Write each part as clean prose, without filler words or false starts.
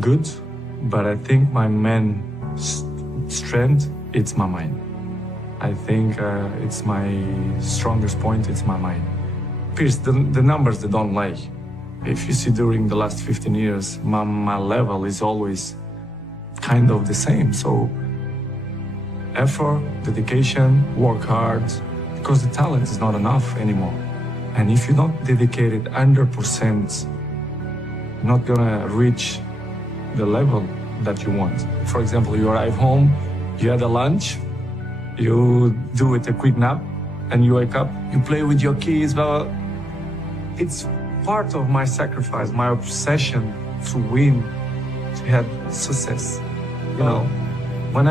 good, but I think my main strength, it's my mind. I think it's my strongest point, it's my mind. Pierce, the numbers, they don't lie. If you see during the last 15 years, my level is always kind of the same. So effort, dedication, work hard, because the talent is not enough anymore. And if you don't dedicate it 100%, you're not gonna reach the level that you want. For example, you arrive home, you had a lunch, you do it a quick nap, and you wake up, you play with your kids, but it's part of my sacrifice, my obsession to win, to have success. You know, when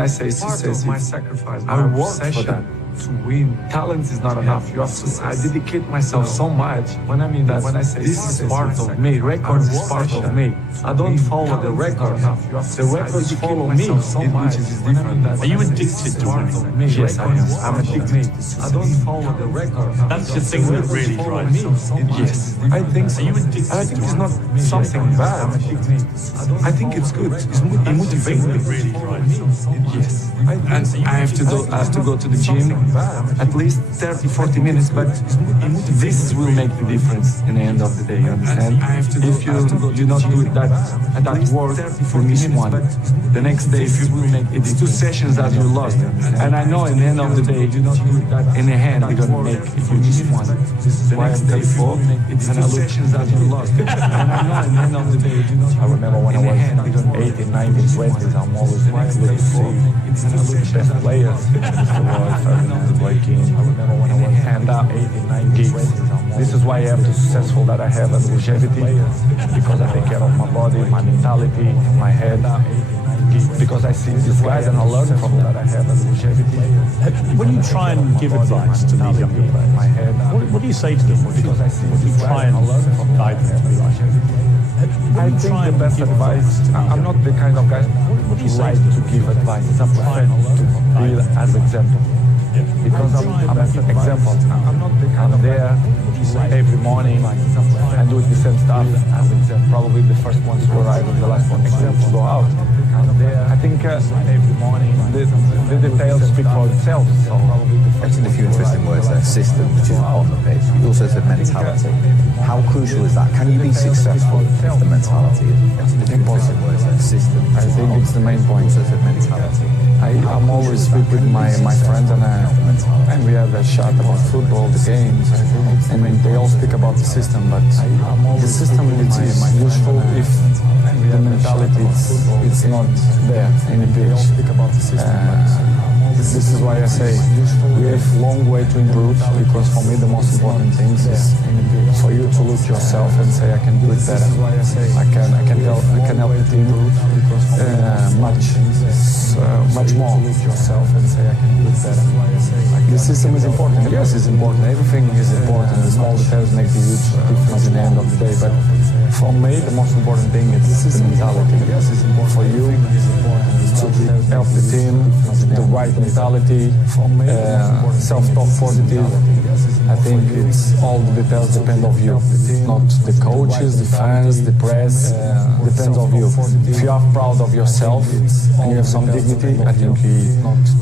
I say success, my sacrifice, my obsession for that. To win. Talent is not enough. You have to. I dedicate myself so much. When I say this is part of me. Records is part of me. I don't follow the record. The records follow me. Which is different. Are you addicted to winning? Yes, I am. I'm addicted. I don't follow the record. That's the thing that really drives me. Yes, I think so. Are you addicted? I think it's not something bad. I think it's good. It motivates me. Really drives me. Yes, and I have to go to the gym. At least 30-40 minutes, but this will make the difference in the end of the day, you understand? If you not do that work for this one, the next day it's 2 sessions that you lost, and I know in the end of the day, in the hand you're gonna make if you just one. The next day it's 2 sessions that you lost, and I know in the end of the day, I remember when I was 18, 19, 20s, I'm always looking for the best players. This is why I am the successful that I have and longevity, because I take care of my body, my mentality, my head, because I see these guys and I learn from them that I have and longevity. When you try and give advice to these young people, what do you say to them? Because I see you try and guide them to be like? I think the best advice, I'm not the kind of guy who like to give advice. I prefer to be as example. Because I'm an example. I'm there every morning and do the same stuff as example. Probably the first ones to arrive and the last one to go out. I think every morning the details speak for themselves. So mentioned a few interesting words there. System, which is on the page. You also said mentality. How crucial is that? Can you be successful if the mentality is important? Words there. System. I think it's the main point. You also said mentality. I'm always speak with my friends and we have a chat about football, the games, and they all speak about the system, but the system is useful if the mentality it's not there in the pitch. This is why I say we have a long way to improve, because for me the most important thing is for you to look yourself and say I can do it better. I can help the team much more. The system is important. Yes, it's important. Everything is important. The small details make the huge difference in the end of the day. But for me, the most important thing is the mentality. Yes, it's important for you to help the team, the right mentality, self-talk positive. I think it's all the details depend on you, not the coaches, the fans, the press. Depends on you. If you are proud of yourself and you have some dignity, I think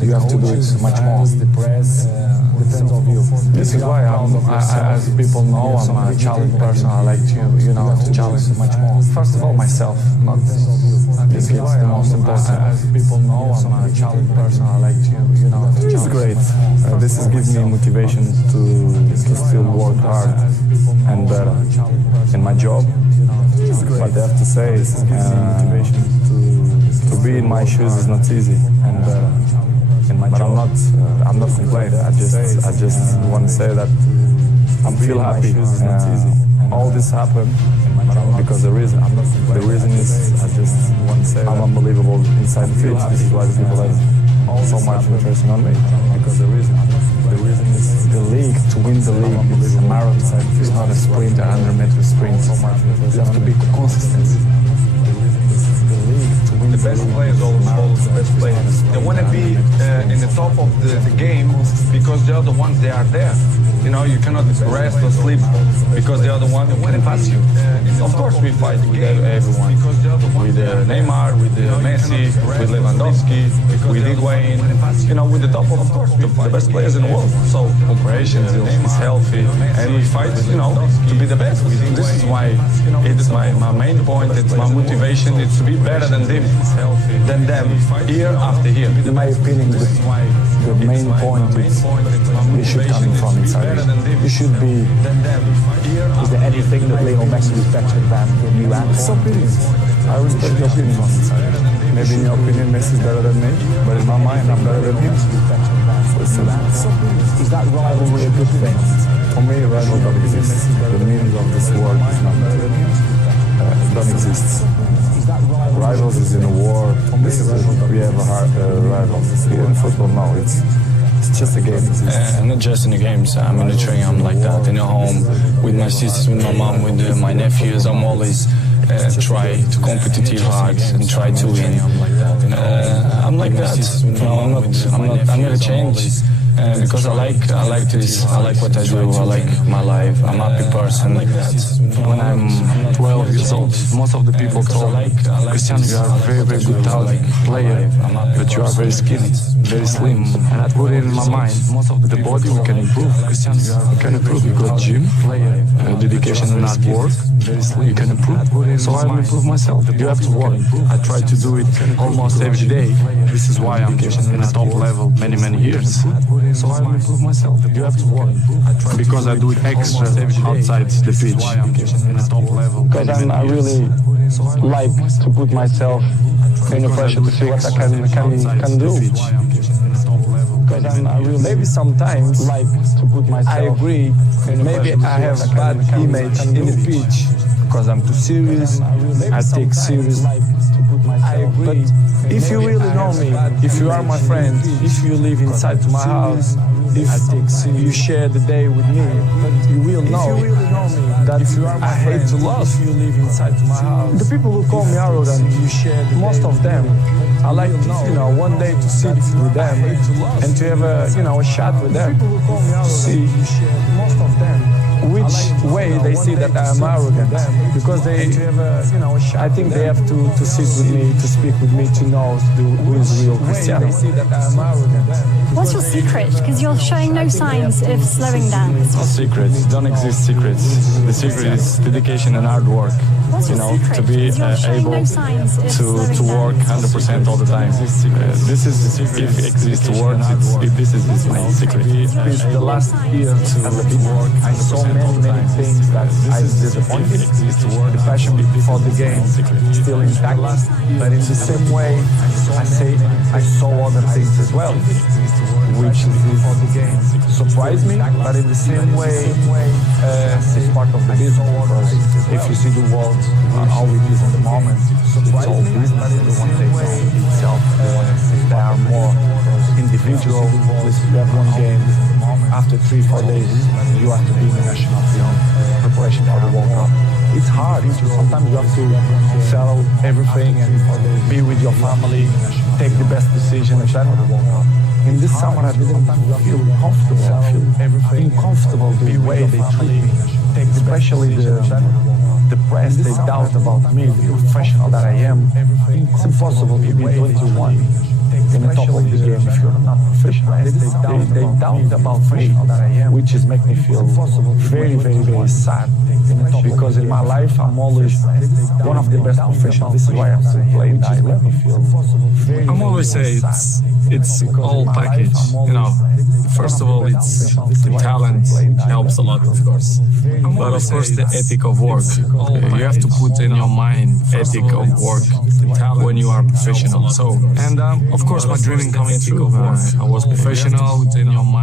you have to do it much more. Depends on you. This is why as people know, I'm a challenging person. I like to challenge much more. First of all, myself, not. I think it's the most important. As people know, I'm a challenging person. I like to It's great. This is giving me motivation to still work hard and better in my job. But I have to say, to be in my shoes is not easy, and but I'm not complaining. I just want to say that I feel happy. All this happened because the reason is I just want to say I'm unbelievable inside the field. This is why the people have so much interest on me, because the reason is the league. To win the league, it's a marathon. It's not a sprint, 100-meter sprint. You have to be consistent. The best players always follow the best players. They want to be in the top of the game because they are the ones that are there. You cannot rest or sleep because they are the ones who can pass you. Of course we fight with everyone. Messi, with Lewandowski, with Higuain, with the top of the best players in the world. So cooperation is healthy, and we fight, to be the best. This is why it's my main point, it's my motivation, it's to be better than them, year after year. In my opinion, the main point is you should come from inside. You should be. Is there anything that Lionel Messi is better than you and It's opinion. I respect your opinion. Maybe in your opinion, Messi is better than me, but in my mind, I'm better than him. Is that rivalry a good thing? For me, rivalry don't exist. The meaning of this word is not don't exist. Rivals is in a war. This is we have a hard rival. Here in football, no, it's just a game. Not just in the games. I'm in the training. I'm like that. In the home, with my sisters, with my mom, with my nephews. I'm always try to competitive hard and try to win. I'm like that. I'm not change. Because I like this, I like what I do, I like my life, I'm a happy person like that. When I'm 12 years old, most of the people told me, Cristiano, you are a very, very good talent player, but you are very skinny, very slim. And I put it in my mind, most of the body we can improve. Cristiano, you can improve, you go gym, dedication and hard work, you can improve. So I will improve myself. You have to work. I try to do it almost every day. This is why I'm in a top level many years. So I will improve myself. You have to work. Because I do it extra outside the pitch. Because I really like to put myself in the pressure to see what I can do. Because maybe sometimes like to put myself. I agree. Maybe I have a bad image in the pitch because I'm too serious. I take serious. I agree. But if you really know me, if you are my friend, if you live inside my house, if you share the day with me, you will know that I hate to lose. The people who call me arrogant, most of them, I like to, one day to sit with them and to have a chat with them to see which way they see that I am arrogant, because I think they have to sit with me, to speak with me, to know who is real Cristiano. What's your secret? Because you're showing no signs of slowing down. No secrets, don't exist secrets. The secret is dedication and hard work. To be able to work 100% all the time. This is, if it exists words, this is my secret. The last year I saw many things that I disappointed. The passion before the game still intact, but in the same way, I saw other things as well, which surprised me, but in the same way, it's part of the business. If you see the world, how it is at the moment, it's all business. Everyone takes itself. There are more individual. You have one game. After 3-4 days, you have to be in the national team, preparation for the World Cup. It's hard. Sometimes you have to sell everything and be with your family, take the best decision. In this summer, I didn't feel comfortable. I feel uncomfortable the way they treat me, especially the press. They doubt about me, the professional that I am. It's impossible to be 21 in the top of the game if you're not professional. They doubt about me, which is making me feel very sad. Because in my life, I'm always one of the best professionals. This is why I'm still playing. I let me feel I'm always say it's all package. First of all, it's the talent helps a lot, of course. But of course, the ethic of work. You have to put in your mind ethic of work when you are professional. So, and of course, my dreaming coming true. I was professional.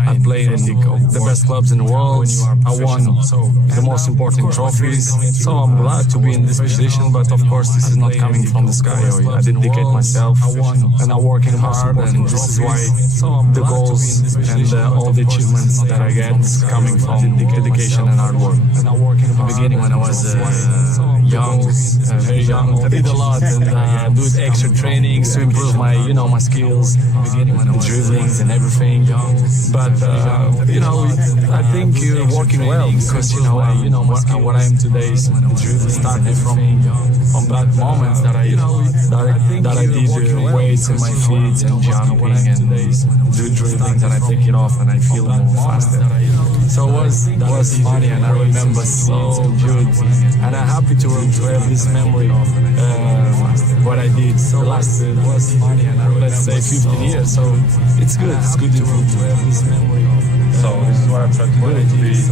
I played in the best clubs in the world. I won the most important trophies. So I'm glad to be in this position. But of course, this is not coming from the sky. I dedicate myself and I'm working hard and This is why the goals and all the achievements that I get coming from dedication and hard work. In the beginning, when I was young, very young, I did a lot and do extra trainings to improve my, my skills, the dribblings and everything. But I think you're working well because what I am today is starting from that moment that I did weights on my feet and jumping and do dribblings and I take it off and I feel more faster. So it was funny and I remember so good and I'm happy to have this memory what I did the last let's say 15 years. So it's good to have this memory. So this is what I'm trying to do, to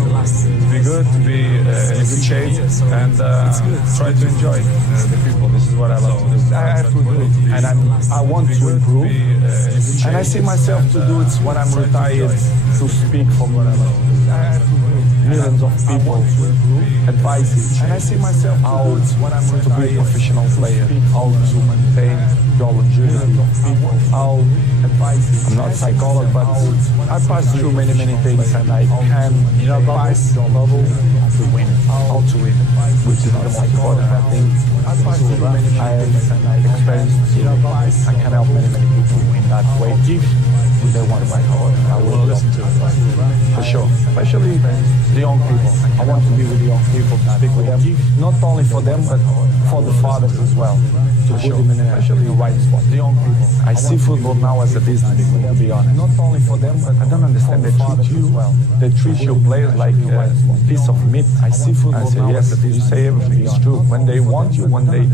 be good, to be in a good shape, and try to enjoy the people. This is what I love to do. I have to do it, and I want to improve, and I see myself to do it when I'm retired, to speak for millions of people, advices, and I see myself how to be a professional player, how to maintain your longevity, how I'm not a psychologist, but I passed through many things and I can pass your level to win, how to win, which is the most important. I think I passed through I have experienced, I can help many people win that way if they want my heart. I will listen to it for sure, especially the young people. I want to be with the young people, speak with them, not only for them but for the fathers as well, to put them in the right spot. The young people. I see football now as a business, to be honest. Not only for them, but I don't understand. They treat you well. They treat your players like a piece of meat. I see football now. Yes, you say everything is true. When they want you, when they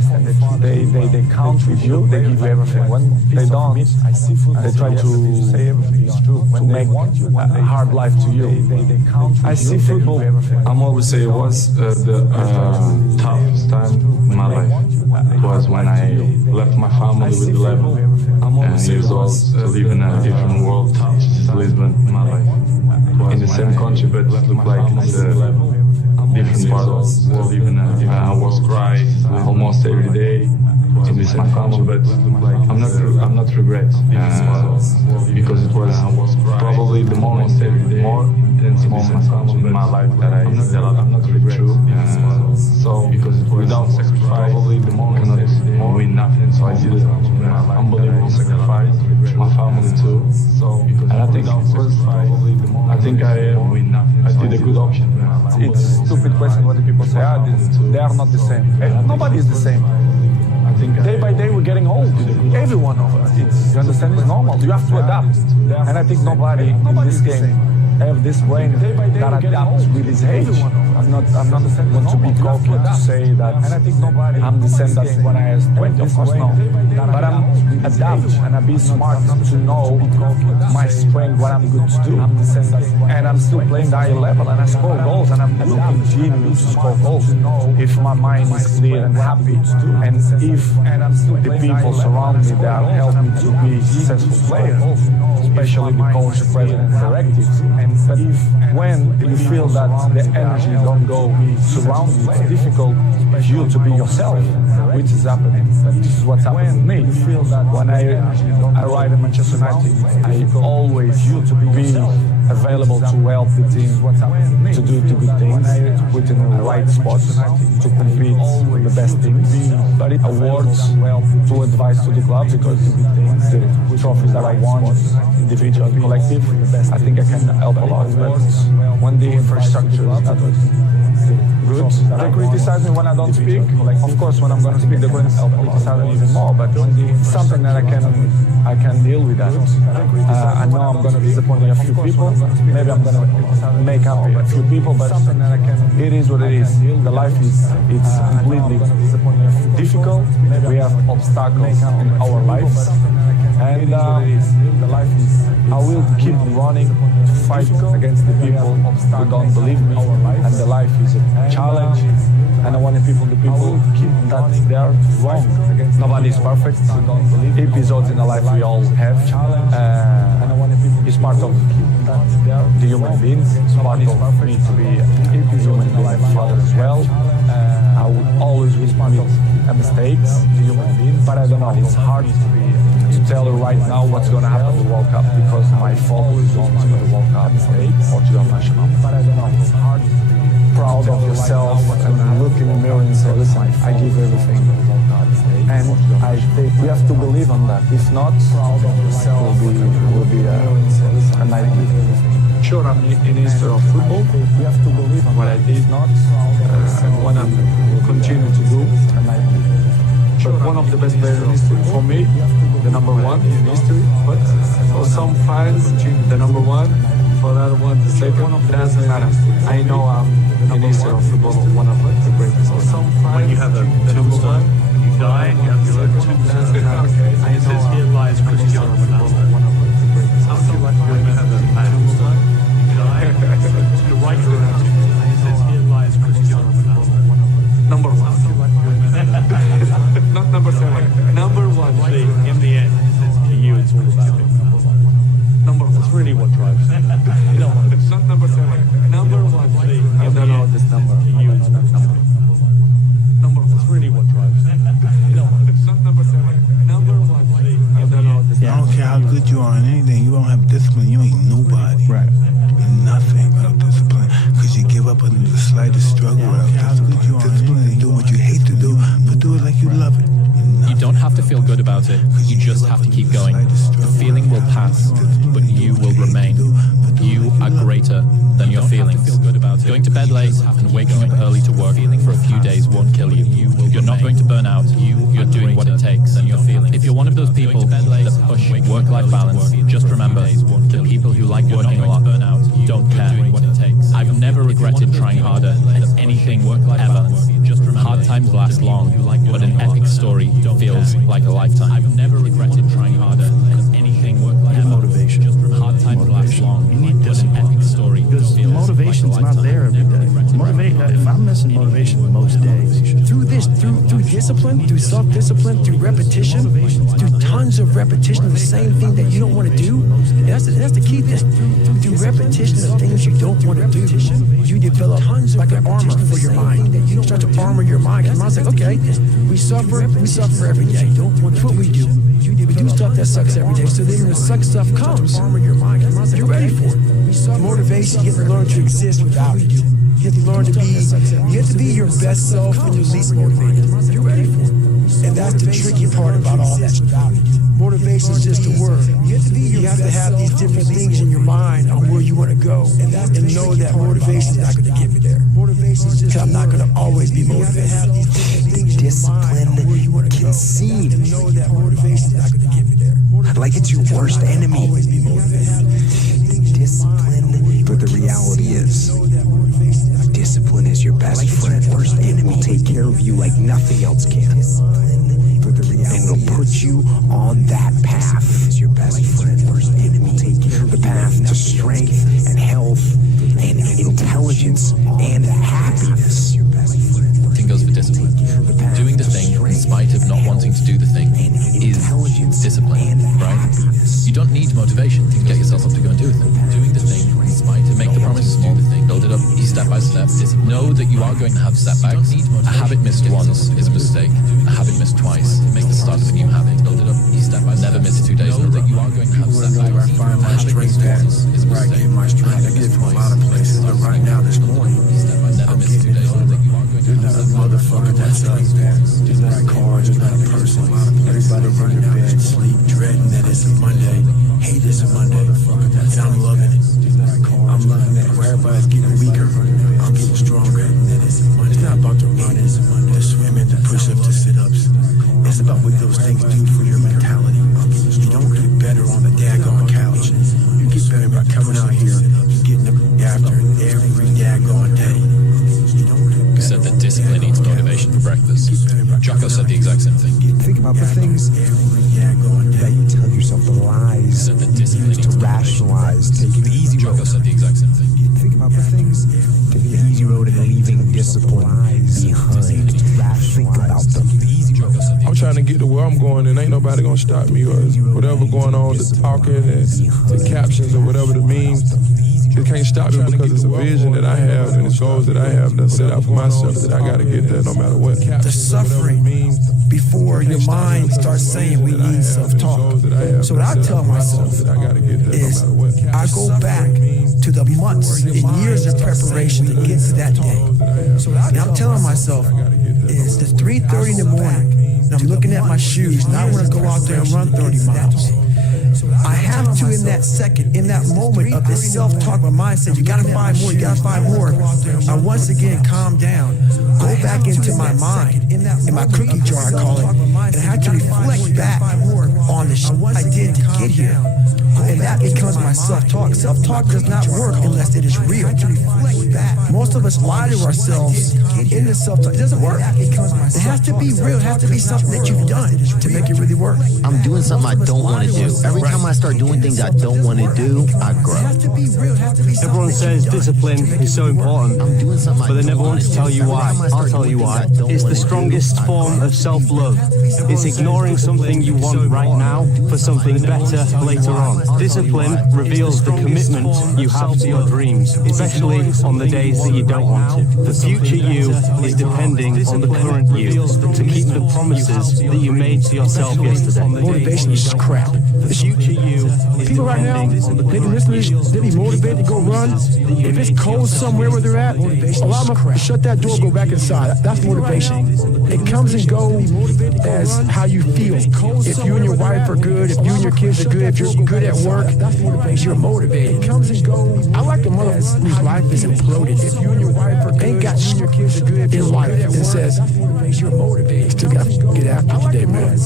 count with you, they give you everything. When they don't, I see football. They try to say everything is true. To make a hard life to you. I see football. I'm always say it was the toughest time in my life. It was when I left my family with 11 years old to live in a different world, Lisbon, in my life. In the same country, but it looked like it's a different part of the world. I was crying almost every day to miss my family, but I'm not regret because it was probably the moment more intense moment in my life that I'm not regret. So because without sacrifice, probably the moment cannot win nothing. So I did an unbelievable sacrifice, my family too. So and I think I did a good option. It's a stupid question what the people say. They are not the same. Nobody is the same. Day by day we're getting old. Everyone of us. You understand? It's normal. You have to adapt. And I think nobody in this game have this brain that adapts with his age. I'm not want to be cocky to say that I'm the same as when I was 20, of course no. But I'm adapt and I be smart to know my strength, what I'm good to do. And I'm still playing the high level and I score goals and I'm looking genius to score goals. If my mind is clear and happy and if the people surround me that help me to be a successful player, especially the coach, president, directives. But if when you feel that the energy don't go surround you, it's difficult for you to be yourself, which is happening. This is what's happening to me. When I arrive in Manchester United, I always be available to help the team to do the good things, to put in the right spots, to compete with the best teams. But awards to advise to the club because the trophies that I won, individual and collective, I think I can help a lot. But when the infrastructure is not good, they criticize me when I don't speak. Of course, when I'm going to speak, they're going to criticize me even more. But it's something that I can deal with that. I know I'm going to disappoint a few people. Maybe I'm going to make happy a few people, but it is what it is. The life it's completely difficult. We have obstacles in our lives. And I will keep running to fight against the people who don't believe me. And the life is a challenge. And I want the people keep that they are wrong. Nobody is perfect. Episodes in the life we all have. It's part of the human beings. It's part of me to be a human being as well. I would always make mistakes, the human being, but I don't know. It's hard to tell you right now what's going to happen in the World Cup because my focus is on the World Cup, Portugal national. But I don't know, it's hard to be proud of yourself and look in the mirror and say, listen, I give everything. And I think we have to believe on that. If not, proud of yourself will be a nightmare. Sure, I'm in history of football. We have to believe on what I did, and what I'm continue to do. But one of the best players in history for me, the number one in history. But for some fans, the number one. For the other one, the second. It doesn't matter. I know I'm in history of football one of the greatest. For some fans, When you have a tombstone, when you die, you have your own tombstone. It says, here lies Cristiano Ronaldo. How do you like when you have a tombstone? To the right around it, it says, here lies Cristiano Ronaldo. Number one. Not number 7. Number one. See, in the end, for you, it's all about it. Number one. That's really what drives you. You don't want to. It's not number 7. Number one. See, I don't know this number. for you, it's all about it. Number one. That's really what drives you. You don't want to. It's not number 7. Number one. I don't know this I don't care how good you are in anything, you don't have discipline, you ain't nobody. Right. Nothing without discipline. Because you give up under the slightest struggle without discipline. Discipline is do what you hate to do, but do it like you love it. You don't have to feel good about it. You just have to keep going. The feeling will pass, but you will remain. You are greater than your feelings. Going to bed late and waking up early to work for a few days won't kill you. You're not going to burn out. You're doing what it takes. If you're one of those people that push work-life balance, just remember, the people who like working a lot don't care. I've never regretted trying harder at anything ever. Hard times last long, but an epic story feels like a lifetime. I've never regretted trying harder at anything ever. Motivation. Hard times last long, You need but an epic story Because feels motivation's like a not there every day. lifetime. If I'm missing motivation most days, through discipline, through self-discipline, through repetition, through tons of repetition of the same thing that you don't want to do, and that's the key thing. Through repetition of things you don't want to do, you develop like an armor for your mind. You start to armor your mind. Your mind's like, okay, we suffer every day. That's what we do. We do stuff that sucks every day. So then when the suck stuff comes, you're ready for it. Motivation, you have to learn to exist without it. You have to learn to be your best self and your least motivated. You're ready for it. And that's the tricky part about all that. Motivation is just a word. You have to have these different things in your mind on where you want to go. And know that motivation is not going to get me there. Because I'm not going to always be motivated. Discipline can seem like it's your worst enemy. Discipline, but the reality is, discipline is your best friend. Worst enemy will take care of you like nothing else can. And it'll put you on that path. Is your best friend. Worst enemy will take care of the path to strength and health and intelligence and happiness. Same goes for discipline. Doing the thing in spite of not wanting to do the thing is discipline, right? You don't need motivation to get yourself up to go and do the thing. Doing the thing in spite of make the promises, do the thing, build it up step by step. Know that you are going to have setbacks. A habit missed once is a mistake. A habit missed twice makes the start of a new habit. Build it up step by step. Never miss 2 days in a row. You are going to have setbacks. Where I find my strength at, where I get my strength. I get it from a lot of places, but right now this morning, I'm getting it from there's not a motherfucker that's up. There's not a car, there's not a person. Everybody's in their bed, sleep, dreading that it's a Monday. Hate it's a Monday. And I'm loving it. I'm loving it. Where everybody's getting weaker, I'm getting stronger. It's not about the running, the swimming, the push-ups, the sit-ups. It's about what those things do for your mentality. You don't get better on the daggone couch. You get better by coming out here and getting up after every daggone day. You said that discipline eats motivation for breakfast. Jocko said the exact same thing. Think about the things that you tell yourself, the lies Said that discipline to eats rationalize, taking the easy road. Jocko said the exact same thing. Think about the things, taking the easy road and leaving discipline behind. Think about them. I'm trying to get to where I'm going, and ain't nobody gonna stop me or whatever going on, the talking and the captions or whatever the memes. It can't stop me because it's a vision that I have and it's goals that I have that set out for myself that I gotta get there no matter what. The suffering before your mind starts saying we need self-talk. So what I tell myself is I go back to the months and years of preparation to get to that day. And I'm telling myself is it's 3:30 in the morning and I'm looking at my shoes and I want to go out there and run 30 miles. I have to, in that second, in that moment of this self-talk, my mind says, you gotta find more, you gotta find more. I once again calm down, go back into my mind, in my cookie jar, I call it, and I had to reflect back on the shit I did to get here. And that becomes my self-talk. Self-talk does not work unless it is real. Most of us lie to ourselves in the self-talk. It doesn't work. It has to be real. It has to be something that you've done to make it really work. I'm doing something I don't want to do. Every time I start doing things I don't want to do, I grow. Everyone says discipline is so important, but they never want to tell you why. I'll tell you why. It's the strongest form of self-love. It's ignoring something you want right now for something better later on. Discipline reveals the commitment you have to your dreams, especially on the days that you don't want to. The future you is depending on the current you to keep the promises that you made to yourself yesterday. Motivation is just crap. The future you is people right now, they be listening, they be motivated to go run. If it's cold somewhere where they're at, a lot of them shut that door, go back inside. That's motivation. It comes and goes as how you feel. If you and your wife are good, if you and your kids are good, if you're good at work, you're motivated. It comes and goes. I like a mother whose life is imploded. If you and your wife are good, ain't got you and your kids are good in life, it says you're motivated. Still got to get after today, man.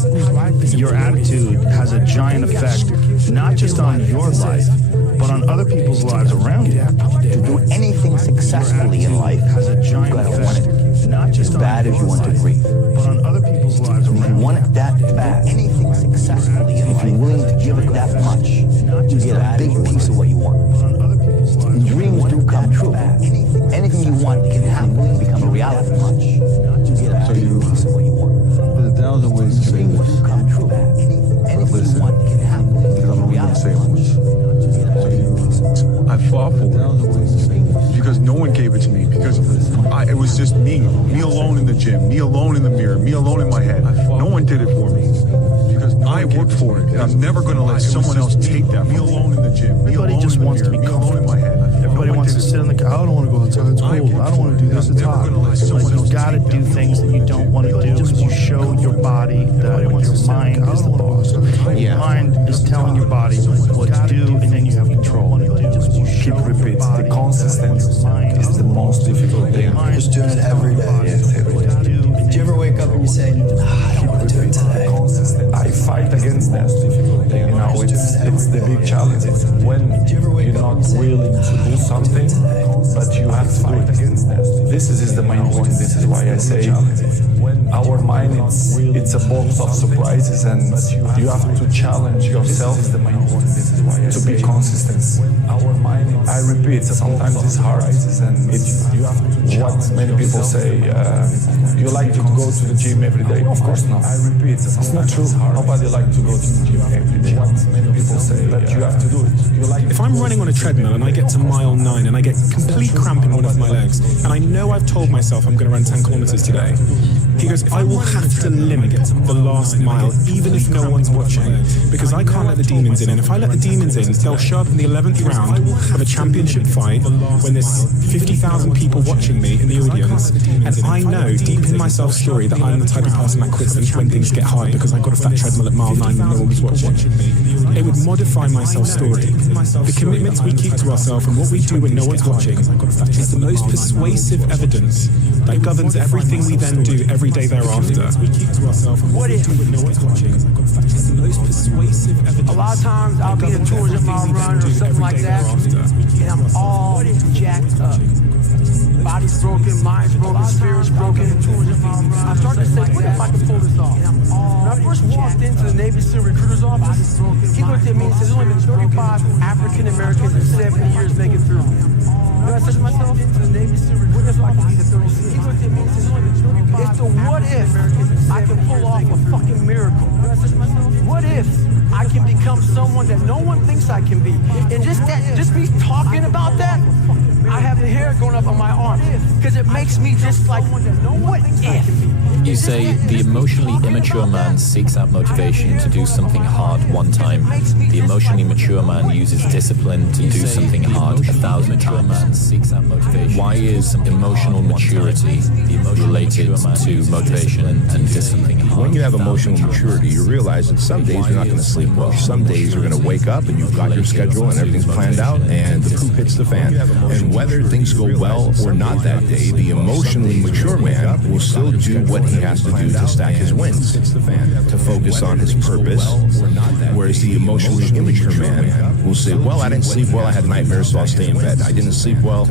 Your attitude has a giant effect, not just on your life, but on other people's lives around you. To do anything successfully in life, has a giant effect, not just as bad as you want to breathe. But on other people's lives around you. You want it that bad. Anything successfully in life, if you're willing to give it that much, you get a big piece of what you want. Dreams do come true. Anything you want can happen, become a reality. You get a big piece of what you want. There's a thousand ways to say this. Come true. Anything you want can happen, become a reality. I fought for it because no one gave it to me, because it was just me alone in the gym, me alone in the mirror, me alone in my head. No one did it for me because I worked for it, and I'm never going to let someone else take that. Me alone in the gym, me alone in the mirror, me alone in my head. Everybody wants to sit in the car. I don't want to go outside. It's cold. I don't want to do this. It's hot. You got to do things that you don't want to do because you show your body that your mind is the boss. Your mind is telling your body what to do, and then you have control. Keep repeat. The consistency is the most difficult thing. Just doing it every day. Yes, every day. Do you ever wake up and you say, I don't want to do it today? I fight against that. You know, it's the big challenge. It's when you're not willing to do something, but you have to do it against that. This is the main point. This is why I say our mind, it's a box of surprises, and you have to challenge yourself to be consistent. Our mind, I repeat, sometimes it's hard, and you have to. What many people say, you like to go to the gym every day. Of course not. I repeat, it's not true. Nobody likes to go to the gym every day. What many people say, that you have to do it. If I'm running on a treadmill and I get to mile 9 and I get complete cramp in one of my legs, and I know I've told myself I'm going to run 10 kilometers today, he goes, I will have to limit the last mile, even if no one's watching, because I can't let the demons in. And if I let the demons in, they'll show up in the 11th round of a championship fight when there's 50,000 people watching me in the audience, and I know deep in my self-story that I'm the type of person that quits when things get hard because I got off that treadmill at mile 9 and no one was watching. It would modify my self-story. The commitments we keep to ourselves and what we do when no one's watching is the most persuasive evidence that governs everything we then do every day thereafter. What if? A lot of times I'll be in tours of my run or something like that, and I'm all jacked up. Body's broken, mind's broken, spirit's broken. I started to say, what if I could pull this off? When I first walked into the Navy SEAL recruiter's office, he looked at me and said, there's only been 35 African Americans in 70 years making through. You know, I said to myself, what if I could be the 36? He looked at me and said, it's the what if I can pull off a fucking miracle. What if I can become someone that no one thinks I can be? And just me talking about that, I have the hair going up on my arm because it makes me just like, what if? You say the emotionally immature man seeks out motivation to do something hard one time. The emotionally mature man uses discipline to do something hard 1,000 times. Why is emotional maturity related to motivation and discipline? When you have emotional maturity, you realize that some days you're not going to sleep well. Some days you're going to wake up and you've got your schedule and everything's planned out and the poop hits the fan. And whether things go well or not that day, the emotionally mature man will still do what he has to do to stack his wins, to focus on his purpose, whereas the emotionally immature man will say, well, I didn't sleep well, I had nightmares, so I'll stay in bed. I didn't sleep well,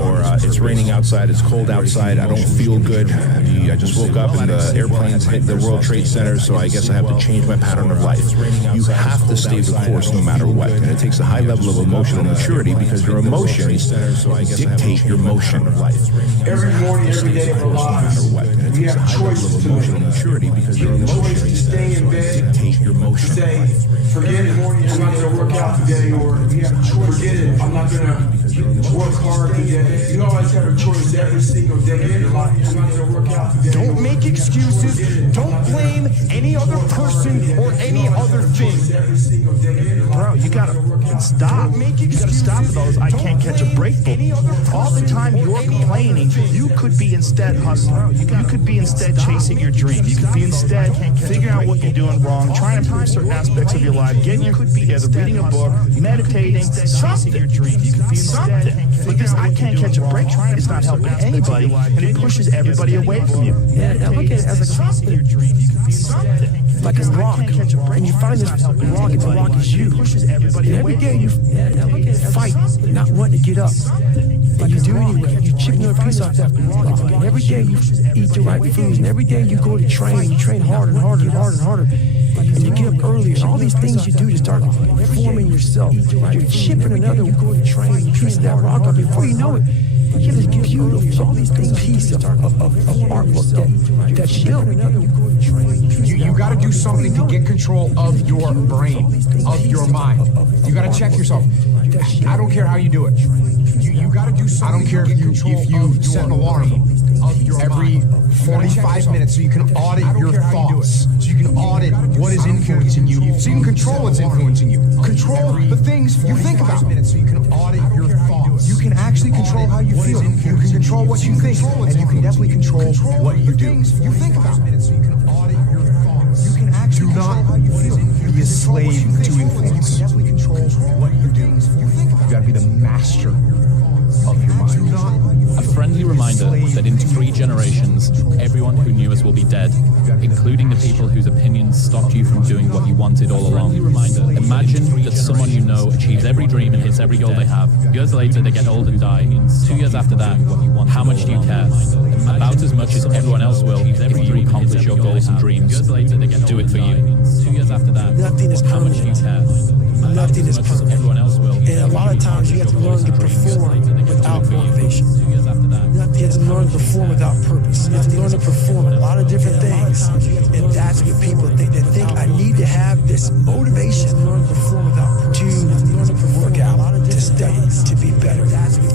or it's raining outside, it's cold outside, I don't feel good, I just woke up and the airplanes hit the World Trade Center, so I guess I have to change my pattern of life. You have to stay the course no matter what, and it takes a high level of emotional maturity because your emotions dictate your motion of life. Every morning, every day of our lives, we have choices to make. Maturity because your emotions to stay in bed, dictate your motion. Say, forget it, I'm not going to work out today, or forget it, I'm not going to work hard today. You always have a choice every single day of your life. I'm not going to work out today. Don't make excuses. Don't blame any other person or any other thing. Bro, you gotta stop. You gotta stop those I can't catch a break. All the time you're complaining, you could be instead hustling. You could be instead chasing your dreams. You could be instead figuring out what you're doing wrong, trying to improve certain aspects of your life, getting your together, reading a book, meditating, something. You could be something. But this I can't catch a break is not helping anybody, and it pushes everybody away from you. Yeah, look at it as a something. You could be something. Like a rock, and you find this rock, and the rock is you. And every day you fight, not wanting to get up, and you do anyway. You chip another piece off that rock, and every day you eat the right foods, and every day you go to train, you train harder and harder and harder and harder. And you get up earlier, and all these things you do to start forming yourself. You're chipping another piece of that rock off before you know it. You have this beautiful, all these things, piece of artwork that's built. You got to do something to get control of your brain, of your mind. You got to check yourself. I don't care how you do it. You got to do something. I don't care if you set an alarm every 45 minutes so you can audit your thoughts, so you can audit what is influencing you, so you can control what's influencing you. Control the things you think about. So you can audit your thoughts. You can actually control how you feel. You can control what you think, and you can definitely control what you do. You think about. Do not be a slave to influence. You gotta be the master of your mind. A friendly reminder that in 3 generations, everyone who knew us will be dead, including the people whose opinions stopped you from doing what you wanted all along. Imagine that someone you know achieves every dream and hits every goal they have. Years later, they get old and die. 2 years after that, how much do you care? About as much as everyone else will if you accomplish your goals and dreams. Do it for you. 2 years after that, nothing is how much do you care? Nothing is permanent. Everyone else will. And a lot of times you have to learn to perform without motivation. You have to learn to perform without purpose. You have to learn to perform a lot of different things. And that's what people think. They think I need to have this motivation to learn to perform without purpose, to work out, to study, to be better.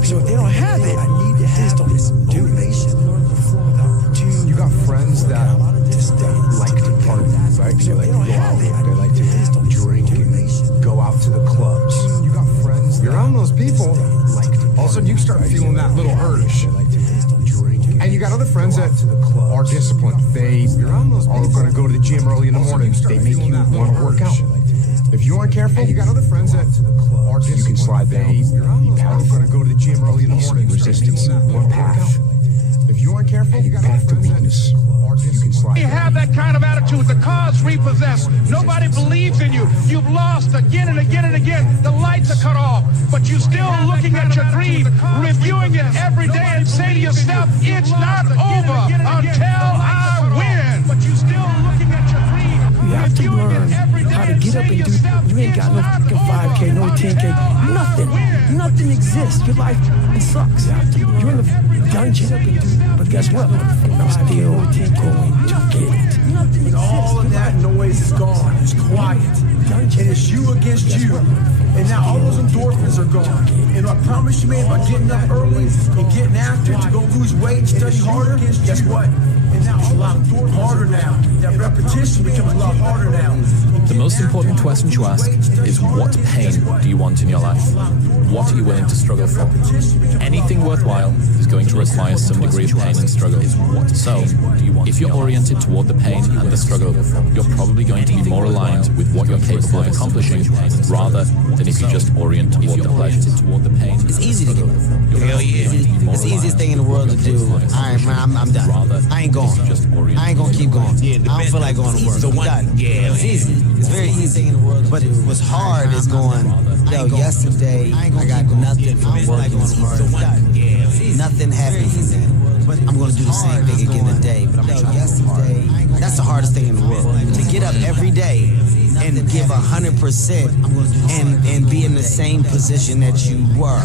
So if they don't have it, I need to have this motivation to learn to perform without purpose. You got friends that like to party, right? They like to go out, they like to drink and go out to the clubs. You got friends. You're around those people, all of a sudden you start feeling that little urge. And you got other friends that are disciplined. They are going to go to the gym early in the morning. They make you want to work out. If you aren't careful, you got other friends that are disciplined. You can slide down. You're going to go to the gym early in the morning. Resistance, one path. If you aren't careful, you got path to weakness. You can slide. You have that kind of attitude. The car's repossessed. Nobody believes in you. You've lost again and again and again. The lights are cut off, but you're still looking at your dream, reviewing it every day, and say to yourself, "It's not over until I win." But you're still looking at your dream. You have to learn how to get up and do. You ain't got no fucking 5K, no 10K, nothing. Nothing exists. Your life sucks. You're in the dungeon. But guess what? I'm still going to get it. When all of that noise is gone, it's quiet, and it's you against you, and now all those endorphins are gone. And I promise you, man, by getting up early and getting after it to go lose weight and study harder, guess what? And now it's a lot harder now. That repetition becomes a lot harder now. The most important question to ask is, what pain do you want in your life? What are you willing to struggle for? Anything worthwhile is going to require some degree of pain and struggle. So, if you're oriented toward the pain and the struggle, you're probably going to be more aligned with what you're capable of accomplishing rather than if you just orient toward the pleasure. It's easy to get. Hell yeah. It's the easiest thing in the world to do. All right, man, I'm done. I ain't going. I ain't going to keep going. I don't feel like going to work. I'm done. Yeah, it's easy. It's very easy in the world. But what's hard is going, yo, yesterday I got nothing from working hard. Nothing happened for me. But I'm going to do the same thing again today. But I'm going to try yesterday. That's the hardest thing in the world. To get up every day and give 100% and be in the same position that you were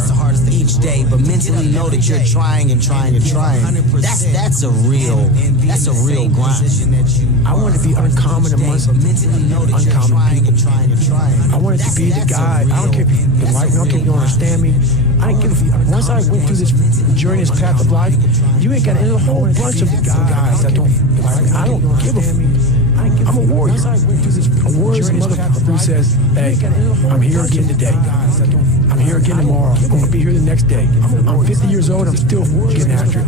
each day, but mentally know that you're trying and trying and trying. That's a real grind. I want to be uncommon amongst uncommon people. I wanted to be the guy. I don't care if you like me, I don't care if you don't understand me. I don't give a fuck. Once I went through this journey, this path of life, you ain't got a whole bunch of guys that don't like me. I don't give a fuck. I'm a warrior. A warrior is a motherfucker who says, hey, I'm here again today. I'm here again tomorrow. I'm going to be here the next day. I'm 50 years old. I'm still getting after it.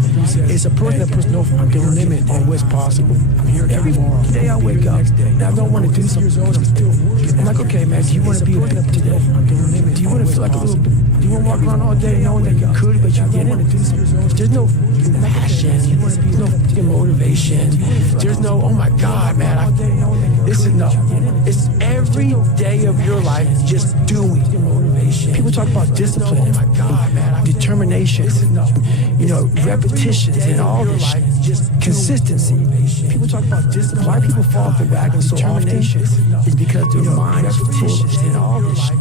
It's a person that puts no fucking limit on what's possible. I'm here every day I wake up. And I don't want to do something. I'm like, okay, man, do you want to be a bit today? Do you want to feel like a little bit? Do you want to walk around all day knowing that you could, but you didn't? There's no passion. There's no motivation. There's no, oh my God, man. It's every day of your life just doing. People talk about discipline, oh my God, man, determination, repetitions and all this shit. Just consistency. People talk about discipline. Why people fall off the wagon so often is because their mind is full and all this shit.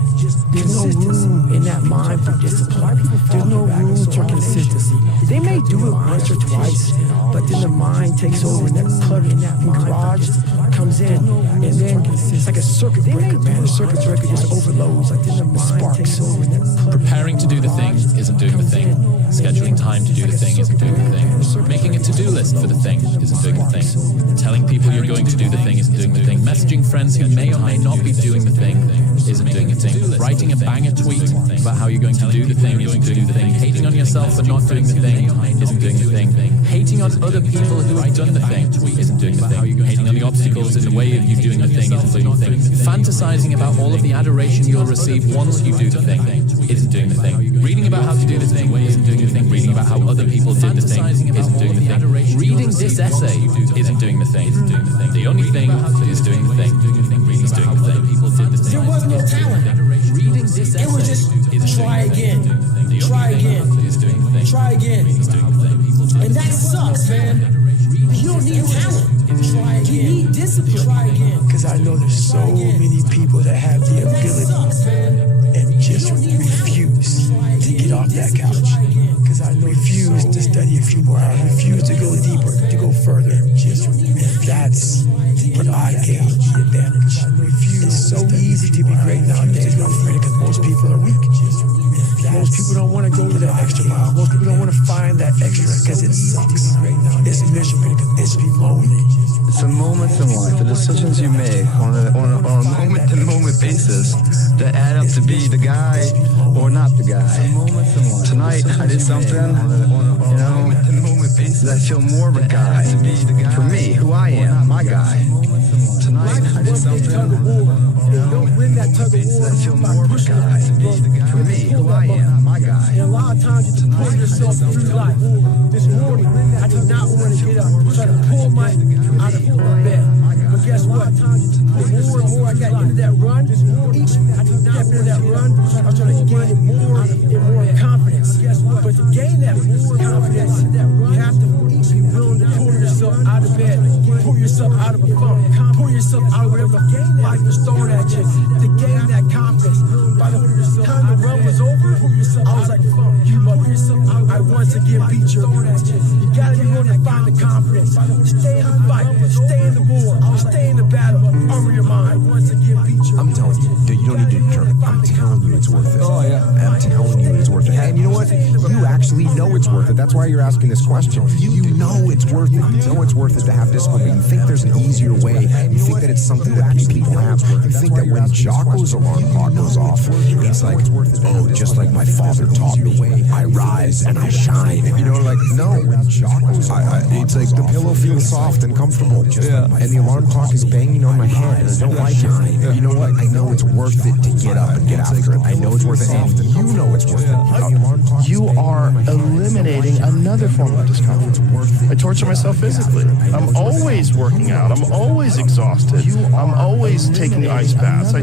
There's no room in that mind for discipline. There's no room for consistency. They may do it once or twice, but then the mind takes over and that clutter in that garage comes in, and then it's like a circuit breaker, man. The circuit breaker just overloads, like then the sparks. Preparing to do the thing isn't doing the thing. Scheduling time to do the thing isn't doing the thing. Making a to-do list for the thing isn't doing the thing. Telling people you're going to do the thing isn't doing the thing. Messaging friends who may or may not be doing the thing isn't doing the thing. Writing a banger tweet about how you're going to do the thing isn't doing the thing. Hating on yourself for not doing the thing isn't doing the thing. Hating on other people who have done the thing isn't doing the thing. Hating on the obstacles in the way of you doing the thing isn't doing the thing. Fantasizing about all of the adoration you'll receive once you do the thing isn't doing the thing. Reading about how to do the thing isn't doing the thing. Reading about how other people did the thing isn't doing the thing. Reading this essay isn't doing the thing. The only thing that is doing the thing is doing the thing. There was no talent. It was just try again, try again, try again. And that sucks, man. You don't need talent. Try again. You need discipline. Try again. Because I know there's so many people that have the ability and just refuse to get off that couch. Because I refuse to study a few more hours, refuse to go deeper, to go further. And that's what I gain the advantage. It's so easy to be great nowadays, my friend, because most people are weak. Most people don't want to go to that extra mile. Most people don't want to find that extra because it sucks. It's miserable. It's lonely. It's the moments in life, the decisions you make on a moment-to-moment basis that add up to be the guy or not the guy. Tonight, I did something, that I feel more of a guy. For me, who I am, my guy. Tonight, I did something, Don't win that tug of war. that I feel more of a guy. For me, who I am, my guy. And a lot of times you just pull yourself through life. This morning, I did not want to get up. Try to pull my out of bed. But guess what? The more and more I got into that run, each step into that run, I was trying to gain more and more confidence. But to gain that more confidence, you have to be willing to pull yourself out of bed, pull yourself out of a funk, pull yourself out of whatever life was throwing at you. To gain that confidence, by the time the run was over, I was like, you mother, I once again beat your ass. You gotta be willing to find the confidence. Stay in the fight, stay in the war, stay in the battle, armor your mind. Once again beat your I'm telling you, dude, you don't need to determine. I'm telling you it's worth it. Oh, yeah. I'm telling you it's worth it. And you know what? You actually know it's worth it. That's why you're asking this question. You know it's worth it. You know it's worth it to have discipline. You think there's an easier way. You think that it's something that people have. You think that when Jocko's alarm clock goes off, it's like, oh, just like my father taught me, I rise and I shine. You know, like, no. It's like the pillow feels soft and comfortable. And the alarm clock is banging on my head and I don't like it. You know what? I know it's worth it to get up and get after it. I know it's worth it. And you know it's worth it. You are eliminating another form of discomfort. I torture myself physically. I'm always working out. I'm always exhausted. I'm always taking ice baths. I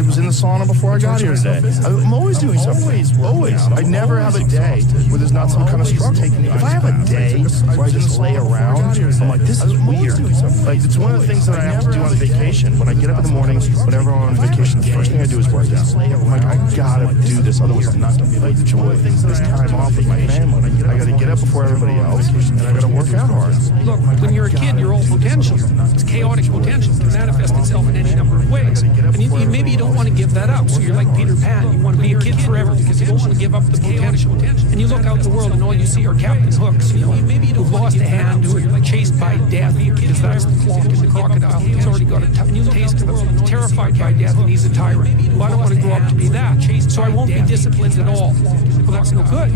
was in the sauna before I got here today. I'm always doing something. Always. I never have a day where there's not some kind of struggle. If I have a day where I just lay around, I'm like, this is weird. Like, it's one of the things that I have to do on vacation. When I get up in the morning, whenever I'm on vacation, the first thing I do is work out. I'm like, I gotta do this, otherwise I'm not gonna enjoy this time off with my family. I gotta get up before everybody else, and I gotta work out hard. Look, when you're a kid, you're all potential. It's chaotic potential. It can manifest itself in any number of ways. And maybe you don't want to give that up. So you're like Peter Pan. You want to be a kid forever because you don't want to give up the potential. And you look out in the world and all you see are Captain Hooks, you know, who've lost a hand, who are chased by death because that's the clock in the crocodile. He's already got a taste of it. Terrified by death and he's a tyrant. Well, I don't want to grow up to be that. So I won't be disciplined at all. Well, that's no good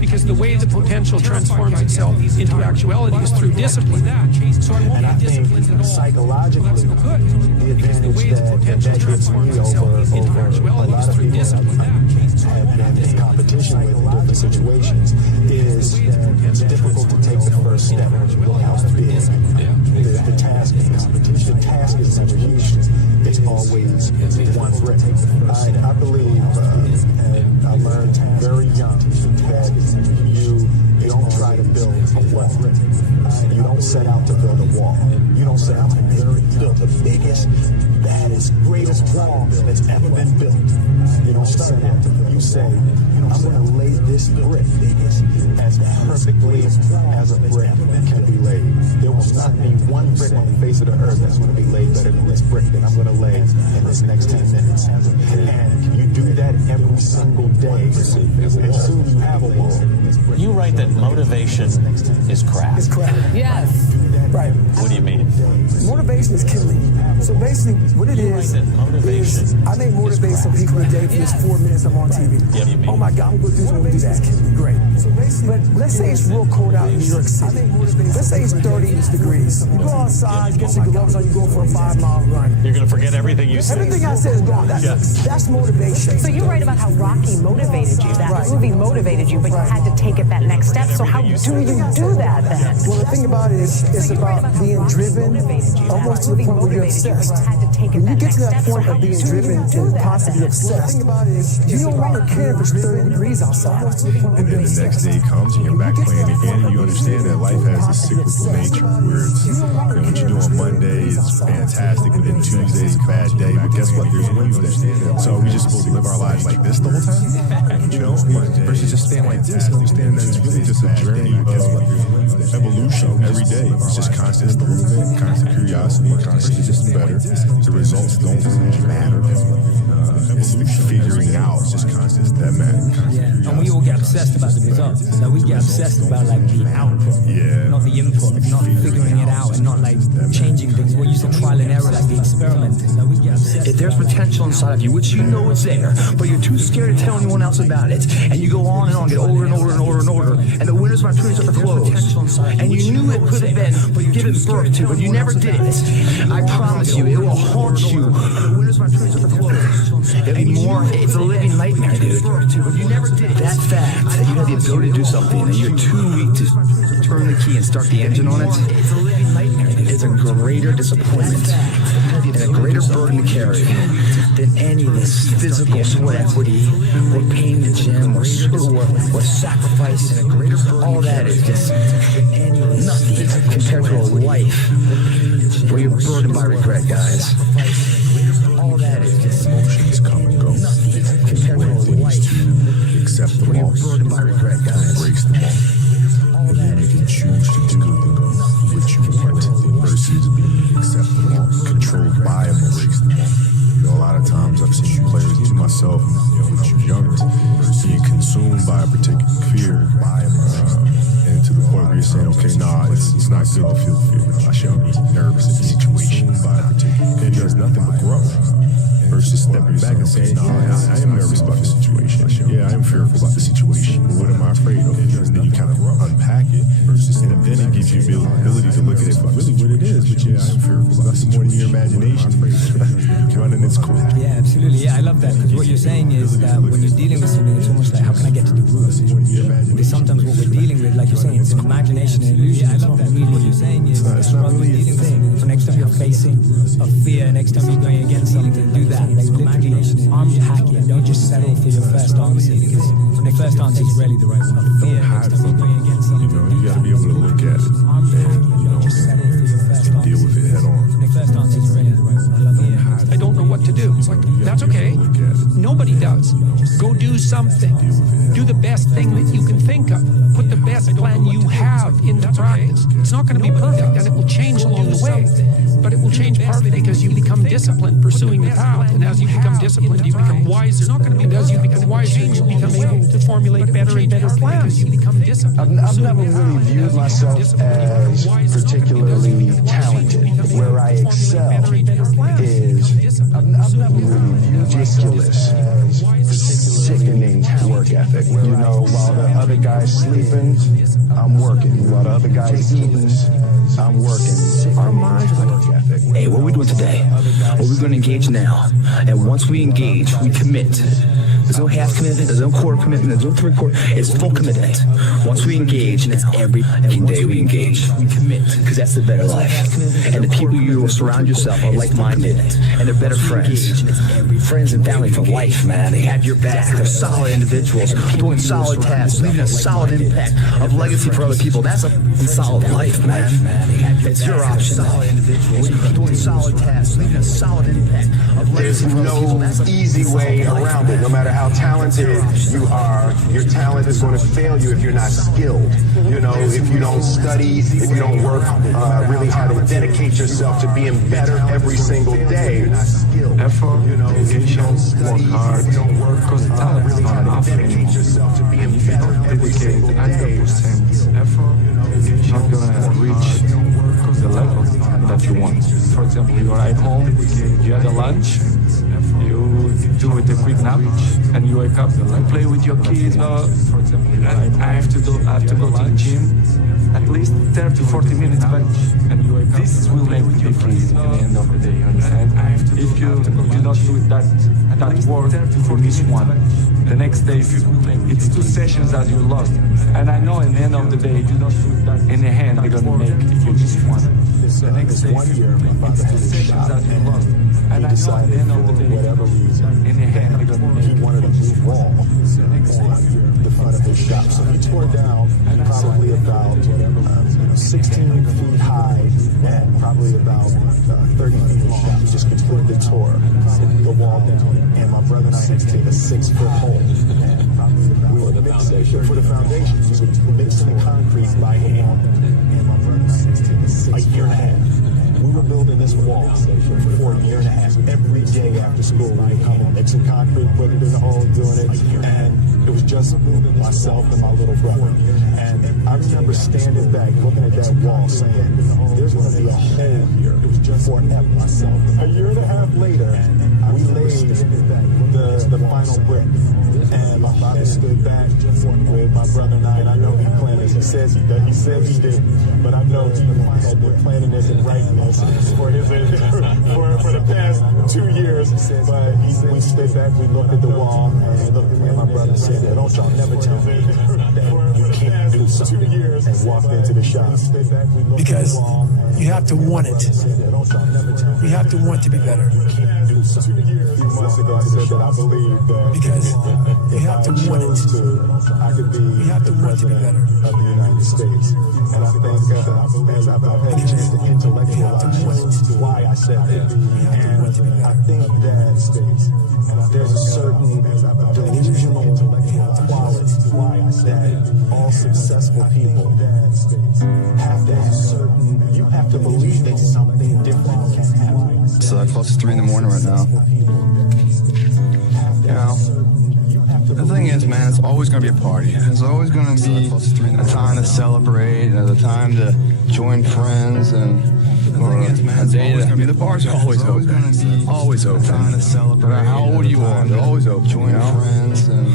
because the way the potential transforms itself into actuality is through discipline. So I won't be disciplined at all. Psychologically, well, that's no good because the way the potential transforms itself into actuality is through discipline. And in competition with different situations is it's difficult to take the first step. How big the task is. The task is execution. It's always one brick. I believe, and I learned very young that you don't try to build a wall. You don't set out to build a wall. You don't set out to build the biggest, baddest, greatest wall that's ever been built. You don't start out. You say, I'm going to lay this brick as perfectly as a brick can be laid. There will not be one brick on the face of the earth that's going to be laid better than this brick that I'm going to lay in this next 10 minutes. And you do that every single day. As soon as you have a wall. You write that motivation is crap. It's crap. Yes. Right. What do you mean? Motivation is killing. So basically, what it is I may motivate some people today for this 4 minutes I'm on TV. Yep. Oh my God, I'm going to do something, do that. Great. So but let's say it's real cold out in New York City. Let's say it's 30 degrees. You go outside, get your gloves on, you go for a 5-mile run. You're going to forget everything you said. Everything I said is gone. That's motivation. So you write about how Rocky motivated you. That movie motivated you, but you had to take it that next step. So how do you do that then? Well, the thing about it is, it's about being driven almost to the point where you're obsessed. When you get to that point of being driven and possibly obsessed, you no longer care if it's 30 degrees outside. And then the next day comes and you're back playing again, and you understand that life has a cyclical nature where it's, you know, what you do on Monday is fantastic, but then Tuesday is a bad day. But guess what? There's Wednesday. So are we just supposed to live our lives like this the whole time? You know, versus just staying like this. Understand that it's really just a journey of evolution every day. It's just constant improvement, constant curiosity, constant just better. The results don't matter. It's figuring out, it's just constant that matter. Yeah, and we all get obsessed about the results. So we get obsessed about like the output, not the input, not figuring it out, and not like changing things. We're used to trial and error, like the experimenting. So we get obsessed. If there's potential inside of you, which you know is there, but you're too scared to tell anyone else about it, and you go on and on, get older and older and older and older, and the windows of opportunity start to close, and you knew it could have been given birth to, but you never did it. I promise you, it will haunt you. And the windows of opportunity start to close. It'll be more. It's a living nightmare, dude. You never did it. That fact that you have the ability to do something and you're too weak to turn the key and start the engine on it, it's a living nightmare. It's a greater disappointment and a greater burden to carry than any of this physical sweat equity or pain in the gym or sacrifice. And a greater burden. All that is just nothing compared to a life where you're burdened by regret, guys. All that is just emotions come and go. Compared to a life accept the where you're loss, burdened by regret, guys. embrace the loss, and then you can choose to do what you want versus being acceptable, controlled by emotions. You know, a lot of times I've seen players, even myself, you know, younger, being consumed by a particular fear, and to the point where you're saying, okay, nah, it's not good to feel fear. I shouldn't be nervous in a situation by a particular fear. It does nothing but grow. Versus stepping back and saying, nah, I am nervous about the situation. Yeah, I am fearful about the situation. But what am I afraid of? And then you kind of unpack it. And then it gives you the ability to look at it for really what it is. But yeah, I am fearful about nothing more than your imagination running its course. Yeah, absolutely. Yeah, I love that. Because what you're saying is that when you're dealing with something, it's almost like, how can I get to the root of it? Because sometimes what we're dealing with, like you're saying, it's an imagination and illusion. I love that. Really, what you're saying is it's not really a thing. So next time you're facing a fear, next time you're going against something, do that. Like literally unpack it. Don't just settle for your first answer, because the first answer is really the right one. Fear. Next time you're going against something, you got to be able to look at it and deal with it head on. The first answer is really the right one. I love it. I don't know what to do. It's like, that's okay. Nobody does. Go do something. Do the best thing that you can think of. Put the best plan you have into practice. It's not going to be perfect, and it will change along the way. But it will change partly because you become disciplined pursuing the path. And as you become disciplined, you become wiser. And as you become wiser, you become able to formulate better and better plans. You become disciplined. I've never really viewed myself as particularly talented. Where I excel is I've never really viewed ridiculous, sickening work ethic. You know, while the other guy's sleeping, I'm working. While the other guy's eating, I'm working. Our minds are work ethic. Hey, what are we doing today? Well, we're going to engage now. And once we engage, we commit. There's no half commitment, there's no quarter commitment, there's no three-quarter. It's full commitment. Once we engage, and it's every day we engage, we commit, because that's the better life. And the people you will surround yourself are like-minded, and they're better friends. Friends and family for life, man. They have your back. They're solid individuals, doing solid tasks, leaving a solid impact of legacy for other people. That's a solid life, man. It's your option. Doing solid tasks, leaving a solid impact of legacy for other people. There's no easy way around it. No matter how talented you are, your talent is going to fail you if you're not skilled. You know, if you don't study, if you don't work really hard and dedicate yourself to being better every single day. Effort, dedication, work hard, because the talent is not enough. Dedicate yourself to being better every single day. 100% effort, you're not gonna reach the level that you want. For example, you arrive home, you had a lunch, you do it a quick nap, and you wake up, you play with your kids. For example, I have to go to the gym at least 30-40 minutes, but this will make the difference at the end of the day. You understand? If you do not do that work for this one, the next day it's 2 sessions that you lost. And I know at the end of the day, in the hand they're gonna make if you miss one. The next day it's 2 sessions that you lost. And I know at the end of the day, whatever reason, in the hand they're gonna make. He wanted to move wall on the front of his shop. So he tore down probably about 16 feet high and probably about 30 feet long. He just completely tore the wall down. And my brother and I had to take a 6-foot hole for the foundation. We would mix the concrete by hand. And my brother and I had to take a year and a half. We were building this wall for a year and a half. Every day after school, we would come and mix some concrete, put it in the hole, doing it. And it was just myself and my little brother. And I remember standing back, looking at that wall, saying, there's going to be a hole here forever. A year and a half later, we laid the final brick. And my father stood back with my brother and I know he planned this. He says he didn't, but I know he had been planning this and writing this for the past 2 years. But we stood back, we looked at the wall, and looked at me and my brother and said, don't y'all never tell me that you can't do something. And walked into the shop. Because you have to want it. You have to want to be better. A few months ago, I said that I believe that because you have to want it. I could be the president of the United States. And I think as I've had a chance to intellectualize why I said that. And I think that there's a certain delusional quality that all successful people have to have. You have to believe that something different can happen. So close to 3 in the morning right now. You know, the thing is, man, it's always going to be a party. There's always going to be a time to celebrate, and a time to join friends, and a day to... The bars are always open. Always open. Time to celebrate. No matter how old you are, they're always open. Join friends, and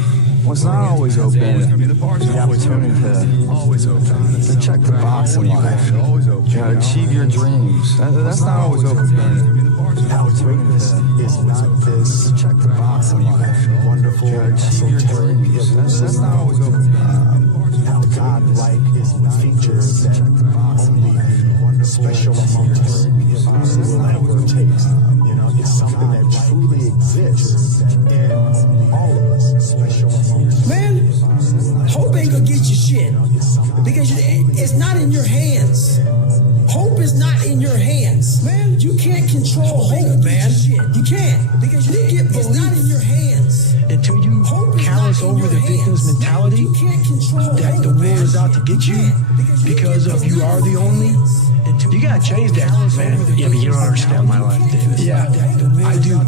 what's not always open, the bars are always open. Always open. To check the box in life. Always open. You know, achieve your dreams. That's not always open. Our greatness is not this Check the box in life. wonderful, Achieve your dreams. That's not always open. how God-like is features that only special among us will ever taste. You know, it's something that truly exists in all of us, special among us. Man, hope ain't gonna get you shit because it's not in your hands. Hope is not in your hands, man. You can't control hope, man. You can't because you get belief. It's not in your hands. Until you callous over the victim's mentality that the world is out to get you because of you are the only. You gotta change that, man. Yeah, but you don't understand my life, Davis. Yeah, I do.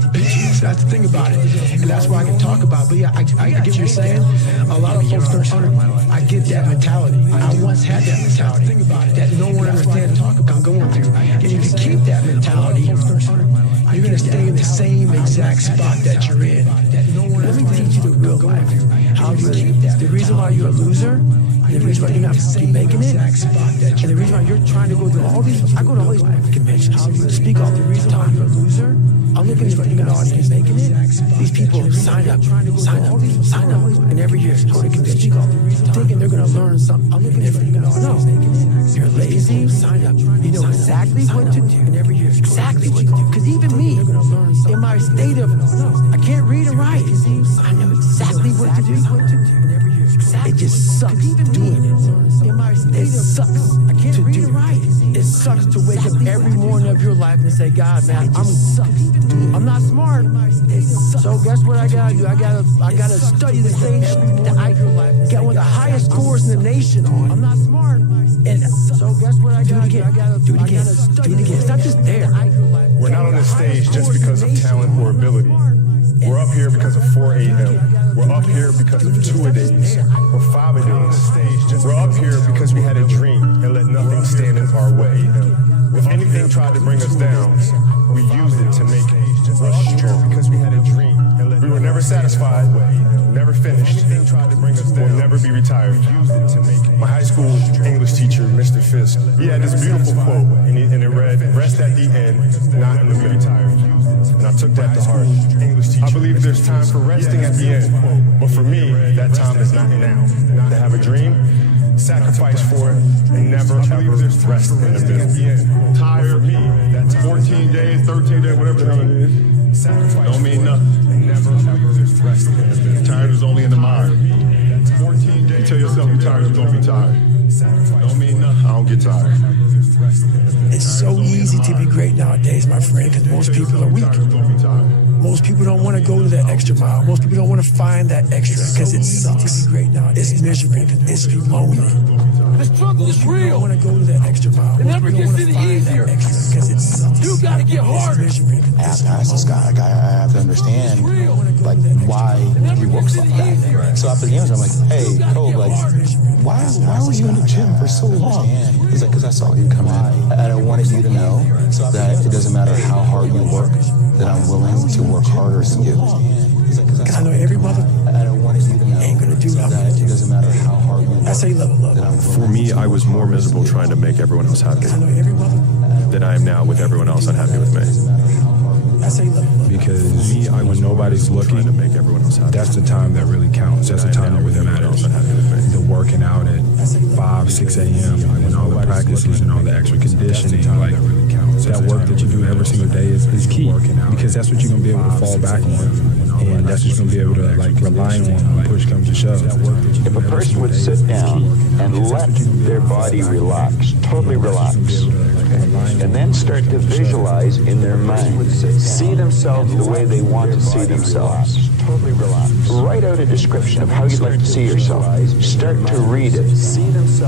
That's the thing about it, and that's why I can talk about it. But yeah, I get what you're saying. A lot of folks don't understand my life. I get that mentality. I once had that mentality. Think about it. That no one understands talk about going through. And if you keep that mentality, you're gonna stay in the same exact spot that you're in. Let me teach you the real life. How you keep that. The reason why you're a loser. The reason why you're not making it, and the reason why you're trying to go to all these, I go to all these conventions, speak all the reason why you're a loser. I'm looking at an audience making it. These people sign up, and every year go to convention, thinking they're gonna learn something. I'm looking at an audience making it. You're lazy, sign up. You know exactly what to do, and every year exactly what to do. Because even me, in my state of, I can't read and write. I know exactly what to do. It just sucks doing it. It sucks to do it. It sucks to wake up every morning of your life and say, God, man, I'm not smart. So guess what I gotta do? I gotta study the same shit that I got one of the highest scores in the nation on. I'm not smart. And so guess what I gotta do? Do it again. It's not just there. We're not on this stage just because of talent or ability. We're up here because of 4 a.m. We're up here because of 2-a-days or 5-a-days. We're up here because we had a dream and let nothing stand in our way. If anything tried to bring us down, we used it to make us strong. Because we had a dream. We were never satisfied, never finished, we'll never be retired. My high school English teacher, Mr. Fisk, he had this beautiful quote, and it read, rest at the end, not in the middle. And I took that to heart. I believe there's time for resting at the end, but for me, that time is not now. To have a dream, sacrifice for it, and never ever rest in the middle. Tired, 14 days, 13 days, whatever the hell it is, don't mean nothing. Never ever rest in the middle. Tired is only in the mind. You tell yourself you're tired, you're gonna be tired. Don't mean nothing. I don't get tired. It's so easy to be great nowadays, my friend, because most people are weak. Most people don't want to go to that extra mile. Most people don't want to find that extra because it sucks. It's miserable. It's lonely. The struggle is real. You don't want to go to that extra mile. It never gets any easier. Because it sucks. You got to get harder. I have to ask this guy. I have to understand, like, why he works like that. So after the games, I'm like, hey, Kobe, like, why were you in the gym for so long? He's like, because I saw you come in. And I wanted you to know that it doesn't matter how hard you work, that I'm willing to work harder than you. Because I know every mother ain't going to do what I'm going to do. It doesn't matter how hard you work. That's how you level up. For me, I was more miserable trying to make everyone else happy than I am now with everyone else unhappy with me. Because me, when nobody's looking, that's the time that really counts. That's the time that really matters. The working out at 5, 6 a.m. when all the practices and all the extra conditioning, like that work that you do every single day is key. Because that's what you're gonna be able to fall back on, and that's what you're gonna be able to like rely on when push comes to shove. If a person would sit down and let their body relax, totally relax, and then start to visualize in their mind, see themselves the way they want to see themselves. Totally relax. Write out a description of how you'd like to see yourself. Start to read it,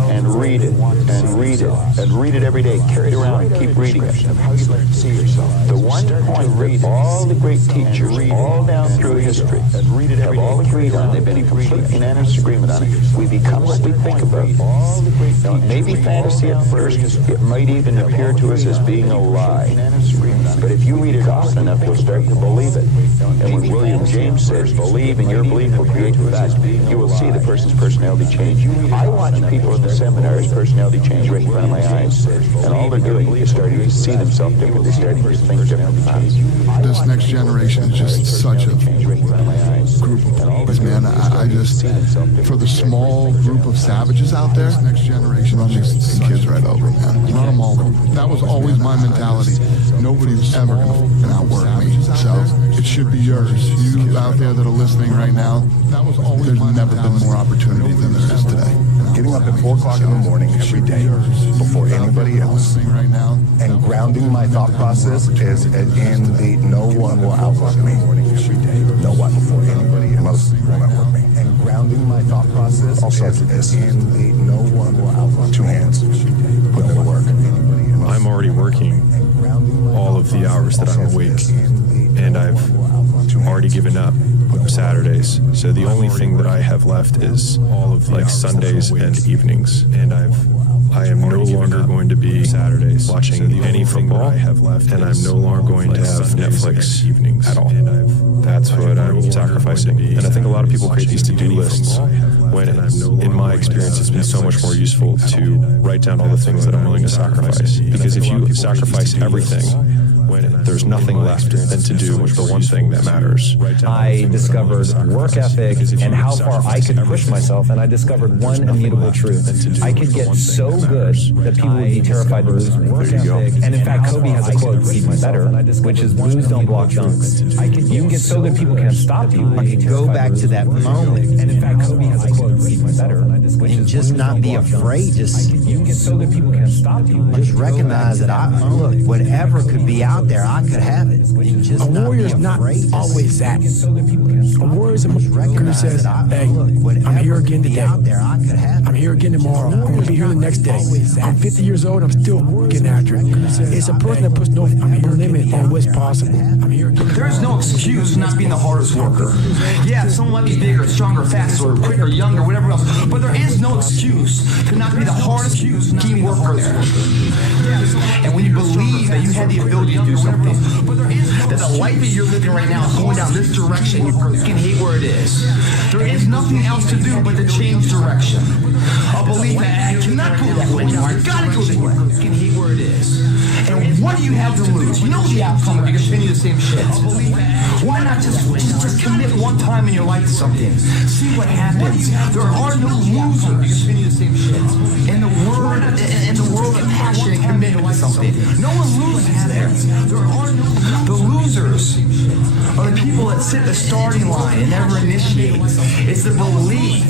and read it, and read it, and read it every day. Carry it around, keep reading it. perception of how you'd like to see yourself. The one point that all the great teachers, all down through history, have all agreed on, they've been in complete unanimous agreement on it. We become what we think about. Now, it may be fantasy at first, it might even appear to us as being a lie. But if you read it often enough, you'll start to believe it. And when William James says, believe and your belief will create fact, you will see the person's personality change. I watch people in the seminars, personality change right in front of my eyes. And all they're doing is starting to see themselves differently, starting to think differently. This next generation is just such a group of boys, man. I just, for the small group of savages out there, next generation, I'll just kids right over, man. Run them all. That was always my mentality. Nobody's ever going to outwork me. So it should be yours. You out there that are listening right now, there's never been more opportunity than there is today. Getting up at 4 o'clock in the morning every day before anybody else and grounding my thought process is in the no one will outwork me. No one before anybody else will outwork me. And grounding my thought process is in the no one will outwork. 2 hands. Put in the work. I'm already working all of the hours that I'm awake, and I've already given up Saturdays. So the only thing that I have left is all of like Sundays and evenings, and I am no longer going to be Saturdays watching any football, and I'm no longer going to have Netflix evenings at all. That's what I'm sacrificing. And I think a lot of people create these to-do lists when, in my experience, it's been so much more useful to write down all the things that I'm willing to sacrifice. Because if you sacrifice everything, there's nothing left than to do with the one thing that matters. I discovered work ethic and how far I could push myself, and I discovered one immutable truth. I could get so good that people would be terrified to lose me. And in fact, Kobe has a quote that's even better, which is, "Blues don't block dunks." You can get so good people can't stop you. You can go back to that moment. And in fact, Kobe has a quote that's even better, which is, just not be afraid. Just you can get so good people can't stop you. Just recognize that look, whatever could be out there, I could have it. A warrior's not always that. A warrior's a who says, hey, I'm here again today. I'm here again tomorrow. I'm going to be here the next day. I'm 50 years old. I'm still working after it. It's a person that puts no limit on what's possible. I'm here again. There's no excuse for not being the hardest worker. Yeah, someone might be bigger, stronger, faster, or quicker, younger, whatever else. But there is no excuse to not be the hardest team worker. And when you believe that you have the ability to do something, that the life that you're living right now is going down this direction, you can hate where it is. There is nothing else to do but to change direction. A belief that I cannot go that way anymore. I gotta go this way. You can hate where it is. And what do you have to lose? You know the outcome if you continue the same shit. Why not just commit one time in your life to something? See what happens. There are no losers. You continue the same shit. In the world of passion and commitment to something, no one loses there. There are no losers. The losers are the people that sit the starting line and never initiate. It's the belief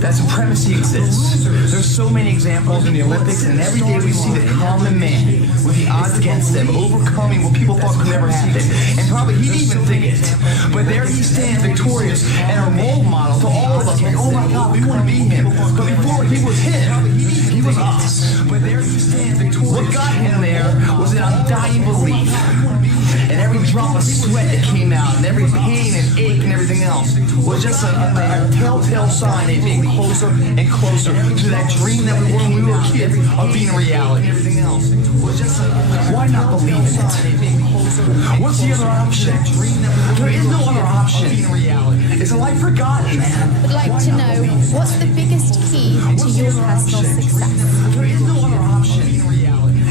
that supremacy exists. There's so many examples in the Olympics, and every day we see the common man with the odds against them, overcoming what people thought could never happen. And probably he didn't even think it. But there he stands victorious and a role model to all of us. Like, oh my God, we want to be him. But before he was him, he was us. But there he stands victorious. What got him there was an undying belief. And every drop of sweat that came out, and every pain and ache and everything else was just a telltale sign that being closer and closer to that dream that we were when we were kids of being a reality. Everything else was just why not believe in it? What's the other option? There is no other option. It's a life forgotten, man. I'd like to know, what's the biggest key to your personal success? There is no other option.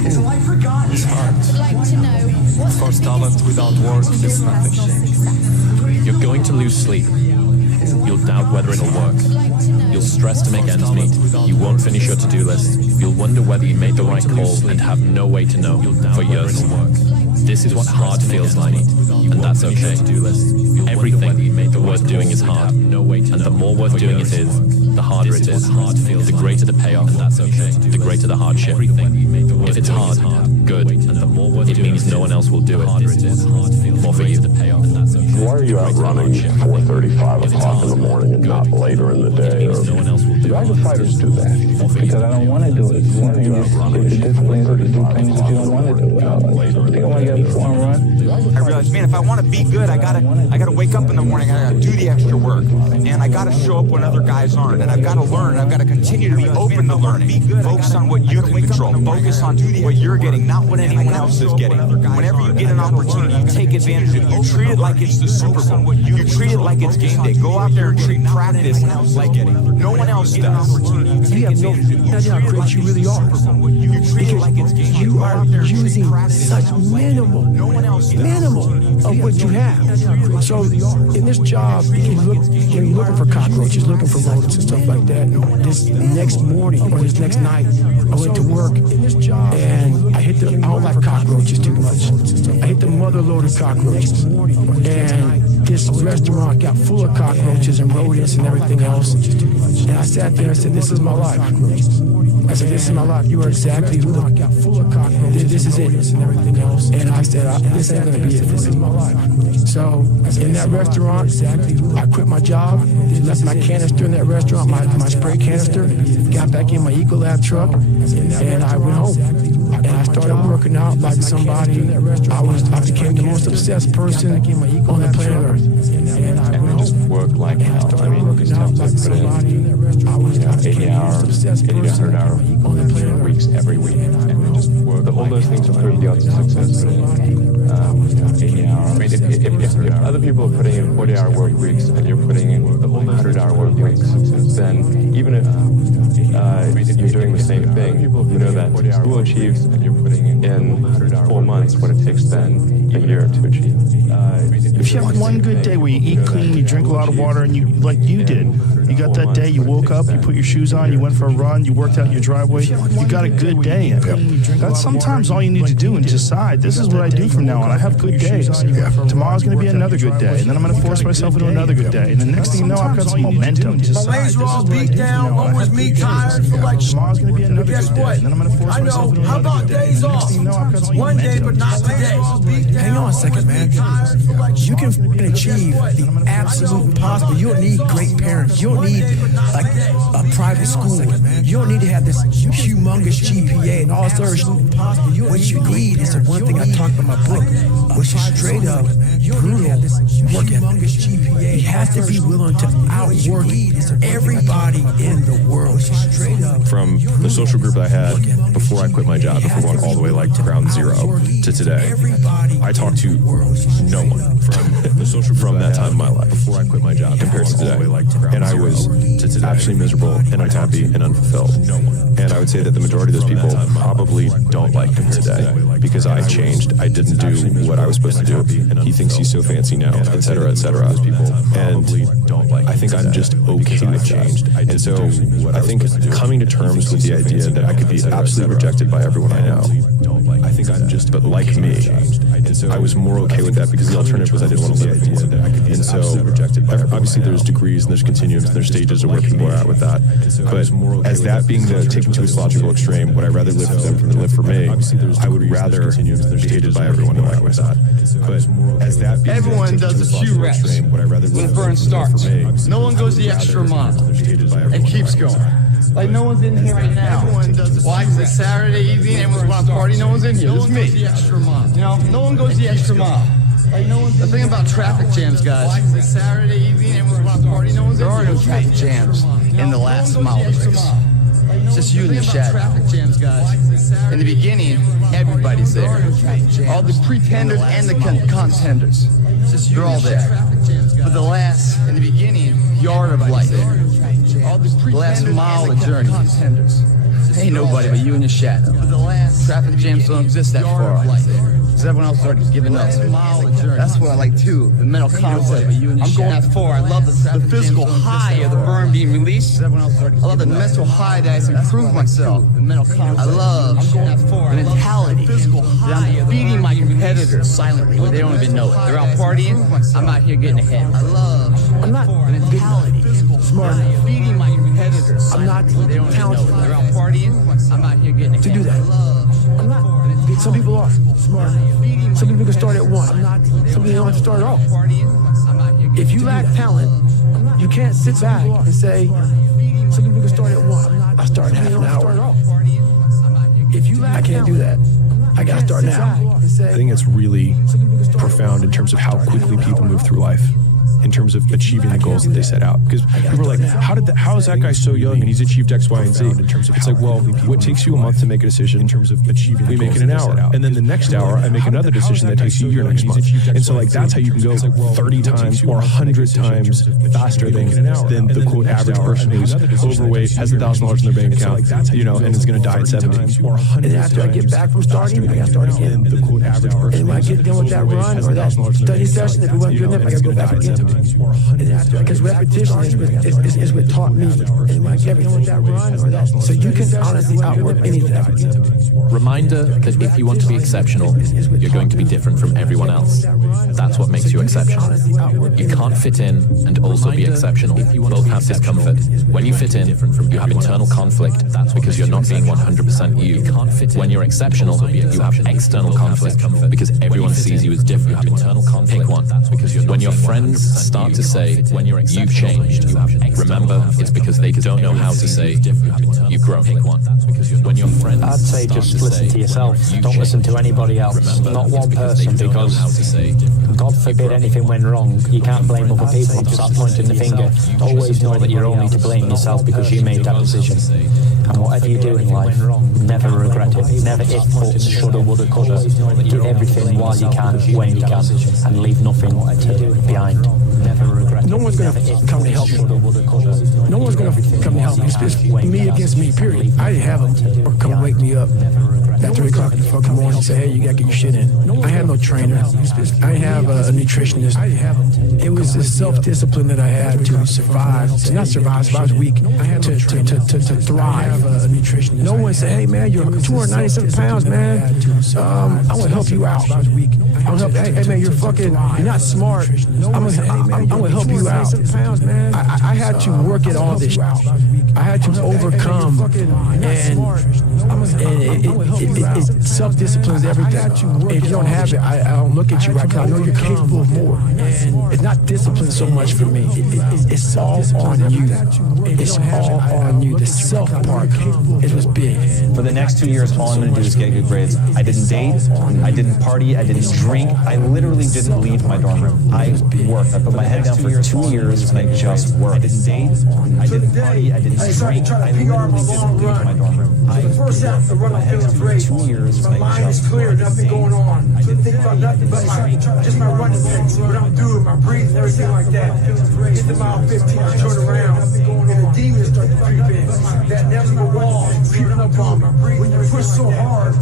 It's a life forgotten. It's hard. I'd like to know, what's the biggest talent without work is nothing. You're going to lose sleep. You'll doubt whether it'll work. You'll stress to make ends meet. You won't finish your to-do list. You'll wonder whether you made the right call and have no way to know for years. This is what hard feels like, and that's okay. Everything worth doing is hard, and the more worth doing it is, the harder it is. The greater the payoff, and that's okay. The greater the hardship. If it's hard, good. It means no one else will do it. More for you. Why are you out running 4:30, 5 o'clock in the morning and not later in the day? Dragon fighters do that. Because I don't want to do it. It's a discipline to do things that you don't want to do. I think I want to get before I run. I realized, man, if I want to be good, I gotta wake up in the morning. I gotta do the extra work, and I gotta show up when other guys aren't. And I've got to learn. And I've got to continue to be open to learning. Focus on what you can control. Focus on what you're getting, not what anyone else is getting. Whenever you get an opportunity, you take advantage of it. You treat it like it's the Super Bowl. You treat it like it's game day. Go out there and treat practice like no one else does. You have no idea how great you really are. Because you are using such minimal of what you have. So in this job, you're looking for cockroaches, looking for rodents and stuff like that. This next morning or this next night, I went to work and I don't like cockroaches too much. I hit the mother load of cockroaches. And this restaurant got full of cockroaches and rodents and everything else. And I sat there and said, this is my life. I said, this is my life. You are exactly who I got full of cockroaches. This is it. And everything else. And I said, this ain't gonna be it. This is my life. So in that restaurant, I quit my job, left my canister in that restaurant, my spray canister, got back in my Ecolab truck, and I went home. And I started working out like somebody. I became the most obsessed person on the planet Earth. And I went home. Work like hell. I mean, just have to put in, 80 hours, 80 to 100 hour weeks every week. And just work. All those things are pretty the odds of success. Put in, 80 hours. I mean, if other people are putting in 40-hour work weeks and you're putting in 100-hour work weeks, then even if you're doing the same thing, you know that you will achieve in 4 months what it takes then a year to achieve. If you have one good day where you eat clean, you drink a lot of water, and you, like you did, you got that day, you woke up, you put your shoes on, you went for a run, you worked out in your driveway, you got a good day. That's sometimes all you need to do and decide, this is what I do from now on. I have good days. Tomorrow's going to be another good day, and then I'm going to force myself into another good day. And the next thing you know, I've got some momentum. My legs were all beat down, one was me tired, feel like tomorrow's going to be another guess good day, what? and then I'm going to force myself into How another about good day. days off? One day, but not today. Hang on a second, man. You can achieve the absolute impossible. You don't need great parents. You don't need like a private school. You don't need to have this humongous GPA and all this other shit. What you need is the one thing I talked about in my book, which is straight up brutal work ethic. You have to be willing to outwork everybody in the world. Straight up. From the social group I had before I quit my job, before going all the way like to ground zero to today, I talked to no one from that time in my life before I quit my job compared to today. And I was absolutely miserable and unhappy and unfulfilled. And I would say that the majority of those people probably don't like him today because I changed. I didn't do what I was supposed to do. He thinks he's so fancy now, etc., etc. And I think I'm just okay with that. And so I think coming to terms with the idea that I could be absolutely rejected by everyone I know, I think I'm just, but like me, I was more okay with that because the alternative was I didn't want to live anymore. And so obviously there's degrees and there's continuums and there's stages of where people are at with that. But as that being the taken to its logical extreme, would I rather live for them than live for me? I would rather be hated by everyone who like that. But as that being everyone does a few reps when the burn starts. No one goes the extra mile and keeps going. Like no one's in here right now. Well, it's Saturday evening, everyone's want to party, no one's in here. It's me. You know, no one goes the extra mile. The thing about traffic jams, guys. It's Saturday evening, everyone's want to party, no one's in here. There are no traffic jams in the last mile race. It's just you and your shadow. In the beginning, everybody's there. All the pretenders and the contenders. They're all there. But the last, in the beginning, yard of life. The last mile of journey. Ain't nobody but you and your shadow. Traffic jams don't exist that far. Because everyone else is already giving up. That's what I like too, the mental concept. I'm going that far. I love the physical high of the burn being released. I love the mental high that I can improve myself. I love the mentality that I'm beating my competitors silently when they don't even know it. They're out partying, I'm out here getting ahead. I'm not mentality. Smart. Beating my competitors. I'm not talented. They're out partying, I'm out here getting ahead. To do that. Some people are smart. Some people can start at 1. Some people don't have to start at all. If you lack talent, you can't sit back and say, some people can start at 1. I start in half an hour. I can't do that. I gotta start now. I think it's really profound in terms of how quickly people move through life, in terms of achieving the goals that they set out. Because people are like, how is that guy so young and he's achieved X, Y, and Z? It's like, well, what takes you a month to make a decision in terms of achieving, we make it an hour. And then the next hour, I make another decision that takes you your next month. And so like, that's how you can go 30 times or 100 times faster than the quote average person who's overweight, has $1,000 in their bank account, you know, and is going to die at 70. And then after I get back from starting, I gotta start again. And when I get done with that run or that study session, if it wasn't good enough, I gotta go back again. Because repetition is what taught me. And when I get done with that run or that, so you can honestly outwork anything. Reminder that if you want to be exceptional, you're going to be different from everyone else. That's what makes you exceptional. You can't fit in and also be exceptional. Both have discomfort. When you fit in, you have internal conflict. That's because you're not being 100% you. When you're exceptional, you have external conflict because everyone sees you as different. You have internal conflict. Pick one. When your friends start to say, you've changed, remember, it's because they don't know how to say, you've grown. Pick one. When your friends I'd say just listen to yourself. Don't listen to anybody else. Not one person, because God forbid anything went wrong. You can't blame other people and start pointing the finger. Always know that you're only to blame yourself because you made that decision. And whatever you do in life, never regret it. Never if, buts, shoulda, woulda, coulda. Do everything while you can, when you can, and leave nothing behind. Never regret it. No one's going to come to help me. No one's going to come to help me. It's me against me, period. I didn't have them or come wake me up at 3 o'clock in the fucking morning and say, hey, you got to get your shit in. I had no trainer. I didn't have a nutritionist. It was the self-discipline that I had to survive. To not survive a week. To thrive. No one said, hey, man, you're 297 pounds, man. I want to help you out. I want to help. Hey, man, you're not smart. I'm gonna help you out. I had to work at all this. I had to overcome, and self-discipline is everything. If you don't have it, I don't look at you right because I know you're capable of more. It's not discipline so much for me. It's all on you. It's all on you. The self part is what's big. For the next 2 years, all I'm going to do is get good grades. I didn't date, I didn't party, I didn't drink. I literally didn't leave my dorm room. I worked. I put my head down for 2 years and I just worked. I didn't date, I didn't party, I didn't drink. I literally didn't leave my dorm room. The first half, the run feels great. 2 years My mind is clear, nothing going on. I didn't think about nothing but just my running pace, what I'm doing, my breathing, everything like that. Get to mile 15, I turn around, and the demons start to creep in. That never wall creeping up on me. When you push so hard,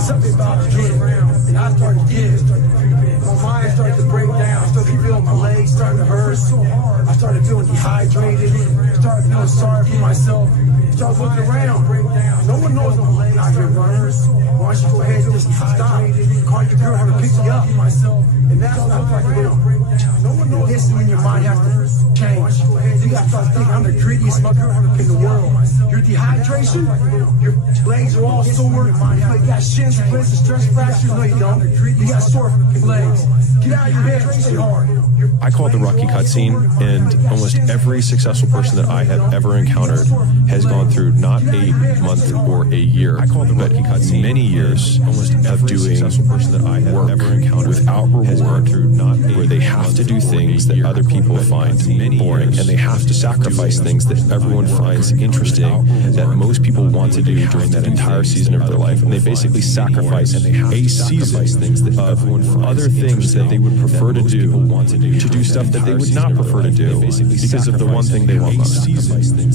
something about it came around, and I started to get it. My mind started to break down. I started feeling my legs starting to hurt. I started feeling dehydrated. Started feeling sorry for myself. Started looking around. No one knows I'm out here runners. Why don't you go ahead and just stop? Call your girl, have her pick me up. And that's what I look like now. No one knows this when your mind has to change. You got to start thinking I'm the greediest mother in the world. Your dehydration, your legs are all sore. You got shin splints and stress fractures. No, you don't. You got sore legs. Get out of your head. Stay hard. I call it the Rocky cutscene, and almost every successful person that I have ever encountered has gone through not a month or a year, but many years of doing work without reward, where they have to do things that other people find boring, and they have to sacrifice things that everyone finds interesting, that most people want to do during that entire season of their life, and they basically sacrifice a season of other things that they would prefer to do stuff that they would not prefer to do because of the one thing they want most.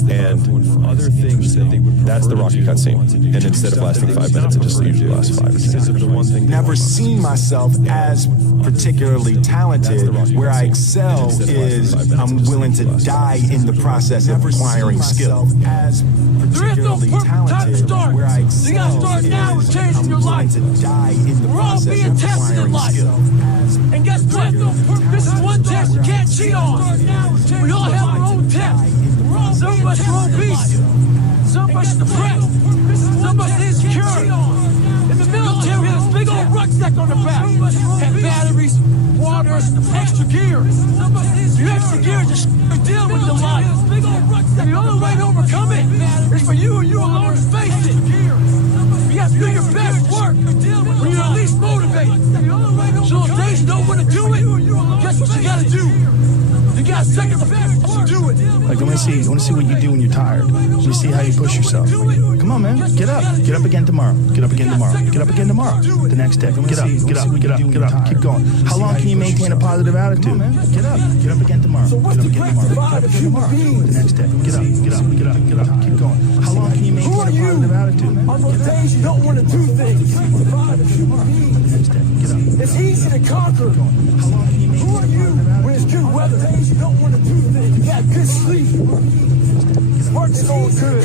And other things that they would that's the Rocky cutscene. And instead of lasting 5 minutes, it just usually lasts 5 or 10 minutes. Never seen myself as particularly talented. Where I excel is I'm willing to die in the process of acquiring skill. As particularly talented, where I excel, you gotta start now with changing your life. We're all being tested in life. And guess what? This is one test you can't cheat on. We all have our own test. Some of us are obese. Some of us are depressed. Some of us are insecure. stacked on the back. Have batteries, water, extra gear. The extra gear just deal with the life. The only way to overcome it is for you and you alone to face it. You got to do your best work when you're at least motivated. So the days you don't want to do it, guess what you got to do? You got to second the best to do it. Like, I want to see what you do when you're tired. Let me see how you push yourself. Come on, man. Get up. Get up again tomorrow. Get up again tomorrow. Get up again tomorrow. The next day. Get up. Get up. Get up. Get up. Keep going. How long can you maintain a positive attitude? Get up. Get up again tomorrow. Get up again tomorrow. Get up again tomorrow. The next day. Get up. Get up. Get up. Get up. Keep going. How long can you maintain a positive attitude? On those days you don't want to do things. The next day. Get up. It's easy to conquer. Who are you when it's good weather? Days you don't want to do things. You got good sleep. Work's going good.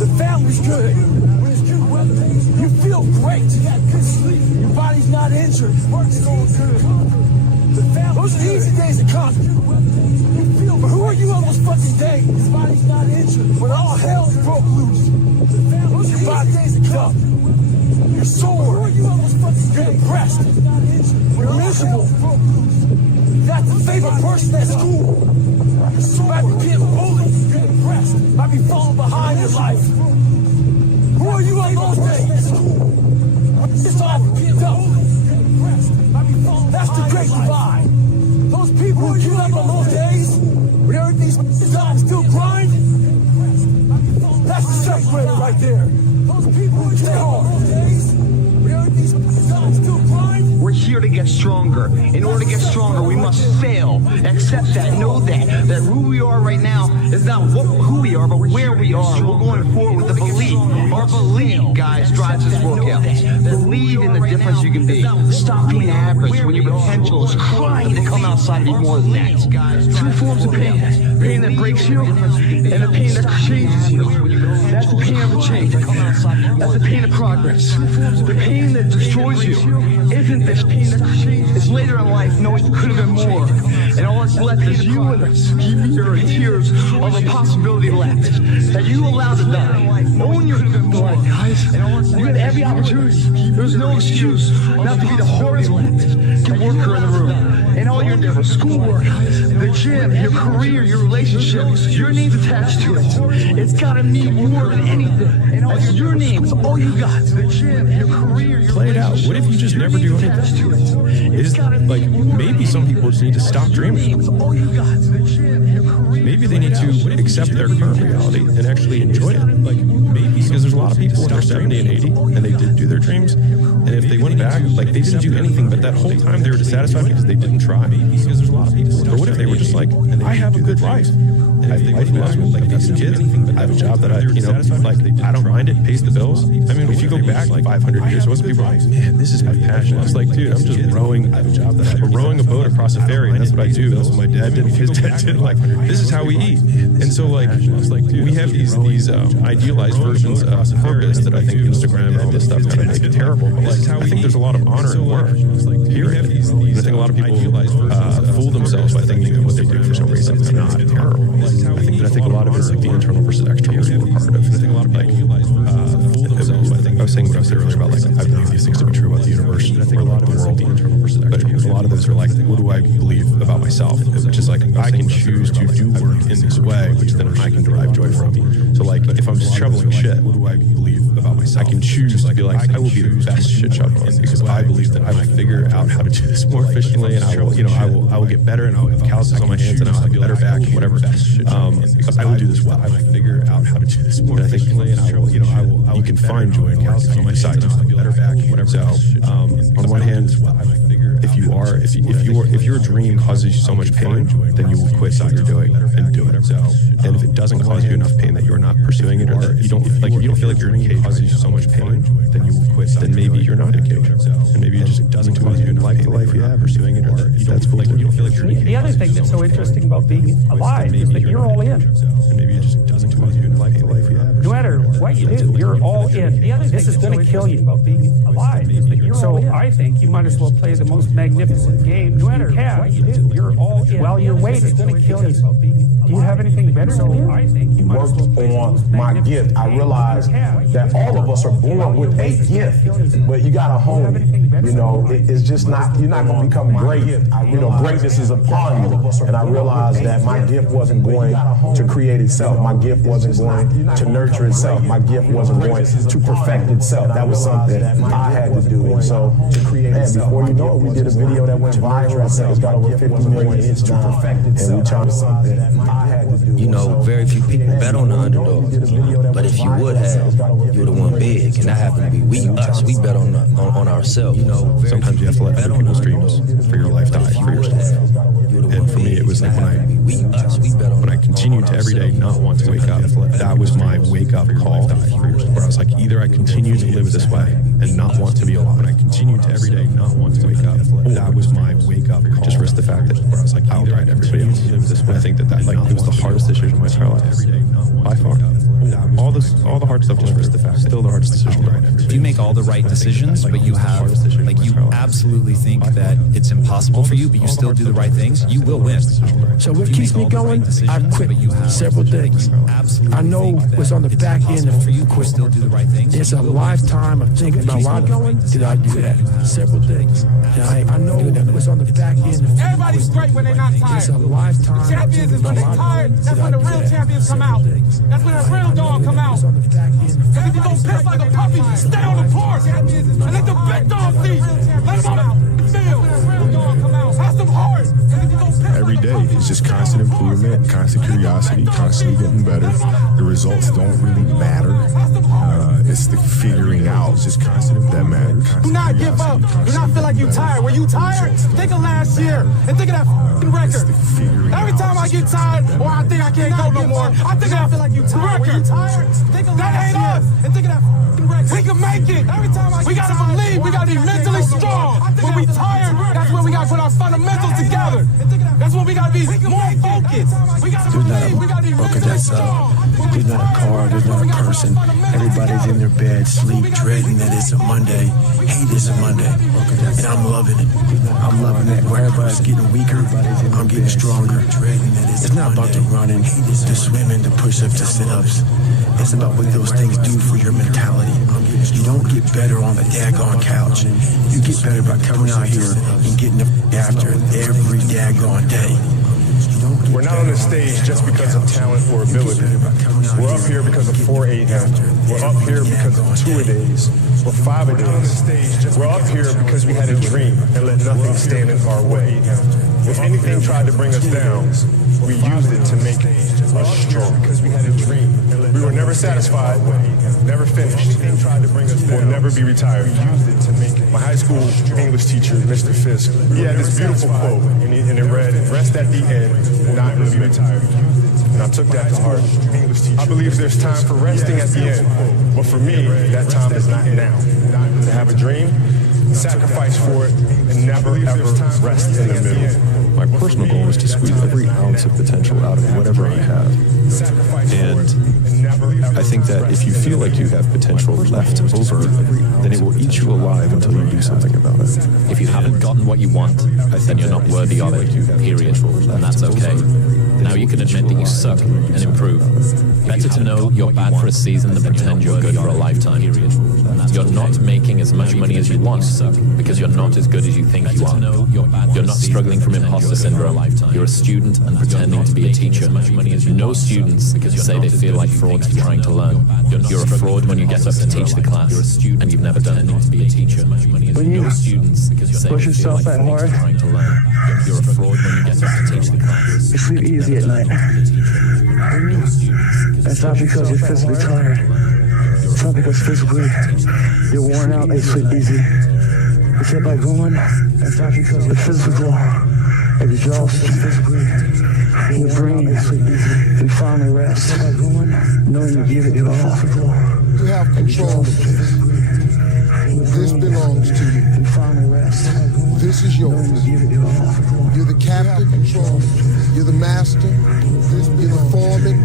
The family's good. When it's good weather, you feel great. You got good sleep. Your body's not injured. Work's going good. Those are easy days to conquer. But who are you on those fucking days? Your body's not injured. When all hell's broke loose. Those are 5 days to conquer. You're sore. You're depressed. You're miserable. You're not the favorite person at school. You might be getting bullied. You're depressed. You might be falling behind in life. Who are you on those days? It's all picked up. That's the great divide. Those people who give up on those days, when everything's done, still grind. That's the separator right there. Those people who stay hard. When everything's done, still grind. We're here to get stronger. In order to get stronger, we must fail. Accept that. Know that who we are right now is not who we are, but where we are. We're going forward with the belief. Our belief, guys, drives this workout. Believe in the difference you can be. Stop being average when your potential is crying to come outside and be more than that. 2 forms of pain. Pain that breaks you and the pain that changes you. That's the pain of a change. That's the pain of progress. The pain that destroys you isn't this pain that changes. It's later in life knowing you could have been more. And all that's left is you and the tears of a possibility left that you allowed to die. Own your life, guys. You had every opportunity. There's no excuse not to be the hardest worker in the room. And all your endeavors, schoolwork, the gym, your career, your relationships, your name's attached to it. It's gotta mean more than anything. That's your name. It's all you got. The gym, your career, your Play it out. What if you just never do anything? Is like maybe some people just need to stop dreaming. Maybe they need to accept their current reality and actually enjoy it. Like maybe because there's a lot of people in their 70 and 80 and they did do their dreams. And if they went back, like they didn't do anything, but that whole time they were dissatisfied because they didn't try. Because there's a lot of people. Or what if they were just like, I have a good life. I have a wife who loves me, like decent kids. I have a job that I don't mind it, pays the bills. I mean, if you go back like 500 years, wasn't people like, man, this is my passion. It's like, dude, I'm just rowing a boat across a ferry, and that's what I do. That's what my dad did. His dad did. Like, this is how we eat. And so, like, we have these idealized versions of purpose that I think Instagram and all this stuff kind of make it terrible. But like, I think there's a lot of honor in work. Here, and I think a lot of people fool themselves by thinking that what they do for some reason is not terrible. I think a lot of it is like the internal versus external scorecard of. I think a lot of like fool themselves. I was saying what I said earlier about like I believe these things to be true about the universe. And I think a lot of it is the internal versus external. But a lot of those are like, what do I believe about myself? Which is like I can choose to do work in this way, which then I can derive joy from. So like if I'm just shoveling shit, what do I believe about myself? I can choose to be like I will be the best shit shoveler because I believe that I will figure out how to do this more efficiently, and I will get better, and I'll have calluses on my hands, and I'll have better back, and whatever. Because I will do this well. I will figure out how to do this more efficiently, and I will. You can find joy in work if you decide to have better back, and whatever. So on one hand, if your dream causes you so much pain, then you will quit what you're doing and do it. And if it doesn't cause you enough pain that you're not pursuing it, or that you don't feel like you're in a cage causes you so much pain, then you will quit. Then maybe you're not in a cage, and maybe it just doesn't cause you enough pain. Like you have pursuing it, or that's cool. You don't feel like you're in a cage. The other thing that's so interesting about being alive is that you're all in. And maybe it just doesn't cause you enough pain. Like you have. No matter what you do, you're all in. This is going to kill you about being alive. So I think you might as well play the most magnificent game. No matter what you do, you're all in. well, your weight is going to kill you. Do you have anything better to do? Worked on my gift. I realized that all of us are born with a gift, but you gotta hone it. You know, it's just not, you're not gonna become great. You know, greatness is upon you. And I realized that my gift wasn't going to create itself. My gift wasn't going to nurture itself. My gift wasn't going to perfect itself. That was something I had to do. And so, man, before you know it, we did a video that went viral. It's got over 50 million hits to perfect itself. And we tried something I had to do. You know, very few people bet on the underdog. But if you would have, you're the one big. And that happened to be we bet on ourselves. You know, sometimes you have to let other people's dreams for your life die for yourself. And for me, it was like when I continued to every day not want to wake up, that was my wake up call. Where I was like, either I continue to live this way and not want to be alive. When I continued to every day not want to wake up, that was my wake up call. Just risk the fact that where I was like, I'll outright everybody else. And I think that like it was the hardest decision of my entire life by far. All the hard stuff, just risk the fact. Still the hardest decision. If you make all the right decisions, but you have, like, you absolutely think that it's impossible for you, but you still do the right things, you will win. So what keeps me going? I've quit several things. I know what's on the back end of you quit. Still do the right things. There's a lifetime of thinking about why I'm going. Did I do that? Several things. I know what's on the back end of Everybody's great when they're not tired. There's a lifetime. The champions is when they're tired. That's when the real champions come out. That's when the real dog come out. And if you go piss like a puppy, stay on the porch and let the big dog see. Let them on the field. Real dog come out. Have some heart. Every day is just constant improvement, constant curiosity, constantly getting better. The results don't really matter. It's the figuring out, just constant that matters. Do not give up. Do not feel like you're tired. When you tired, think of last year and think of that record. Every time I get tired or I think I can't go no more, I think I feel like you tired. When you tired, think of last year and think of that record. We can make it. Every time we gotta believe. We gotta be mentally strong. When we tired, that's when we gotta put our fundamentals together. That's when we gotta be more focused. We gotta believe. We gotta be mentally strong. There's not a car, there's not a person. Everybody's in their bed, sleep, dreading that it's a Monday. Hate it's a Monday. And I'm loving it. I'm loving it. Where everybody's getting weaker, I'm getting stronger. It's not about the running, the swimming, the push-ups, the sit-ups. It's about what those things do for your mentality. You don't get better on the daggone couch. You get better by coming out here and getting the after every daggone day. We're not on this stage just because of talent or ability. We're up here because of 4 a.m. We're up here because of 2-a-days or 5-a-days. We're up here because we had a dream and let nothing stand in our way. If anything tried to bring us down, we used it to make us strong. Because we had a dream. We were never satisfied, never finished. We'll never be retired. My high school English teacher, Mr. Fisk, he had this beautiful quote, and it read, "Rest at the end, not really retired." And I took that to heart. I believe there's time for resting at the end, but for me, that time is not now. To have a dream, sacrifice for it, and never ever rest in the middle. My personal goal is to squeeze every ounce of potential out of whatever I have. And I think that if you feel like you have potential left over, then it will eat you alive until you do something about it. If you haven't gotten what you want, then you're not worthy of it, period. And that's okay. Now you can admit that you suck and improve. Better to know you're bad for a season than pretend you're good for a lifetime. You're not making as much money as you want because you're not as good as you think you are. You're not struggling from imposter syndrome. You're a student and pretending to be a teacher. No students say they feel like frauds for trying to learn. You're a fraud when you get up to teach the class and you've never done it. When you push yourself that hard, you're a fraud when you get up to teach the class. you sleep easy at night. That's not because you're physically tired. It's not because physically you're worn out and you sleep easy. It's that by going, that's not because you're physical and exhausted physically. In your brain, you sleep easy. You finally rest. By going, knowing you give it your all. You have control of this. This belongs to you. You finally rest. This is yours. You're the captain. You're the master. You're the foreman.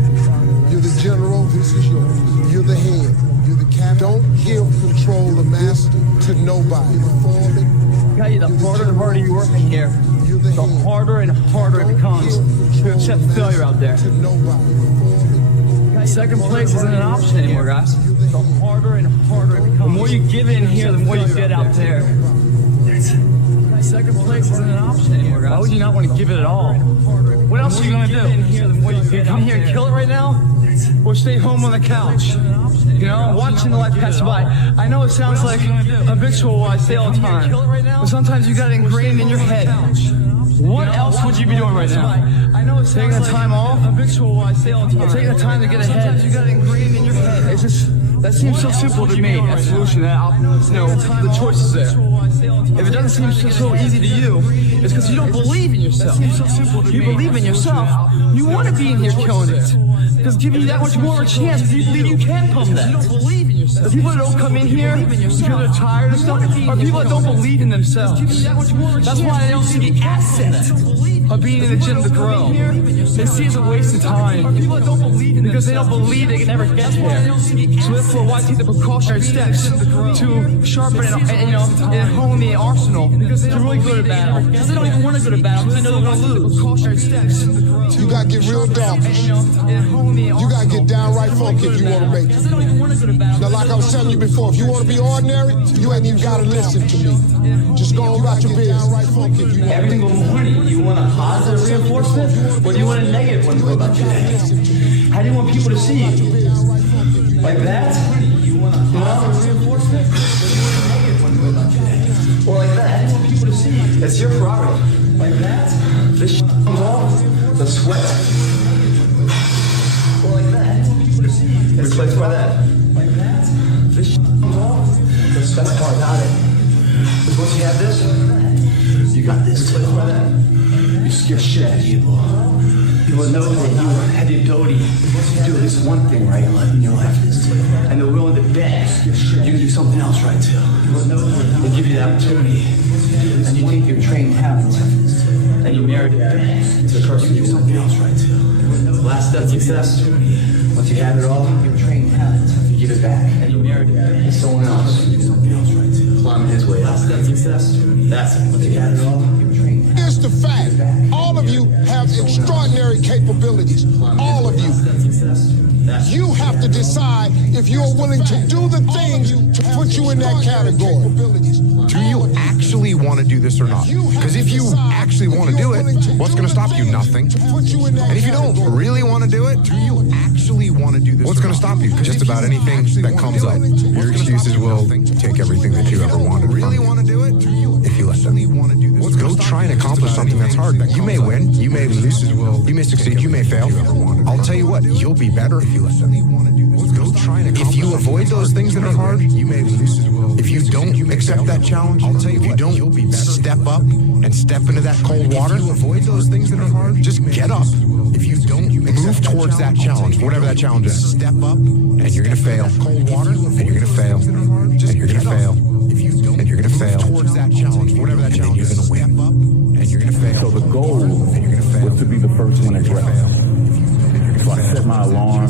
You're the general. This is yours. You're the head. You're the captain. Don't give control of master to nobody. The foreman. The harder and harder you work in here, the harder and harder it becomes. accept failure out there. Second place isn't an option anymore, guys. The harder and harder it becomes. The more you give in here, the more you get out there. Second place isn't an option anymore, guys. Why would you not want to give it at all? What else are you going to do? You come here and kill it right now? Or stay home on the couch? You know, watching the life pass by. I know it sounds like habitual what I say all the time. But sometimes you got it ingrained in your head. What else would you be doing right now? Taking the time off? Habitual what I say all the time. Taking the time to get ahead. You got it ingrained in your head. It's just, that seems so simple to me, that solution, the choice is there. If it doesn't seem so easy to you, it's because you don't believe in yourself. You believe in yourself, you want to be in here killing it. Because giving you that much more of a chance because you believe you can come that. The people that don't come in here because they're tired and stuff are people that don't believe in themselves. That's why they don't see the asset of being in the gym to grow. They see it as a waste of time because they don't believe they can never get there. So therefore, why take the precautionary steps to sharpen and hone the arsenal to really go to battle? Because they don't even want to go to battle because they know they're going to lose. Precautionary steps. You got to get real dark. You got to get downright funky if you want to make it. Now, like I was telling you before, if you want to be ordinary, you ain't even got to listen to me. Just go on about your business. Every single morning, you want a positive reinforcement or do you want a negative one to go about your day? How do you want people to see you? Like that? You want a positive reinforcement or like that? How do you want people to see you? That's your prerogative. Like that? This comes off, the sweat. Or like that? How do you want people to see you? Replaced by that. Like that? This comes off, the sweat part out it. Because once you have this, you got this too. You scare shit out of people. You will know that you have the ability to do at least one thing right in your life. And they're willing to bet you can do something else right too. They give you the opportunity. And you take your trained talent and you marry it to the person you do something else right too. Last step success. Once you have it all, your trained talent, you give it back. And you marry it to someone else. You do something else right too. Climb his way. Last step success. That's it. Once you have it all, Here's the fact. All of you have extraordinary capabilities. All of you. You have to decide if you're willing to do the things to put you in that category. Do you actually want to do this or not? Because if you actually want to do it, what's going to stop you? Nothing. And if you don't really want to do it, do you actually want to do this? What's going to stop you? Just about anything that comes up. Your excuses will take everything that you ever wanted. Really want to do it? If you let them. Let's go try and accomplish something that's hard. You may win, you may lose, you may succeed, you may fail. I'll tell you what, you'll be better if you let them. Let's go try and accomplish. If you avoid those things that are hard, you may lose. If you don't accept that challenge, I'll tell you if you don't, you'll be better. Step up and step into that cold water. If you avoid those things that are hard, just get up. If you don't move towards that challenge, whatever that challenge is, step up and you're gonna fail. Cold water, and you're gonna fail, and you're gonna fail, and you're gonna fail towards that challenge, whatever that challenge is. You're gonna win, and you're gonna fail. So the goal was to be the first one to dress. So I set my alarm.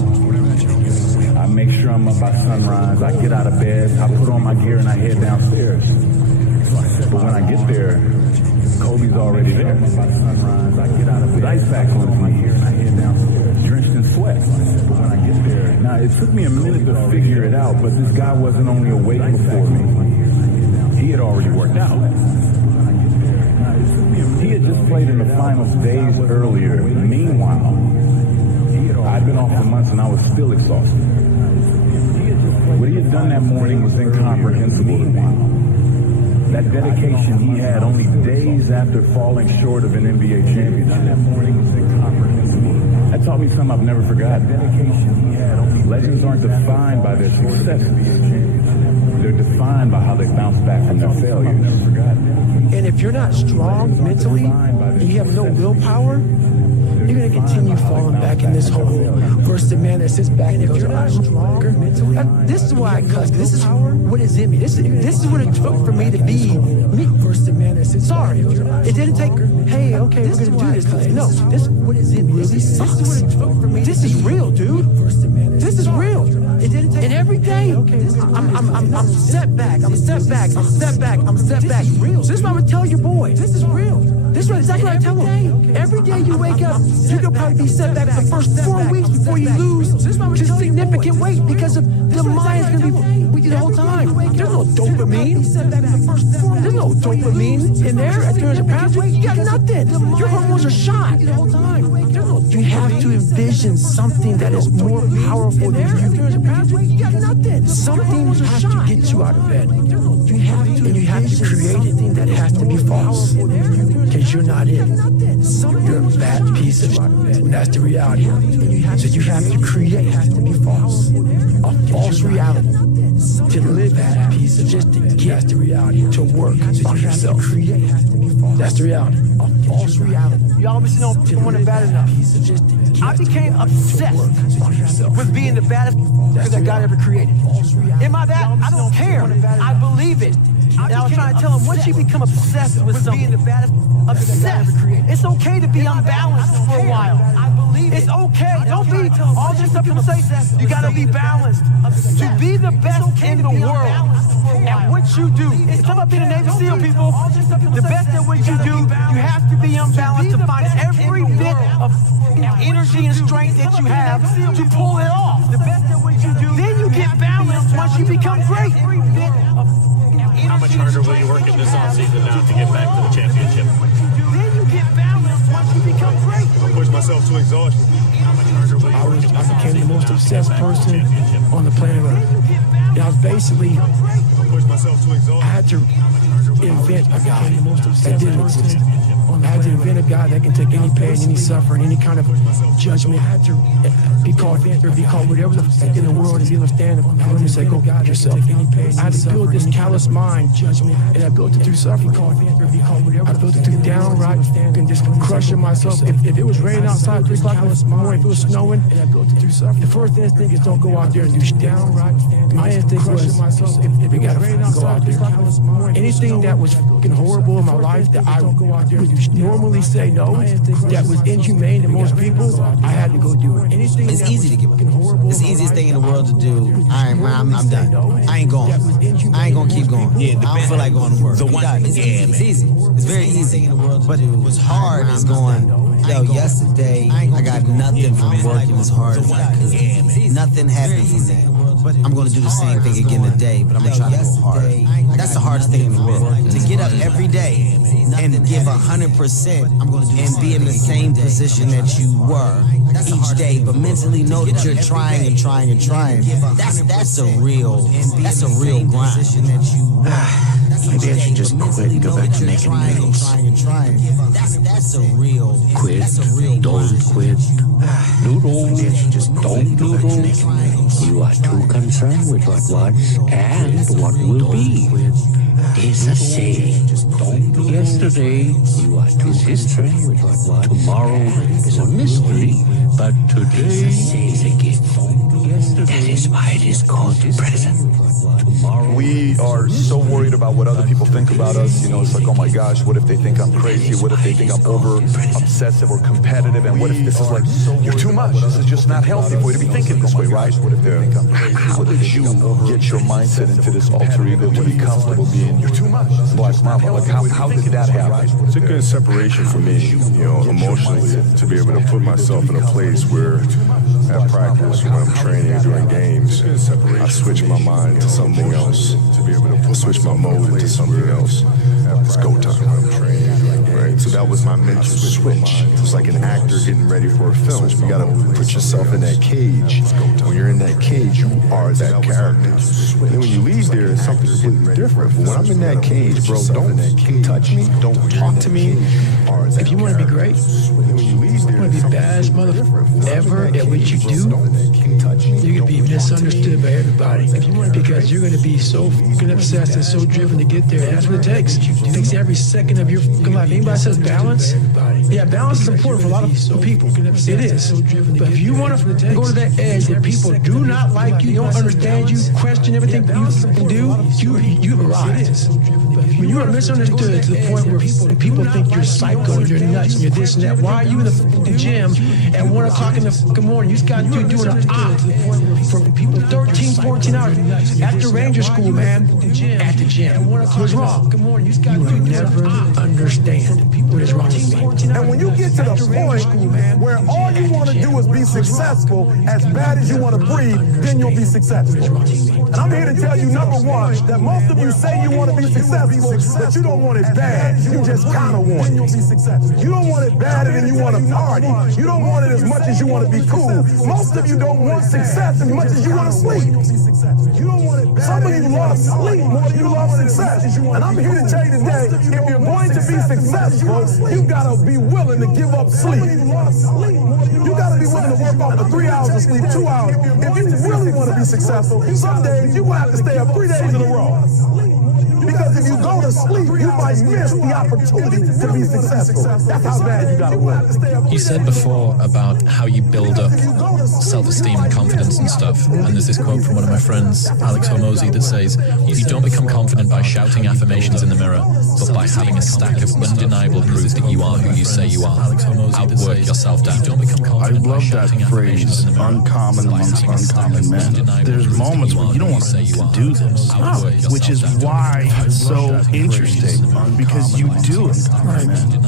I make sure I'm up by sunrise. I get out of bed. I put on my gear and I head downstairs. But when I get there, Kobe's already there. By sunrise, I get out of bed. With ice pack on my gear and I head downstairs, drenched in sweat. But when I get there, now it took me a minute to figure it out. But this guy wasn't only awake before me. He had already worked out. He had just played in the finals days earlier. Meanwhile, I'd been off for months and I was still exhausted. What he had done that morning was incomprehensible to me. That dedication he had only days after falling short of an NBA championship. That morning was incomprehensible. That taught me something I've never forgotten. Legends aren't defined by their success. They're defined by how they bounce back from their failures. And if you're not strong mentally and you have no willpower, you're going to continue falling back in this hole versus the man that sits back and if you're not stronger mentally. This is why I cuss. This is what is in me. This is what it took for me to be me versus the man that sits. Sorry, it didn't take her. Hey, okay, we're going to do this today. No, this is what is in me. This is what it took for me. This is real, dude. This is real. It didn't take. And every day, I'm step back. I'm step back. I'm step back. I'm step back. Real. So this is what I'm gonna tell your boy. This is real. This is exactly what I tell them. Every day you wake up, you're going to probably be set back the first 4 weeks before you lose to significant weight because of the mind's going to be with you the whole time. There's no dopamine. There's no dopamine in there at 200 pounds. You got nothing. Your hormones are shot the whole time. You have to envision something that is more powerful than you. You got nothing. Something has to get you out of bed. And you have to create anything that has to be false. Because you're not it. You're a bad piece of shit. That's the reality. So you have to create has to be false. A false reality. To live that piece of just to get the reality to work on yourself. That's the reality. A false reality. You obviously don't want it bad enough. I became obsessed with being the baddest that God ever created. Am I that? I don't care. I believe it. And I was trying to tell him, once you become obsessed with something, obsessed, it's okay to be unbalanced for a while. It's okay. Don't be all this stuff people say. You gotta be balanced. To be the best in the world at what you do. It's talking about being a Navy SEAL, people. The best at what you do, you have to be unbalanced to find every bit of energy and strength that you have to pull it off. The best at what you do. Then you get balanced once you become great. How much harder will you work in this offseason now to get back to the championship? Then you get balanced once you become great. Push myself to exhaustion. I became the most obsessed person on the planet Earth. And I was basically, I had to invent a guy that didn't exist. I had to invent a guy that can take any pain, any suffering, any kind of judgment. I had to be called whatever the fuck in the world and be able to stand up and say, go God yourself. I had to build this callous mind, and I built it through suffering. I built it through downright and just crushing myself. If it was raining outside 3 o'clock in the morning, if it was snowing, and I built it through suffering. The first instinct is don't go out there and do shit downright. My instinct was, if it got rain outside, go out there. Anything that was fucking horrible in my life that I would go out there and do normally say no, that was inhumane to most people, I had to go do it. It's easy to give up. It's the easiest thing in the world to do. All right, man, I'm done. I ain't going. I ain't gonna keep going. I don't feel like going to work. It's easy. It's very easy. But what's hard is going, yo, yesterday I got nothing from working as hard as I could. Nothing happened from that. I'm going to do the same thing again today, but I'm going to try to go hard. That's the hardest thing in the world. To get up every day and give 100% and be in the same position that you were each day, but mentally know that you're trying and trying and trying. That's a real grind. Maybe I should just quit and go back to making noodles. That's a real Quit. Don't quit. Noodles. Maybe I should just don't noodle. You are too concerned with what was and what will be. It's a saying. Yesterday is history. Tomorrow is a mystery. But today is a gift. That is why it is called the present. We are so worried about what other people think about us. You know, it's like, oh my gosh, what if they think I'm crazy? What if they think I'm over obsessive or competitive? And what if this is like, you're too much? This is just not healthy for you to be thinking this way, right? What if they think I'm crazy? How did you get your mindset into this alter ego to be comfortable being you're too much? Black Mamba, like how did that happen? It's a good separation for me, you know, emotionally, to be able to put myself in a place where at practice, when I'm training during games, I switch my mind to something else, to be able to switch my mode into something else. It's go time when I'm training during games. Right? So that was my mental switch. It's like an actor getting ready for a film. You gotta put yourself in that cage. When you're in that cage, you are that character. And then when you leave there, it's something completely different. But when I'm in that cage, bro, don't touch me, don't talk to me. If you want to be great, you want to be the baddest motherfucker ever at what you do, you're going to be misunderstood by everybody. Because you're going to be so fucking obsessed and so driven to get there. That's what it takes. It takes every second of your fucking life. Anybody says balance, Yeah, balance is important for a lot of people. It is. But if you want to go to that edge where people do not like you, don't understand you, question everything you do, you've arrived. When you are misunderstood to the point where people think you're psycho, you're nuts, and you're this and that, why are you in the gym at 1 o'clock in the morning? You just got to doing an op for people 13, 14 hours after Ranger School, man, at the gym. What's wrong? You will never understand what is wrong with me. And when you get to the point where all you want to do is be successful, as bad as you want to breathe, then you'll be successful. And I'm here to tell you, number one, that most of you say you want to be successful, but you don't want it bad. You just kind of want it. You don't want it bad and then you want to party. You don't want it as much as you want to be cool. Most of you don't want success as much as you want to sleep. Some of you love sleep more than you love success. And I'm here to tell you today, if you're going to be successful, you gotta be willing to give up sleep. You gotta be willing to work off the 3 hours of sleep, 2 hours. If you really want to be successful, some days you will have to stay up 3 days in a row. Because if you go to sleep, you might miss the opportunity to be successful. That's how bad you gotta work. You said before about how you build up self-esteem and confidence and stuff, and there's this quote from one of my friends, Alex Hormozy, that says, you don't become confident by shouting affirmations in the mirror, but by having a stack of undeniable proof that you are who you say you are. Outwork your self-doubt. I love that phrase, uncommon amongst uncommon men. There's moments when you don't want to do this, which is why it's so interesting, because you do it.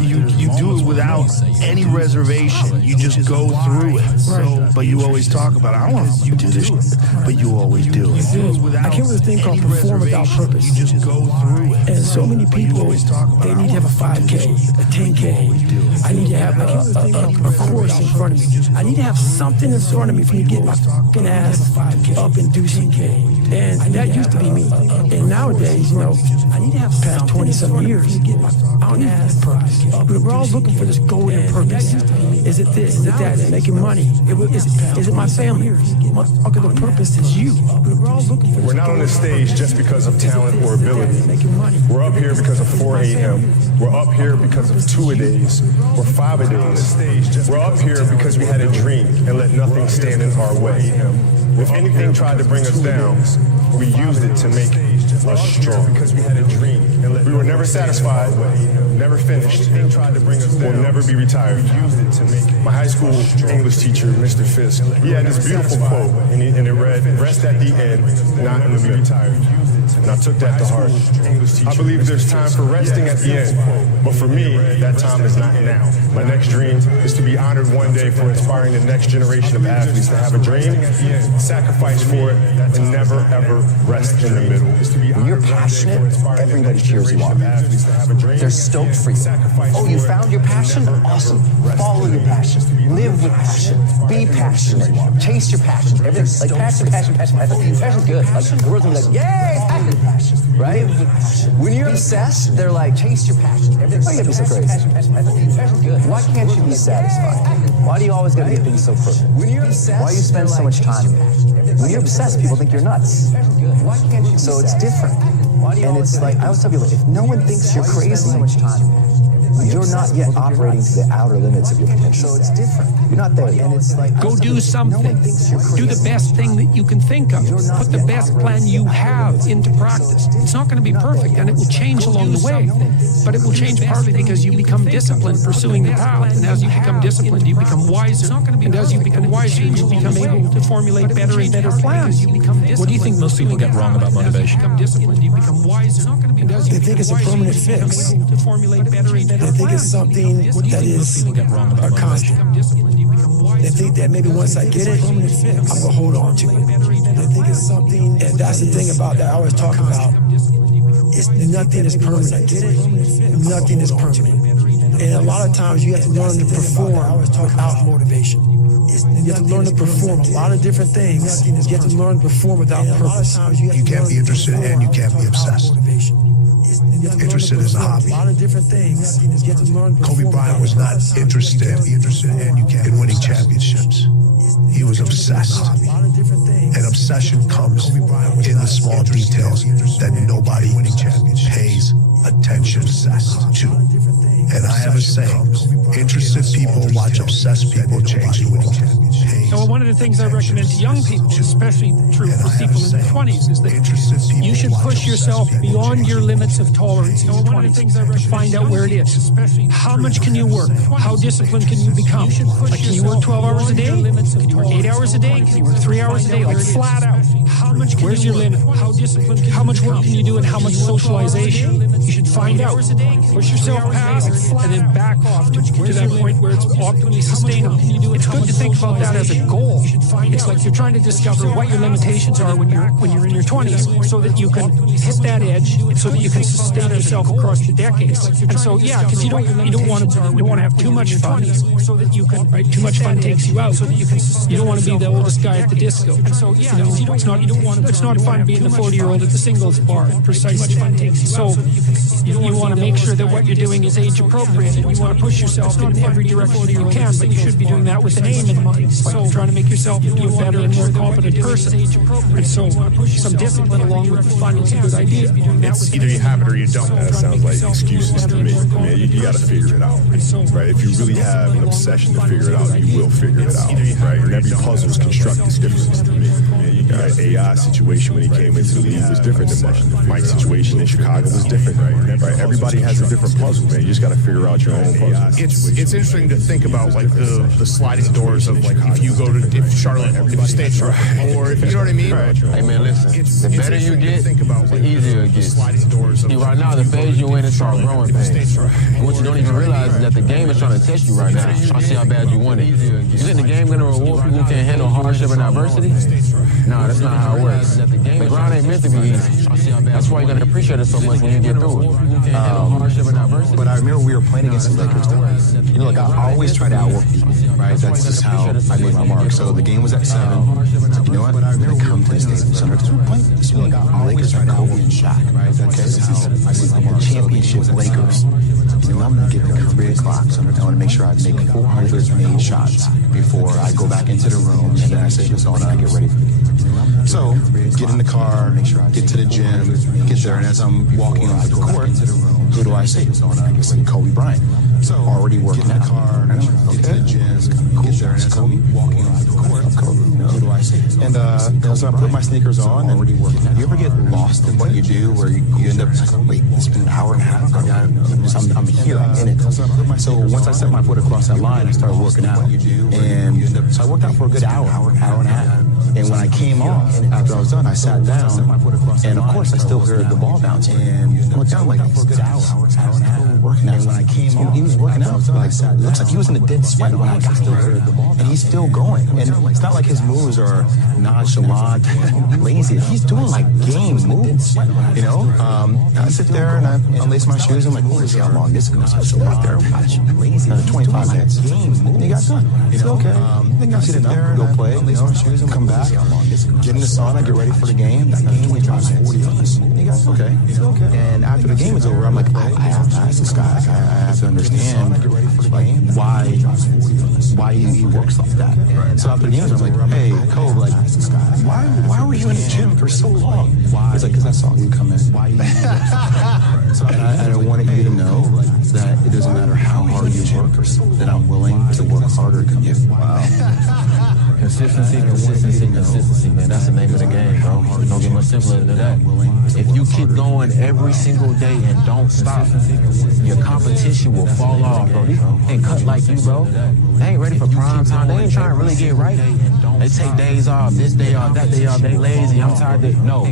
You do it without any reservation. You just go through it. So, but you always talk about, I don't want to do this, but you always do it. I came with a thing called perform without purpose. You just go through it. And so many people, they need to have a 5K, a 10K. I need to have a course in front of me. I need to have something in front of me for me to get my fucking ass up and do some K. And that used to be me. And nowadays, you know, I need to have past 20-some years. I don't need this purpose. We're all looking for this golden purpose. Is it this? Is it that? Is it making money? Is it my family? Motherfucker, the purpose is you. We're all looking for this. We're not on this stage just because of talent or ability. We're up here because of 4 a.m. We're up here because of 2-a-days or 5-a-days. We're up here because we had a dream and let nothing stand in our way. If anything tried to bring us down, we used it to make us strong. Because we had a dream. We were never satisfied, never finished, will never be retired. My high school English teacher, Mr. Fisk, he had this beautiful quote, and it read, "Rest at the end, not in the middle." And I took that to heart. I believe there's time for resting at the end, but for me, that time is not now. My next dream is to be honored one day for inspiring the next generation of athletes to have a dream, sacrifice for it, and never ever rest in the middle. When you're passionate, everybody cheers you on. They're stoked for you. Oh, you found your passion? Awesome. Follow your passion. Live with passion. Be passionate. Chase your passion. Everything's like passion. Passion's good. Like the world's gonna be like, yay, passion. Right? When you're obsessed, they're like, chase your passion. Why you gotta be so crazy? Passion's good. Why can't you be satisfied? Why do you always gotta get things so perfect? When you're obsessed, why you spend so much time? When you're obsessed, people think you're nuts. So it's different. And it's like, I always tell people, if no one thinks you're crazy, so much time, you're not yet operating to the outer limits of your potential. So it's different. You're not there. And it's like, go do something. Do the best thing that you can think of. Put the best plan you have into practice. It's not going to be perfect, and it will change along the way. But it will change partly because you become disciplined pursuing the path. And as you become disciplined, you become wiser. And as you become wiser, you become able to formulate better and better plans. What do you think most people get wrong about motivation? They think it's a permanent fix. They think it's something that is a constant. They think that maybe once I get it, I'm going to hold on to it. They think it's something, and that's the thing about that I always talk about. It's nothing is permanent. Nothing is permanent. And a lot of times you have to learn to perform without motivation. You have to learn to perform a lot of different things. You have to learn to perform without purpose. You can't be interested and you can't be obsessed. Interested is a hobby. Kobe Bryant was not interested in winning championships. He was obsessed. And obsession comes in the small details that nobody pays attention to. And I have a saying, interested people watch obsessed people change the world. So one of the things I recommend to young people, especially true for people in their 20s, is that you should push yourself beyond your limits of tolerance in your 20s to find out where it is. How much can you work? How disciplined can you become? Like, can you work 12 hours a day? Can you work 8 hours a day? Can you work 3 hours a day? Like, flat out. Where's your limit? How disciplined? How much work can you do and how much socialization? You should find out. Push yourself past and then back off to that point where it's optimally sustainable. It's good to think about that as a goal. It's like you're trying to discover what your limitations are when you're in your 20s, so that you can hit that edge, so that you can sustain yourself across the decades. And so, yeah, because you don't want to have too much fun, so that you can, right? Too much fun takes you out, so that you don't want to be the oldest guy at the disco. And so, yeah, it's not fun being the 40-year-old at the singles bar. Precisely. So you want to make sure that what you're doing is age appropriate, and you want to push yourself in every direction you can, but you should be doing that with an aim in mind. So trying to make yourself be a better and more competent person. And so some discipline along with the fun is a good idea. It's either you have it or you don't. That sounds like excuses to me. I mean, you got to figure it out, right? If you really have an obsession to figure it out, you will figure it out, right? And every puzzle is constructed excuses to me. Right? AI's situation when he came into the league was different than mine. Mike's situation in Chicago was different, right? Everybody has a different puzzle, man. You just got to figure out your own puzzle. It's interesting to think about like the sliding doors of like if you Charlotte, if you stay Charlotte, or if you know what I mean. Hey man, listen. The better you get, the easier it gets. See, right now the phase you in is called growing pains. And what you don't even realize is that the game is trying to test you right now, trying to see how bad you want it. You think the game gonna reward people who can handle hardship and adversity? No, that's not how it works. The grind ain't meant to be easy. That's why you're gonna appreciate it so much when you get through it. But I remember we were playing against the Lakers. You know, like I always try to outwork people, right? That's just how I made my mark. So the game was at 7. You know what? I'm gonna come to this game. So because we're playing this week, the Lakers are Kobe and Shaq, right? That's how I made my mark. Championship Lakers. You know, I'm gonna get there at 3 o'clock. So I want to make sure I make 400 made shots before I go back into the room, and then I say this on and I get ready for the game. So get in the car, get to the gym, get there, and as I'm walking onto the court, who do I see? I see Kobe Bryant. So already working out. Get to the gym, get there, and as I'm walking onto the court, who do I see? And so I put my sneakers on, and you ever get lost in what you do, where you end up like, wait, it's been an hour and a half. I'm here, I'm in it. So once I set my foot across that line, I started working out, and so I worked out for a good hour and a half. And when I came off, after I was done, I sat down, and of course I still heard the ball bouncing. And I looked down like, for a good hour and a half working out. And when I came off, he was working out, like, it looks like he was in a dead sweat when I got there. And he's still going. And it's not like his moves are nonchalant, lazy. He's doing like game moves, you know? I sit there and I unlace my shoes. I'm like, oh, let's see how long this goes. So right there, watch. 25 minutes. And he got done. You know, okay. I sit enough, go play, you know, shoes, and come back. Get in the sauna, get ready for the game. 25, 40 minutes. Okay. And after the game is over, I'm like, I have to ask this guy. I have to understand why he works like that. So after the game, I'm like, hey, Cole, like, why were you in the gym for so long? It's like, because I saw you come in. So I wanted you to know that it doesn't matter how hard you work, that I'm willing to work harder to come in. Wow. Consistency, man. That's the name of the game, bro. Don't get much simpler than that. If you keep going every single day and don't stop, your competition will fall off, bro. They ain't cut like you, bro. They ain't ready for prime time. They ain't trying to really get right. They take days off, this day off, that day off. They lazy. I'm tired. No.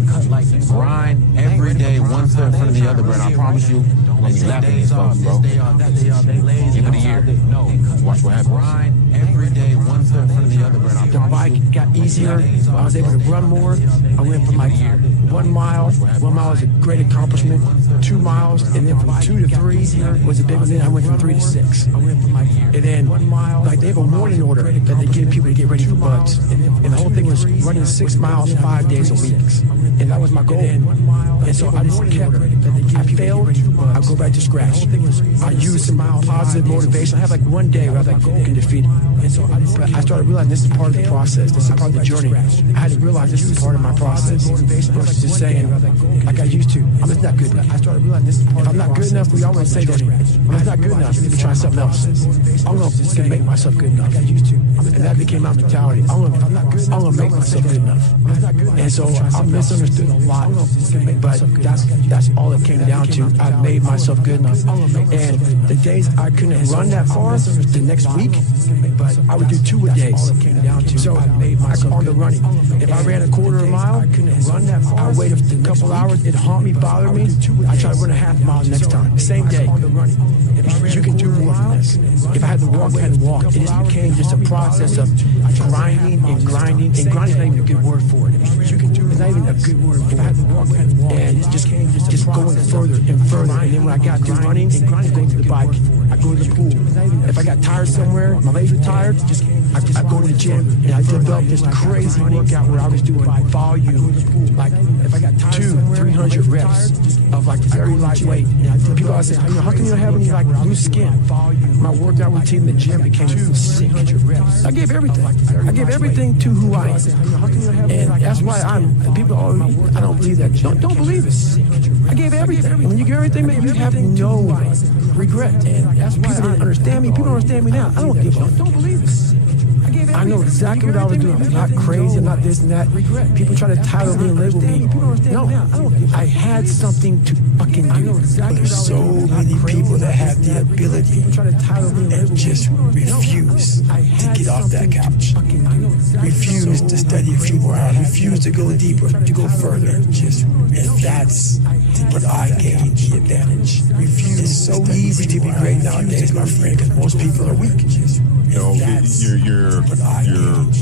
Grind every day, one foot in front of the other, bro. And I promise you, I'm gonna be laughing at these folks, bro. Give it a year. Watch what happens. Grind every day, one foot in front of the other, bro. The bike got easier. I was able to run more. I went from like 1 mile. 1 mile is a great accomplishment. 2 miles, and then from 2 to 3 was a big one. Then I went from 3 to 6. And then 1 mile, like they have a warning order that they give people to get ready for buds. And the whole thing was running 6 miles 5 days a week. And that was my goal. And so I just kept. I failed. I go back to scratch. I used some positive motivation. I have like one day where I was like, can defeat it. But I started realizing this is part of the process. This is part of the journey. I had to realize this is part of my process. started just saying, like I used to, I'm just not good enough. I started realizing this. If I'm not good enough, we always say that. I'm just not good enough. Let me try something else. I'm gonna make myself good enough. I used to, and that became my mentality. I'm gonna make myself good enough. And so I misunderstood a lot, but that's all it came down to. I made myself good enough. And the days I couldn't run that far, the next week, but I would do 2 a days. So I made myself on the running. If I ran a quarter of a mile, I couldn't run that far. I waited a couple hours, it haunt me, bother me. I try to run a half mile next time. Same day. You can do more than this. If I had to walk, I had to walk. It just became just a process of grinding and grinding. And grinding is not even a good word for it. It's not even a good word for it. And it just came just going further and further. And then when I got through running and going to the bike, I go to the pool. If I got tired somewhere, my legs were tired, I go to the gym and I developed this crazy workout where I was doing volume, like if I got 200-300 reps of like very lightweight. People always say, how come you don't have any like loose skin? My workout routine in the gym became sick. I gave everything. I gave everything to who I am, and that's why people always, I don't believe that. Don't believe it. I gave everything. When you give everything, man, you have no regret. And that's why people didn't understand me. People don't understand me now. I don't give up. Don't believe it. I know exactly what I was doing. I'm not crazy. I'm not this and that. People try to title me and label me. No, I had something to fucking do. There's so many people that have the ability and just refuse to get off that couch. Refuse to study a few more hours. Refuse to go deeper, to go further. And that's what I gained the advantage. It's so easy to be great nowadays, my friend, because most people are weak. You know, you're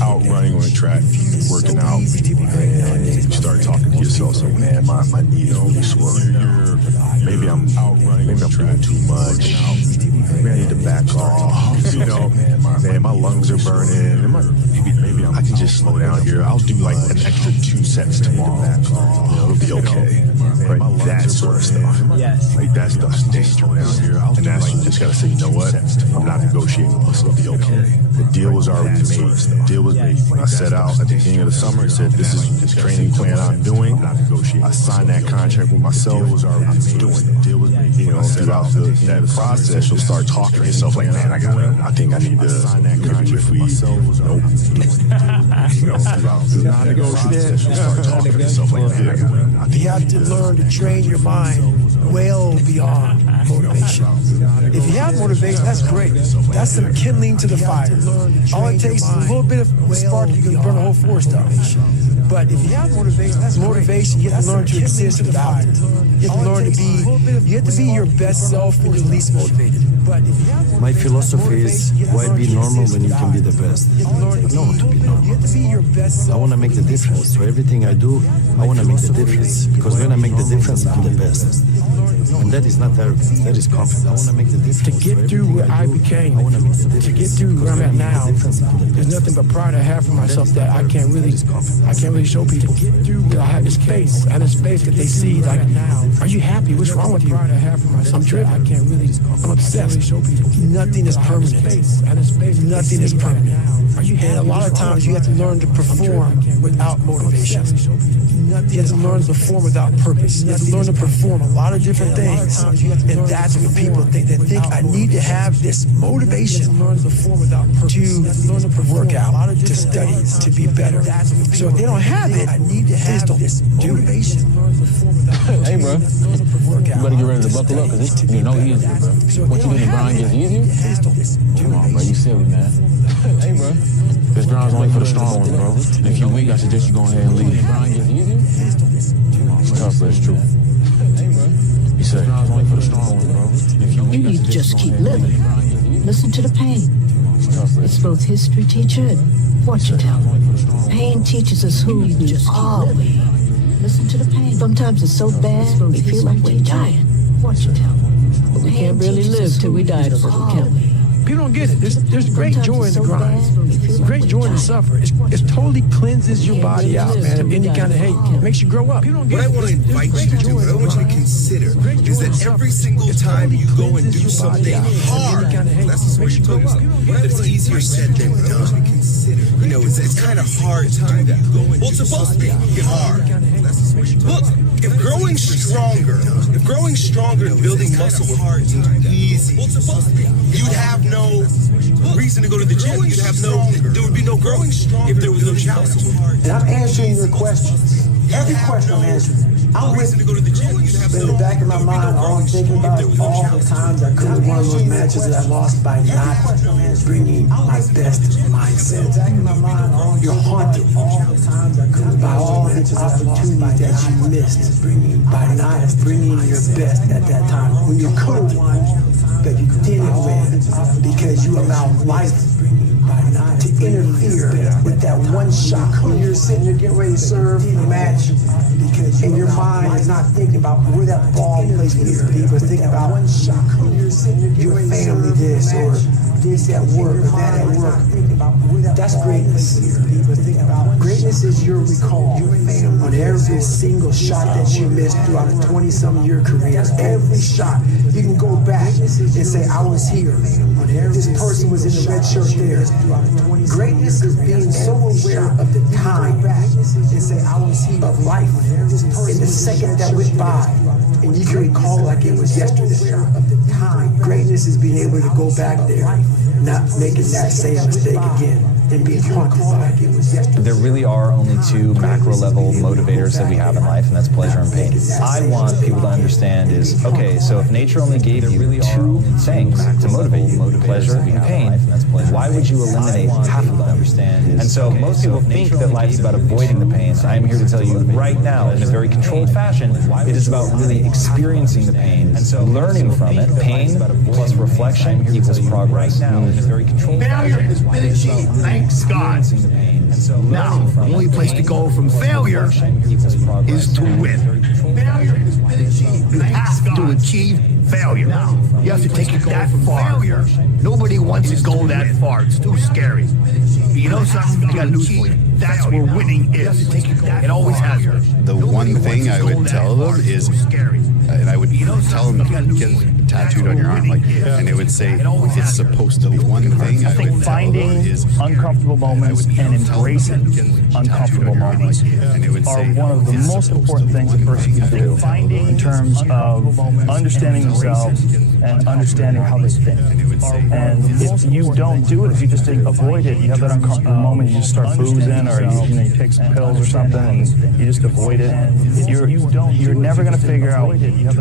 out running on a track, working out, and you start talking to yourself, so man, my knee is really swollen. Maybe I'm doing too much. Maybe I need to back off. You know, man, my lungs are burning. Maybe I can just slow down here. I'll do like an extra 2 sets tomorrow. You know, it'll be okay. Right, that sort of stuff. Yes. Like that stuff stays down here. And that's you just gotta say, you know what? I'm not negotiating this. It'll be okay. The deal was already made. The deal was made. When I set out at the beginning of the summer, it said, this is the training plan I'm doing. I signed that contract with myself. I'm doing it. You know, throughout that process, you'll start talking to yourself like, man, I think I need to sign that contract with myself. Nope. You know, throughout the process, you'll start talking to yourself like, man, I think you have to learn to train your mind well beyond motivation. If you have motivation, that's great. That's some kindling to the fire. All it takes is a little bit of spark, you can burn a whole forest out. But if you have motivation, that's motivation. You have to learn to exist without it. You have to learn to be your best self when you're least motivated. My philosophy is, why be normal when you can be the best? I don't want to be normal. I want to make the difference. So everything I do, I want to make the difference. Because when I make the difference, I'm the best. And that is not arrogance, that is confidence. I want to make the difference. To get through where I became, to get through where I'm at now, there's nothing but pride I have for myself that I can't really show people. That I have this space, that they see, like, are you happy? What's wrong with you? I'm driven. I'm obsessed. Nothing is permanent. Nothing is permanent. And a lot of times you have to learn to perform without motivation. You have to learn to perform without purpose. You have to learn to perform a lot of different things. And that's what people think. They think I need to have this motivation to work out, to study, to be better. So if they don't have it, they just don't do it. Hey, bro. You better get ready to buckle up, because it's no easy, bro. What you do, the grind gets easier? Come on, bro. You silly, man. Hey, bro. This grind's only for the strong ones, bro. If you weak, I suggest you go ahead and leave. The grind gets easier? Come on, bro. Tough, but it's true. Hey, bro. You say, grind's only for the strong ones, bro. If you weak, You need to just keep living. Listen to the pain. It's both history teacher and fortune teller. Pain teaches us who we are. Listen to the pain. Sometimes it's so bad we feel like we're dying. Fortune teller. But we can't really live till we die, though, can we? People don't get it. There's great joy in the grind. Great joy in the suffer. It totally cleanses your body out, man, of any kind of hate. It makes you grow up. What I want to invite you to do, what I want you to consider, is that every single time you go and do something hard, that's what you're talking about, that it's easier said than done. You know, it's kind of hard to do that. Well, it's supposed to be hard. Look, if growing stronger and building muscle was hard and easy, well, it's supposed to be. You'd have no reason to go to the gym. There would be no growing if there was no challenge. And I'm answering your questions. Every question I'm answering. I'm with you. In the back of my mind, all I'm thinking about all the times I could have won those matches that I lost by not bringing my best mindset. You're haunted by all the opportunities that you missed by not bringing your best at that time. When you could have won, but you didn't win because you allowed life to interfere with that one shot. When you're sitting there getting ready to serve a match, and your mind is not thinking about where that ball plays here, but thinking about one shot. Your family this, or this at work, or that at work. That's greatness. Greatness is your recall on every single shot that you missed throughout a 20-some-year career. Every shot, you can go back and say, I was here. This person was in the red shirt there. Greatness is being so aware of the time and say, I was here, of life. In the second that went by, and you can recall like it was yesterday. Greatness is being able to go back there, not making that same mistake again, and being haunted like it was yesterday. There really are only two macro level motivators that we have in life, and that's pleasure and pain. I want people to understand is, okay, so if nature only gave you two things to motivate you, pleasure and pain, why would you eliminate half of them? And so most people think that life is about avoiding the pain. I'm here to tell you right now, in a very controlled fashion, it is about really experiencing the pain, learning from it. Pain plus reflection equals progress. Failure has been achieved, thanks God. Now, the only place to go from failure is to win. Failure has been achieved. You have to achieve failure. You have to take it that far. Nobody wants to go that far. It's too scary. But you know something? I got news for you. That's where winning is. It always has been. The one thing I would tell them is, and I would tell them to get it tattooed on your arm, like, and it would say it's supposed to be one thing. I think finding uncomfortable moments and embracing uncomfortable moments are one of the most important things a person can do in terms of understanding themselves and understanding how they think. And if you don't do it, if you just avoid it, you have that uncomfortable moment, you just start boozing, or you take some pills or something, and you just avoid it. You're never going to figure out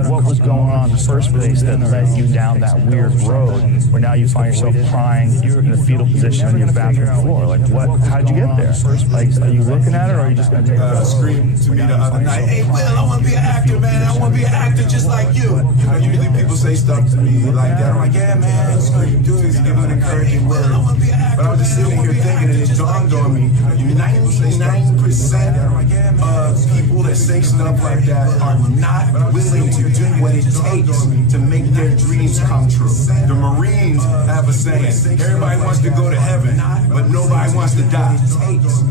what was going on in the first place that led you down that weird road, where now you find yourself crying in the fetal position on your bathroom floor. Like, what? How'd you get there? Like, are you looking at it, or are you just going to take a scream to me the other night? Hey, Will, I want to be an actor, man. I want to be an actor just like you. You know, usually people say stuff to me like that. I'm like, yeah, man, you do this, give them an encouraging word. But I was just sitting here thinking, and it dawned on me, 99% of people that say stuff like that are not willing to do what it takes to make their dreams come true. The Marines have a saying, everybody wants to go to heaven, but nobody wants to die.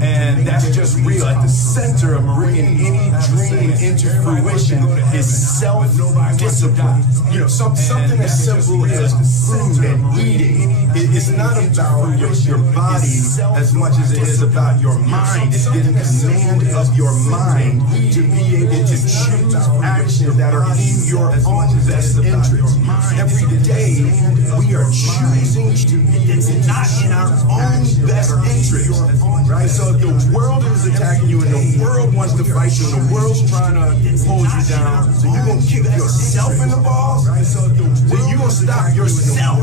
And that's just real. At the center of bringing any dream into fruition is self-discipline. You know, something as simple as food and eating. It's not about your body as much as it is about your mind. It's getting command of your mind to be able to choose actions that are in your own best interest. Every day, we are choosing to be not in our own best interest. Right? So if the world is attacking you and the world wants to fight you and the world's trying to hold you down, so you're going to kick yourself in the balls? So you're going to stop yourself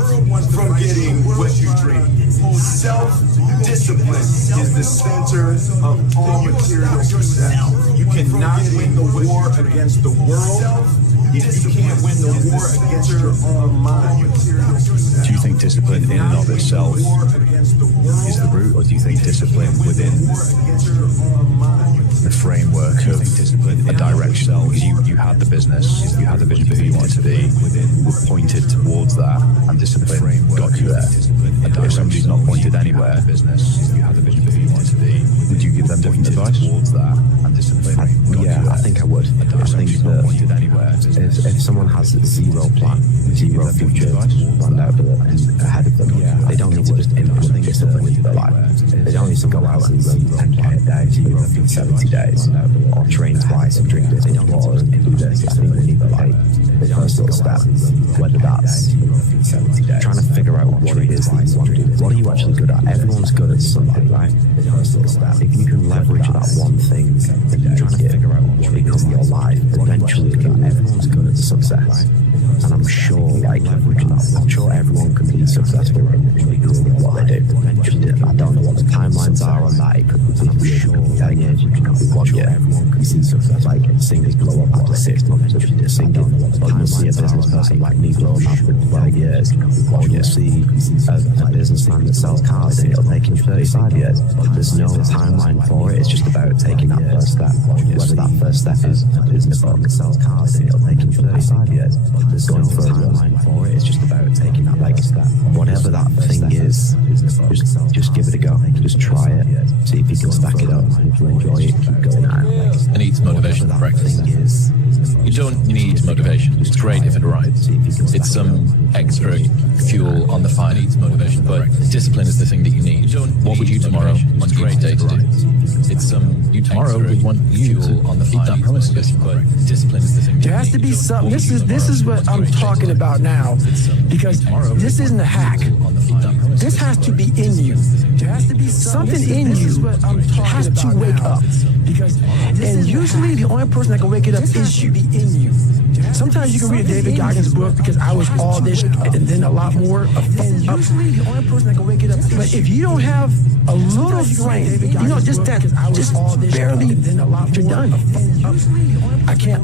from getting what you dream. Self-discipline is the center of all material success. You cannot win the war against the world if you can't win the war against your own mind. Do you think discipline in and of itself is the root, or do Do you think discipline within the framework of a direction? You had the business, you had the vision of who you wanted to be, were pointed towards that, and discipline got you there. If somebody's not pointed anywhere, you had the vision of who you wanted to be, would you give them different advice towards that, and discipline got you there? I think I would. I think that if someone has zero plan, zero future planned out and ahead of them, they don't need to just implement discipline into their life. They don't need to go out and run 10K a day, zero for 70 days, or train twice and drink this. They don't need to just do this. I think they need to take the first little step, whether that's trying to figure out what it is that you want to do. What are you actually good at? Everyone's good at something, right? If you can leverage that one thing, trying to figure out what become your life, eventually everyone's good at success. And I'm sure, I'm sure everyone can be successful in what they do. I don't know what the timelines are on that. It could be, I'm sure, 10 years, you can have 1 year. Everyone can see success. Like singers blow up after 6 months of singing. But you'll see a business person like me blow up after 12 years. Or you'll see a businessman that sells cars and it'll take him 35 years. There's no timeline for it. It's just about taking that first step. Whether that first step is a business owner that sells cars and it'll take him 35 years. There's going for a timeline for it. It's just about taking that like step. Whatever that thing is, just give it a go. Just try it. See if you can stack it up. If you enjoy it, keep going at it. It needs motivation to practice. You don't need motivation. It's great if it arrives. It's some extra fuel on the fire. It needs motivation, but discipline is the thing that you need. What would you tomorrow want each day to do? It's you tomorrow would want you to on the fire. That promises, but discipline is the thing. There has to be something. This is what I'm talking about now, because this isn't a hack. This has to be in you. There has to be something in you has to wake up. And usually the only person that can wake it up is you. Sometimes you can read a David Goggins book because I was all this and then a lot more. And usually the only person that can wake it up is you. But if you don't have a little strength, just barely, you're done. I can't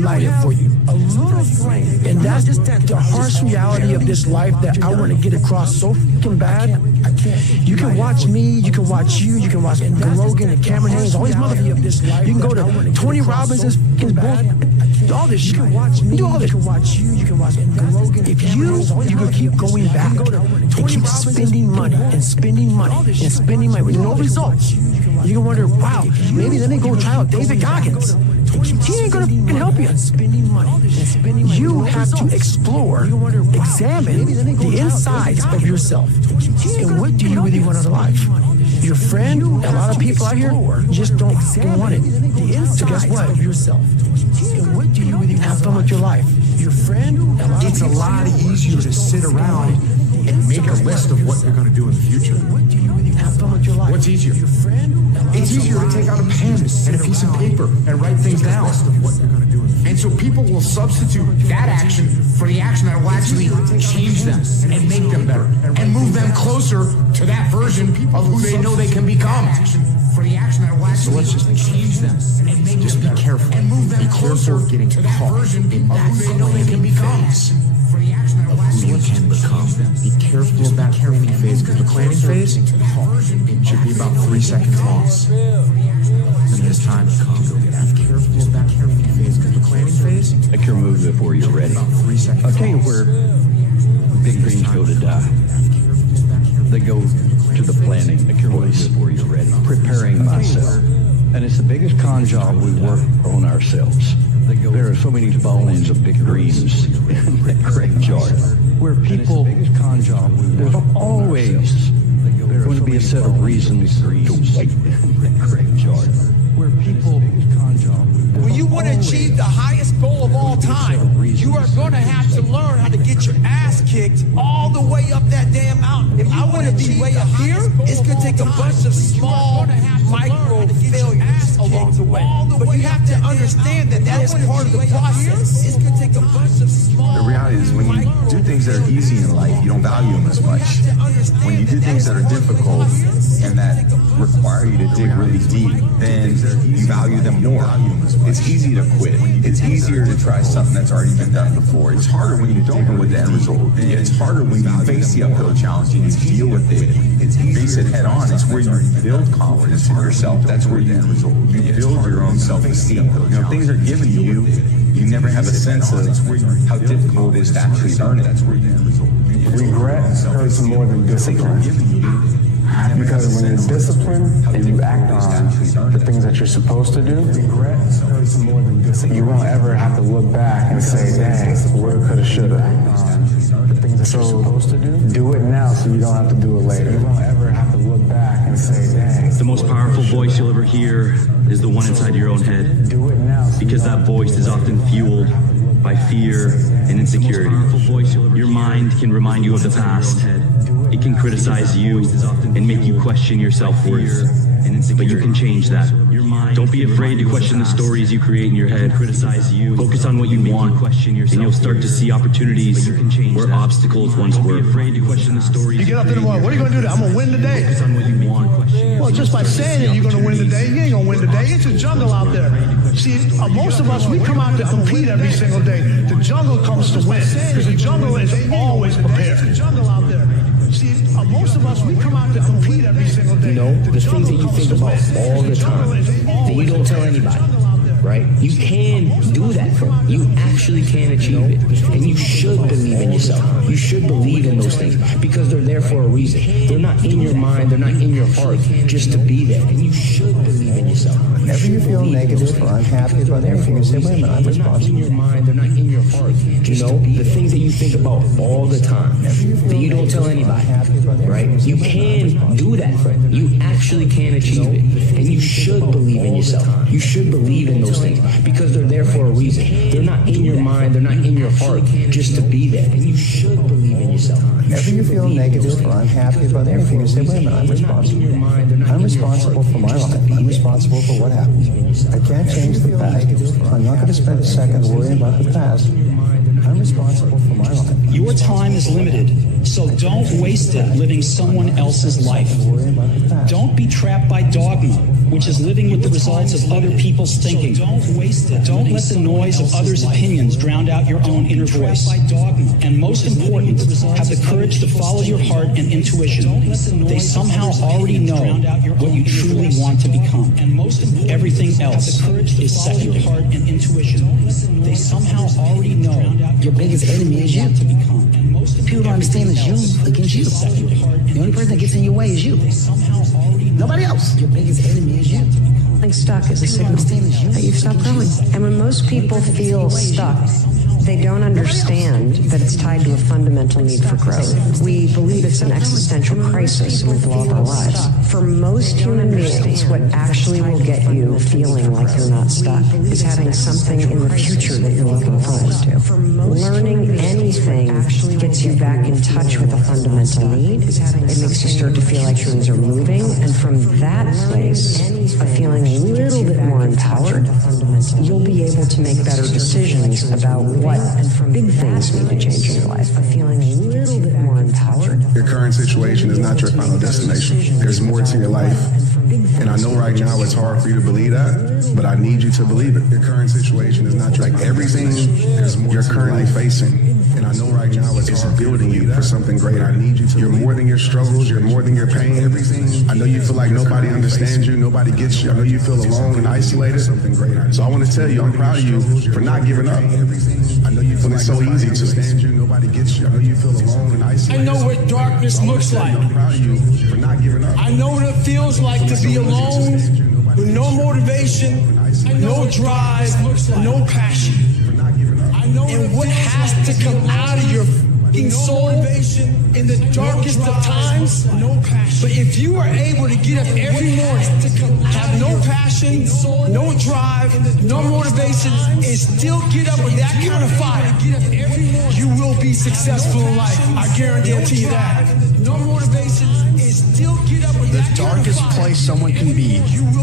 light it for you. A little strength. And that's just the harsh reality of this life that I want to get across so fucking bad. You can watch me, you can watch you, you can watch Rogan and Cameron Haynes, all these motherfuckers. You can go to Tony Robbins' bullshit. All this shit. Do all this. You can watch you, you can watch Rogan. If you can keep going back and keep spending money and spending money and spending money with no results, you can wonder, wow, maybe let me go try out David Goggins. He ain't gonna help you. You have to explore, examine the insides of yourself. And what do you really want out of life? Your friend, a lot of people out here just don't want it. So guess what? Have fun with your life. Your friend, it's a lot easier to sit around and make a list of what you're going to do in the future. Have fun with your life. What's easier? It's easier to take out a pen and a piece of paper and write things down. And so people will substitute that action for the action that will actually change them and make them better and move them closer to that version of who they know they can become. So let's just change them. Just be careful. Be careful of getting caught in the planning phase of who you can become. Be careful of that planning phase, because the planning phase should be about 3 seconds long. And there's time to come. Be careful of that planning phase, because the planning phase. Make your move before you're ready. I'll tell you where big dreams go to die. They go to the planning voice before you're ready. Preparing myself. And it's the biggest con job we work on ourselves. There are so many bones of big dreams in the graveyard where people, there's always going to be a set of reasons to wait in the graveyard where people, when you want to achieve the highest goal of all time, you are going to have to learn how to get your ass kicked all the way up that damn mountain. If I want to be way up here, it's going to take a bunch of small, micro failures along the way. But you have to understand that that is part of the process. It's going to take a bunch of small. The reality is when you do things that are easy in life, you don't value them as much. When you do things that are difficult and that require you to dig really deep, then you value them more. It's easy to quit. It's easier to try something that's already been done before. It's harder when you don't know what the end result will be. It's harder when you face the uphill challenge and you deal with it. It's easier face it head on. It's where you build confidence in yourself. That's where you build your own self-esteem. You know, things are given to you. You never have a sense of how difficult it is to actually earn it. That's where you regret hurts more than discipline. Because when you're disciplined and you act on the things that you're supposed to do, regret hurts more than discipline. You won't ever have to look back and say, dang, woulda, coulda, shoulda. The things that you're supposed to do it now so you don't have to do it later. You won't ever have to look back and say, dang. The most powerful voice you'll ever hear is the one inside your own head. Do it now. Because that voice is often fueled by fear and insecurity. Your mind can remind you of the past. It can criticize you and make you question your self-worth. But you can change that. Don't be afraid to question the stories you create in your head. Focus on what you want, and you'll start to see opportunities where obstacles once were. You get up in the morning, what are you going to do today? I'm going to win today. Focus on what you want. Well, just by saying it, you're going to win today. You ain't going to win today. It's a jungle out there. See, most of us, we come out to compete every single day. The jungle comes to win, because the jungle is always prepared. It's a jungle out there. See, most of us, we come out to compete every single day. You know, the things that you think about all the time that you don't tell anybody, right? You can do that you actually can achieve it. And you should believe in yourself. You should believe in those things because they're there for a reason. They're not in your mind, they're not in your heart just to be there. And you should believe in yourself. Whenever you feel negative or unhappy about everything, you say, wait a minute, I'm responsible. They're not in your mind, they're not in your heart. You know, the things that you think about all the time that you don't tell anybody, right? You can do that. You actually can achieve it. And you should believe in yourself. You should believe in those things because they're there for a reason. They're not in your mind, they're not in your heart just to be there. And you should believe in yourself. Whenever you feel negative or unhappy about everything, you say, wait a minute, I'm responsible. I'm responsible for my life. I'm responsible for what happens. I can't change the past. I'm not going to spend a second worrying about the past. I'm responsible for my life. Your time is limited, so don't waste it living someone else's life. Don't be trapped by dogma, which is living with the results of other people's thinking. Don't waste it. Don't let the noise of others' opinions drown out your own inner voice. And most important, have the courage to follow your heart and intuition. They somehow already know what you truly want to become. Everything else is secondary. They somehow already know your biggest enemy is you. People don't understand it's you against you. The only person that gets in your way is you. Nobody else. Your biggest enemy is you. Feeling stuck is a signal that you've stopped growing. And when most people feel stuck, they don't understand that it's tied to a fundamental need for growth. We believe it's an existential crisis and with all of our lives. For most human beings, what actually will get you feeling like you're not stuck is having something in the future that you're looking forward to. Learning anything gets you back in touch with a fundamental need. It makes you start to feel like things are moving, and from that place of feeling a little bit more empowered, you'll be able to make better decisions about what and from big things need to change in your life. By feeling a little bit more empowered. Your current situation is not your final destination. There's more to your life. And I know right now it's hard for you to believe that, but I need you to believe it. Your current situation is not like everything you're currently facing. And I know right now it's building you for something great. I need you to. You're more than your struggles. You're more than your pain. Everything. I know you feel like nobody understands you. Nobody gets you. I know you feel alone and isolated. Something great. So I want to tell you, I'm proud of you for not giving up. I know you feel it's so easy to stand you. Nobody gets you. I know you feel alone and isolated. I know what darkness looks like. I'm proud of you for not giving up. I know what it feels like to be alone, with no motivation, no drive, no passion. And what has to come out of your fucking soul in the darkest of times. But if you are able to get up every morning, have no passion, no drive, no motivation, and still get up with that kind of fire, you will be successful in life. I guarantee you that. No motivation and still get up with that kind of fire. The darkest place someone can be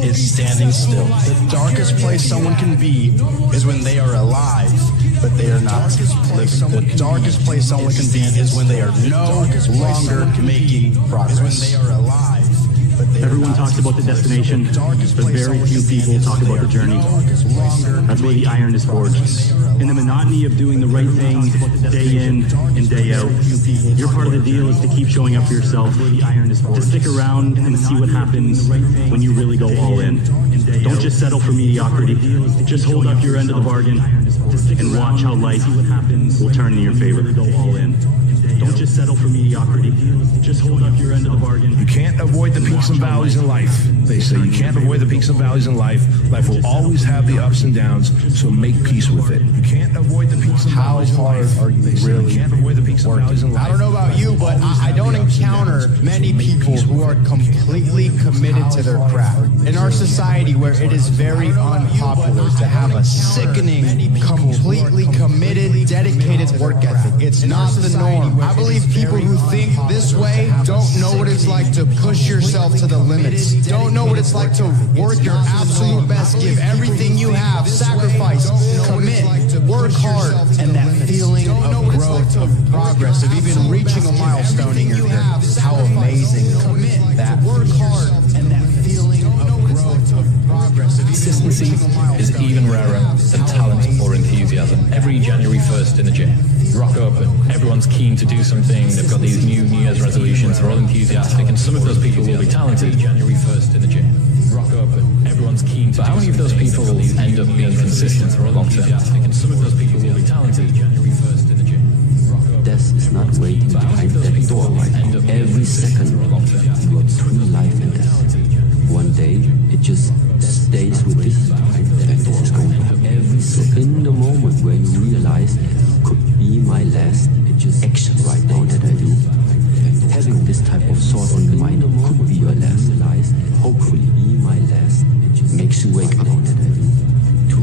is standing still. The darkest place someone can be is when they are alive, but they are not living. The darkest place someone can be is when they are no longer making progress. Is when they are alive, Everyone talks about the destination, but very few people talk about the journey. That's where the iron is forged. In the monotony of doing the right thing day in and day out, your part of the deal is to keep showing up for yourself, to stick around and see what happens when you really go all in. Don't just settle for mediocrity. Just hold up your end of the bargain and watch how life will turn in your favor. Don't just settle for mediocrity. Just hold up your end of the bargain. You can't avoid the peaks and valleys in life. They say you can't avoid the peaks and valleys in life. Life will always have the ups and downs, so make peace with it. You can't avoid the peaks and valleys in life. How hard are you really? You can't avoid the peaks and valleys in life. I don't know about you, but I don't encounter many people who are completely committed to their craft. In our society where it is very unpopular to have a sickening, completely committed, dedicated work ethic. It's not the norm. I believe people who think this way don't know what it's like to push yourself to the limits. Don't know what it's like to work your absolute best, give everything you have, sacrifice, commit, work hard, and that feeling of growth, of progress, of even reaching a milestone in your life. How amazing that work hard and that feeling of growth, of progress. Consistency is even rarer than talent or enthusiasm. Every January 1st in the gym, rock up and everyone's keen to do something. They've got these New Year's resolutions. They're all enthusiastic, and some of those people will be talented. January 1st in the gym, rock up and everyone's keen to. But how many of those people end up being consistent or long term? And some of those people will be talented. January 1st in the gym. Death is not waiting behind that door right now. Every second you are between life and death. One day it just stays with this. That door is going on. Every second, in the moment where you realize could be my last action right now that I do. Having this type of thought on your mind could be your last. Hopefully be my last. It makes you wake up to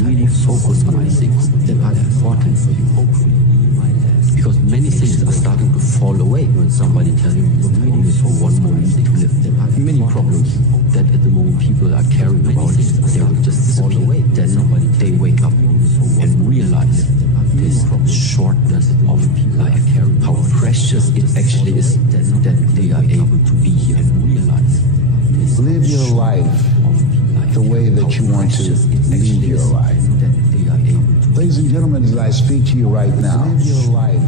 really focus on things that are important for you. Hopefully be my last. Because many things are starting to fall away when somebody tells you you're only for one more minute to live. There are many problems that at the moment people are caring about. They will just disappear. Then they wake up and realize this shortness of life, how precious it actually is that they are able to be here and realize this. Live your life the way that you want to lead your life. Ladies and gentlemen, as I speak to you right now, live your life.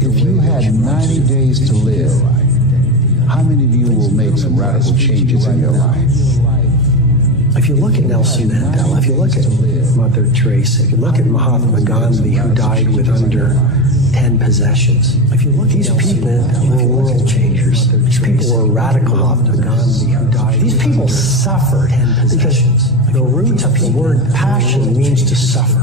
If you had 90 days to live, how many of you will make some radical changes in your life? If you look at Nelson Mandela, if you look at Mother Teresa, if you look at Mahatma Gandhi, who died with under 10 possessions, if you look at these people were world changers. These people were radical optimists. These people suffered because the root of the word passion means to suffer.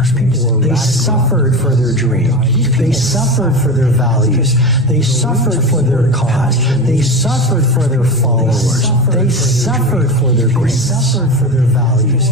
They suffered for their dream. They suffered for their values. They suffered for their cause. They suffered for their followers. They suffered for their grace. They suffered for their values.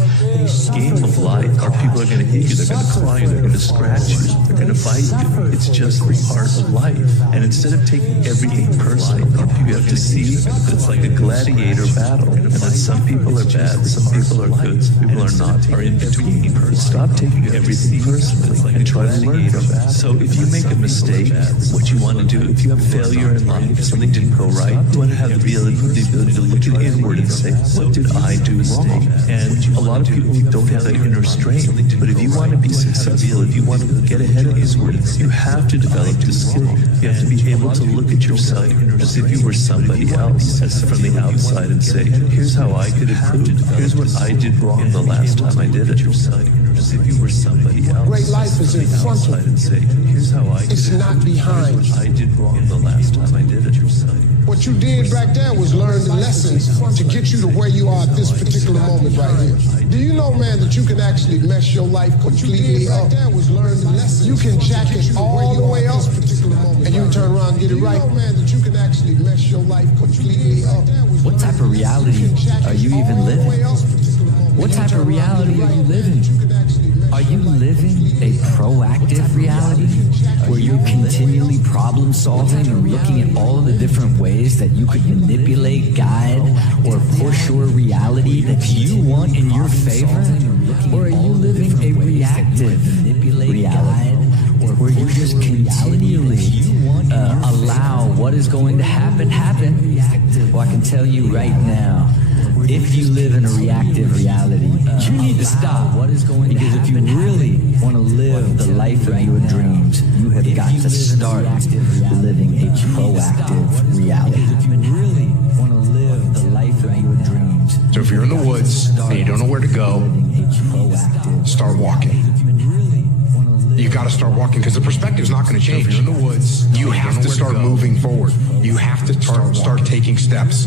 Game of life, our people are going to hit you, they're going to claw you, they're going to scratch you, they're going to bite you. It's just part of life. And instead of taking everything personal, you have to see that it's like a gladiator battle, and that some people are bad, some people are good, some people are not, are in between. Stop taking everything personally and try to learn from that. So if you make a mistake, what you want to do, if you have failure in life, if something didn't go right, you want to have the ability to look inward and say, what did I do wrong? And a lot of people don't have that inner strength. But if you want to be successful, if you want to get ahead of these words, you have to develop this skill. You have to be able to look at yourself as if you were somebody else, as from the outside, and say, here's how I could improve. Here's what I did wrong the last time I did it. As if you were somebody else. Great life is in front of you. And say, here's how I it's not behind. Here's what I did wrong the last time I did it. What you did back there was learn the lessons to get you to where you are at this particular moment right here. Do you know, man, that you can actually mess your life completely up? You can jack it all the way up, and you can turn around and get it right. You know, man, that you can actually mess your life completely up. What type of reality are you even living? What type of reality are you living? Are you living a proactive reality where you're continually problem solving and looking at all of the different ways that you could manipulate, guide, or push your reality that you want in your favor? Or are you living a reactive reality where you just continually allow what is going to happen? Well, I can can tell you right now, if you live in a reactive reality, you need to stop. Because if you really want to live the life of your dreams, you have got to start living a proactive reality. If you really want to live the life of your dreams. So if you're in the woods and you don't know where to go, start walking. You got to start walking because the perspective's not going to change. If you're in the woods, you have to start moving forward. You have to start taking steps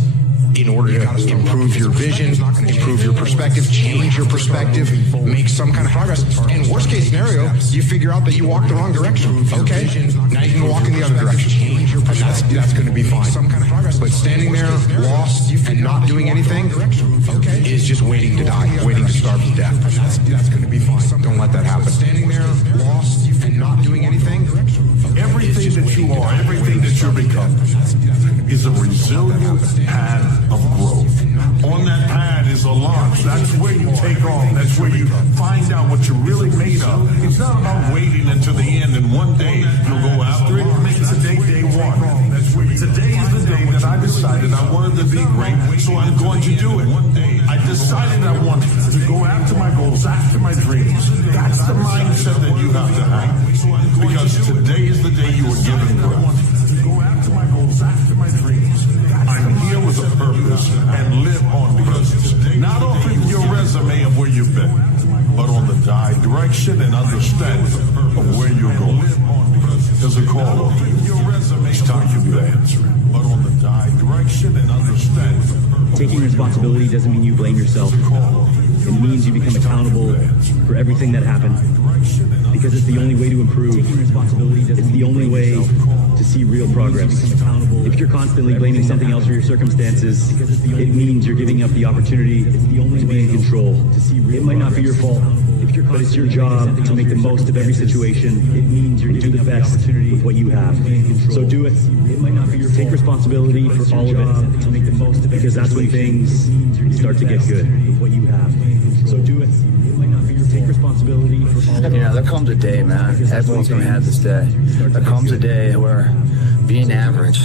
in order to improve your vision, improve your perspective, change your perspective, make some kind of progress. And worst case scenario, you figure out that you walked the wrong direction. Okay, now you can walk in the other direction. And that's going to be fine. But standing there lost and not doing anything is just waiting to die, waiting to starve to death. That's going to be fine. Don't let that happen. Standing there lost and not doing anything. Everything that you are, everything that you're becoming is a resilient path of growth. On that path is a launch. That's where you take off. That's where you find out what you're really made of. It's not about waiting until the end and one day you'll go after it. Make today day one. Today is the day that I decided I wanted to be great, so I'm going to do it. I decided I wanted to go after my goals, after my dreams. That's the mindset that you have to have. Because today is the day you were given birth. Go after my goals, after my dreams. I'm here with a purpose and live on purpose. Not off of your resume of where you've been, but on the direction and understanding of where you're going. There's a call. It's time for you to answer it. But on the direction and understanding. Taking responsibility doesn't mean you blame yourself. It means you become accountable for everything that happened. Because it's the only way to improve. Taking responsibility it's the only way to see real progress. If you're constantly blaming something else for your circumstances, it means you're giving up the opportunity to be in control. It might not be your fault, but it's your job to make the most of every situation. It means you're doing the best with what you have. So do it. Take responsibility for all of it to make the most of it, because that's when things start to get good with what you have. So do it. Take responsibility for all of it. You know, there comes a day, man. Everyone's going to have this day. There comes a day where being average,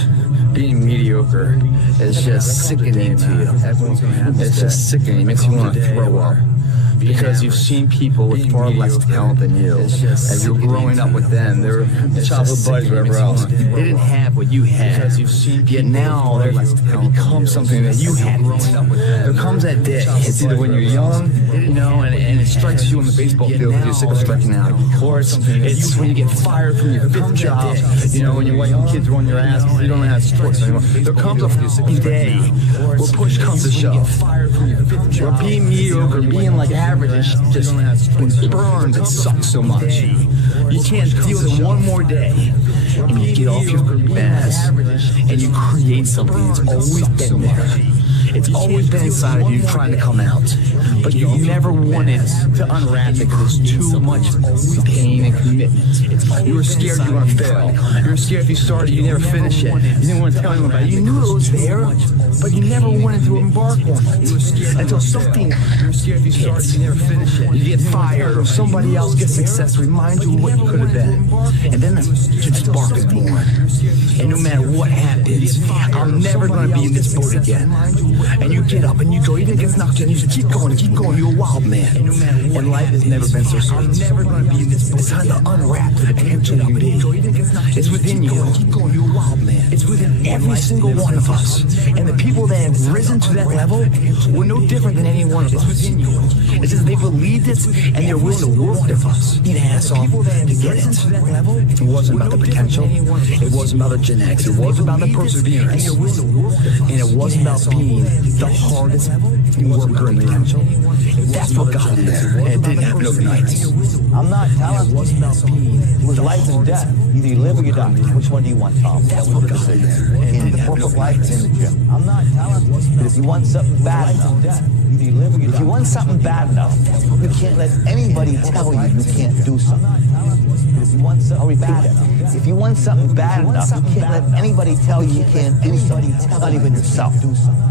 being mediocre is just sickening to you. It's just sickening. It makes you want to throw up. Because you've seen people with far less talent than you. As you're growing up with them, they're childhood buddies, whatever else. They didn't have what you had. Yet now they become something that you had. There comes that day. It's either when you're young, you know, and it strikes you on the baseball field because you're sick of striking out, or it's when you get fired from your fifth job. You know, when your white young kids are on your ass because you don't know how to sports anymore. There comes a day where push comes to shove. Where being mediocre, being like average just burns and sucks so much. You can't deal with it one more day. And you get off your ass and you create something that's always been there. It's always been inside of you trying to come out. But you never wanted to unwrap it because there's too much pain and commitment. You were scared you were going to fail. You were scared if you started, you never finish it. You didn't want to tell anyone about it. You knew it was there, but you never wanted to embark on it. Until something hits. You get fired or somebody else gets success, remind you of what you could have been. And then the spark is born. And no matter what happens, I'm never going to be in this boat again. And you get up and you go, even if it gets knocked in, you just keep going, you're a wild man. And life has never been so certain. It's time to unwrap the potential you need. It's within you. It's within every single one of us. And the people that have risen to that level were no different than any one of us. It's just they believed it and they're willing to work with us, eat ass off to get it. It wasn't about the potential. It wasn't about the genetics. It wasn't about the perseverance. And it wasn't about being the hardest worker in the potential. That's what got them there. And it didn't happen overnight. I'm not talented. It wasn't about being. It was life and death. Either you live or you die. Which one do you want, Tom? That was the decision. And the perfect life is in the gym. I'm not talented. But if you want something bad enough, either you live or you die. If you want something bad enough, you can't let anybody tell you you can't do something. If you want something bad enough, if you want something bad enough, you can't let anybody tell you can't do something, not even yourself. Do something.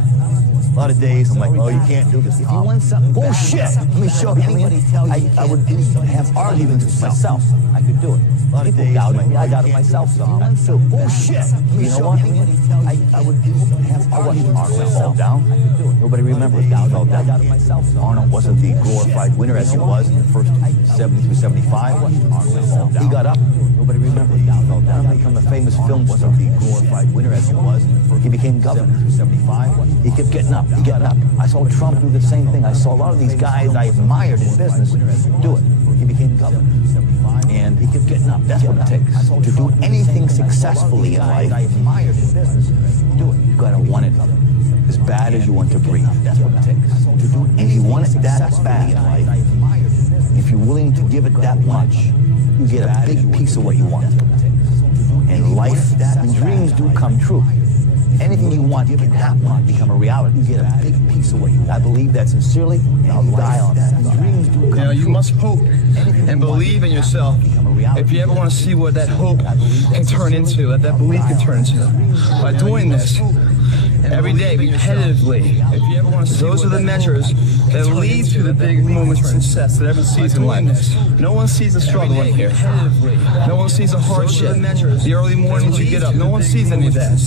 A lot of days I'm like, oh, you can't do this. If you want something bullshit, let me show you. I would have arguments with myself. I could do it. A lot of days doubted me. I doubted myself sometimes. So bullshit. You know what? I would have arguments with myself. Down. I could do it. Nobody remembers that. I doubted myself. Arnold wasn't the glorified winner as he was in the first 70 through 75. He got up. Nobody remembers that. He became a famous film. Wasn't the glorified winner as he was in the first. He became governor through 75. He kept getting up. He got up. I saw Trump do the same thing. I saw a lot of these guys I admired in business do it. He became governor. And he kept getting up. That's what it takes. To do anything successfully in life, I admired in business, do it. You've got to want it as bad as you want to breathe. That's what it takes. To do anything, if you want it that bad in life, if you're willing to give it that much, you get a big piece of what you want. And life, and dreams do come true. Anything you want can happen, become a reality. You get a big piece of what you want. I believe that sincerely, and I'll die on that. Dreams do come true. You must hope and believe in yourself. If you ever want to see what that hope can turn into, that belief can turn into, by doing this every day, repetitively, if you ever want to see those are the measures that lead to the big moments of success that everyone sees in life. No one sees the struggle in here. No one sees the hardship, the early mornings you get up. No one sees any of that.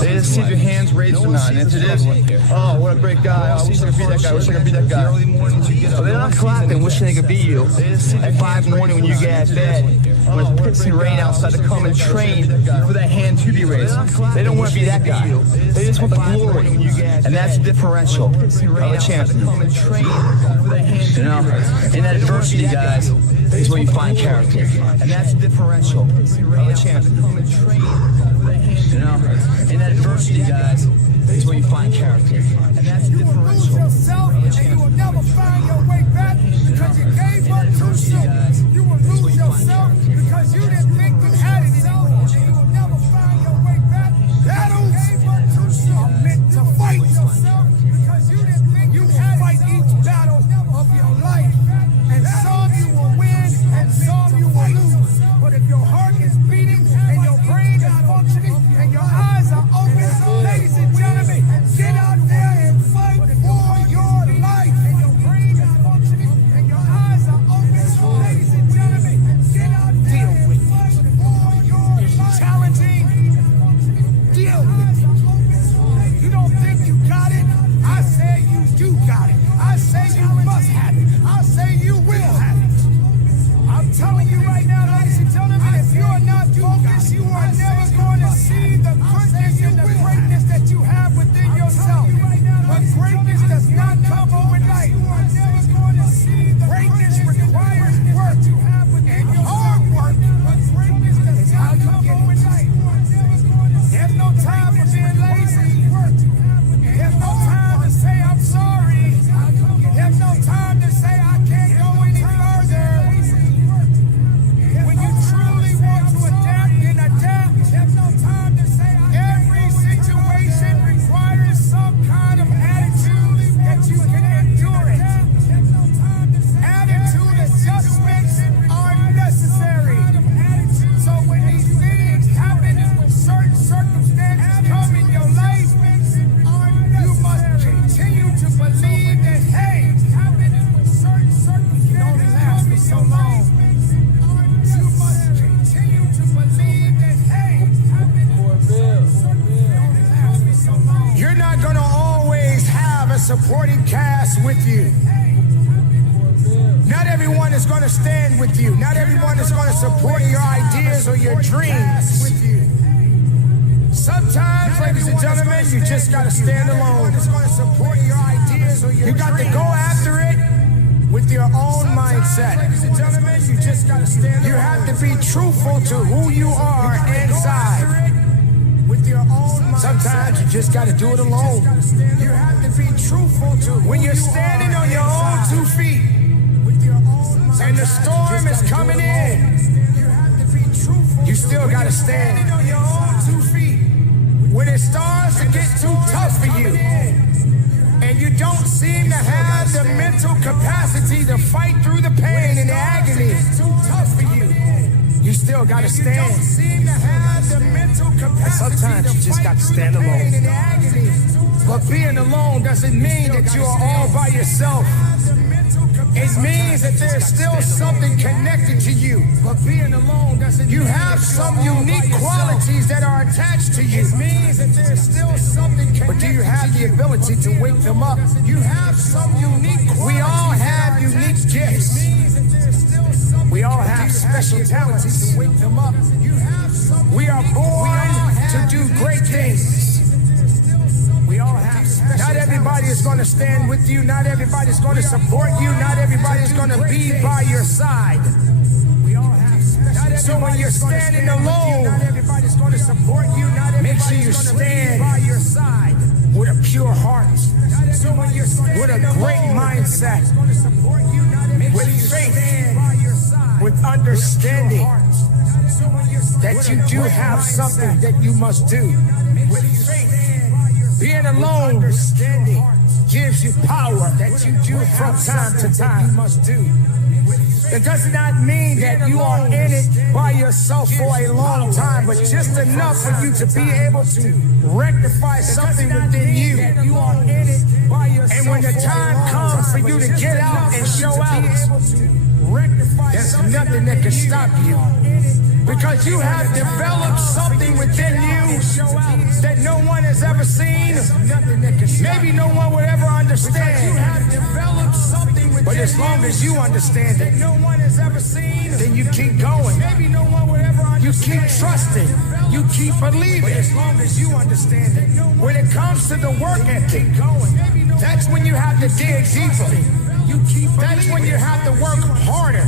They just see your hands raised or not. And if it is, oh, what a great guy. I wish I could be that guy. I wish I could be that guy. So they're not clapping, wishing they could be you. At 5 in the morning when you get out of bed, when it's pissing rain outside to come and train for that hand to be raised. They don't want to be that guy. They just want the glory. And that's the differential of a champion. You know, in that adversity, guys, is where you find character. And that's the differential of a champion. You know, in that adversity, guys, is where you find character. And that's the differential of a champion. You will never find your way back because you gave up too soon. You will lose yourself because you didn't think you had it anymore. You will never find your way back. Battles are meant to fight yourself because you didn't think you had it. Fight each battle of your life. And some you will win and some you will lose. But if your heart is beating and your brain is functioning and your eyes are open, ladies and gentlemen, get out there and fight for your life. And your brain is functioning and your eyes are open, ladies and gentlemen, get out there and fight for your life. Challenging, deal with it. You don't think you got it? I say you do got it. I say you must have it. I say you will have it. I'm telling you right now, ladies and gentlemen, if you are not focused, you are never going to see the goodness and the greatness that you have within yourself. But greatness does not come overnight. Greatness requires work and hard work. It's how you get overnight. There's no time for being lazy. There's no time to say I'm sorry. There's no time to say I can't go any further. When you truly want to adapt, there's no time to say every situation requires some kind of attitude that you can endure it. Attitude adjustments are necessary. So when these things happen, when certain circumstances come in your life, you must continue to believe that, hey, it only lasts me so long. You must continue to believe that, hey, it only lasts me so long. You're not going to always have a supporting cast with you. Not everyone is going to stand with you. Not everyone is going to support your ideas or your dreams with you. Sometimes, ladies and gentlemen, you just got to stand alone. You got to go after it with your own mindset. Ladies and gentlemen, you just got to stand alone. You have to be truthful to who you are inside. Sometimes you just got to do it alone. You have to be truthful to when you're standing on your own 2 feet and the storm is coming in. You still got to stand on your own 2 feet. When it starts to get too tough for you and you don't seem to have the mental capacity to fight through the pain and the agony, too tough for you. You still gotta stand. And sometimes you just gotta stand alone. But being alone doesn't mean that you are all by yourself. It means that there's still something connected to you. But being alone doesn't mean you have some unique qualities that are attached to you. It means that there's still something connected. But do you have the ability to wake them up? You have some unique qualities. We all have unique gifts. We all have special talents to wake them up. We are born to do great things. We all have special. Not everybody is going to stand with you. Not everybody is going to support you. Not everybody is going to be by your side. We all have special. So when you're standing alone, not everybody's going to support you. Make sure you stand by your side with a pure heart. So when you're with a great mindset, with faith, with understanding that you do have something that you must do. With faith. Being alone gives you power that you do from time to time. Must do. It does not mean that you are in it by yourself for a long time, but just enough for you to be able to rectify something within you. And when the time comes for you to get out and show out, there's nothing that can stop you. Because you have developed something within you that no one has ever seen. Maybe no one would ever understand. But as long as you understand it, then you keep going. You keep trusting. You keep believing. As long as you understand it. When it comes to the work ethic, that's when you have to dig deeper. That's when you have to work harder.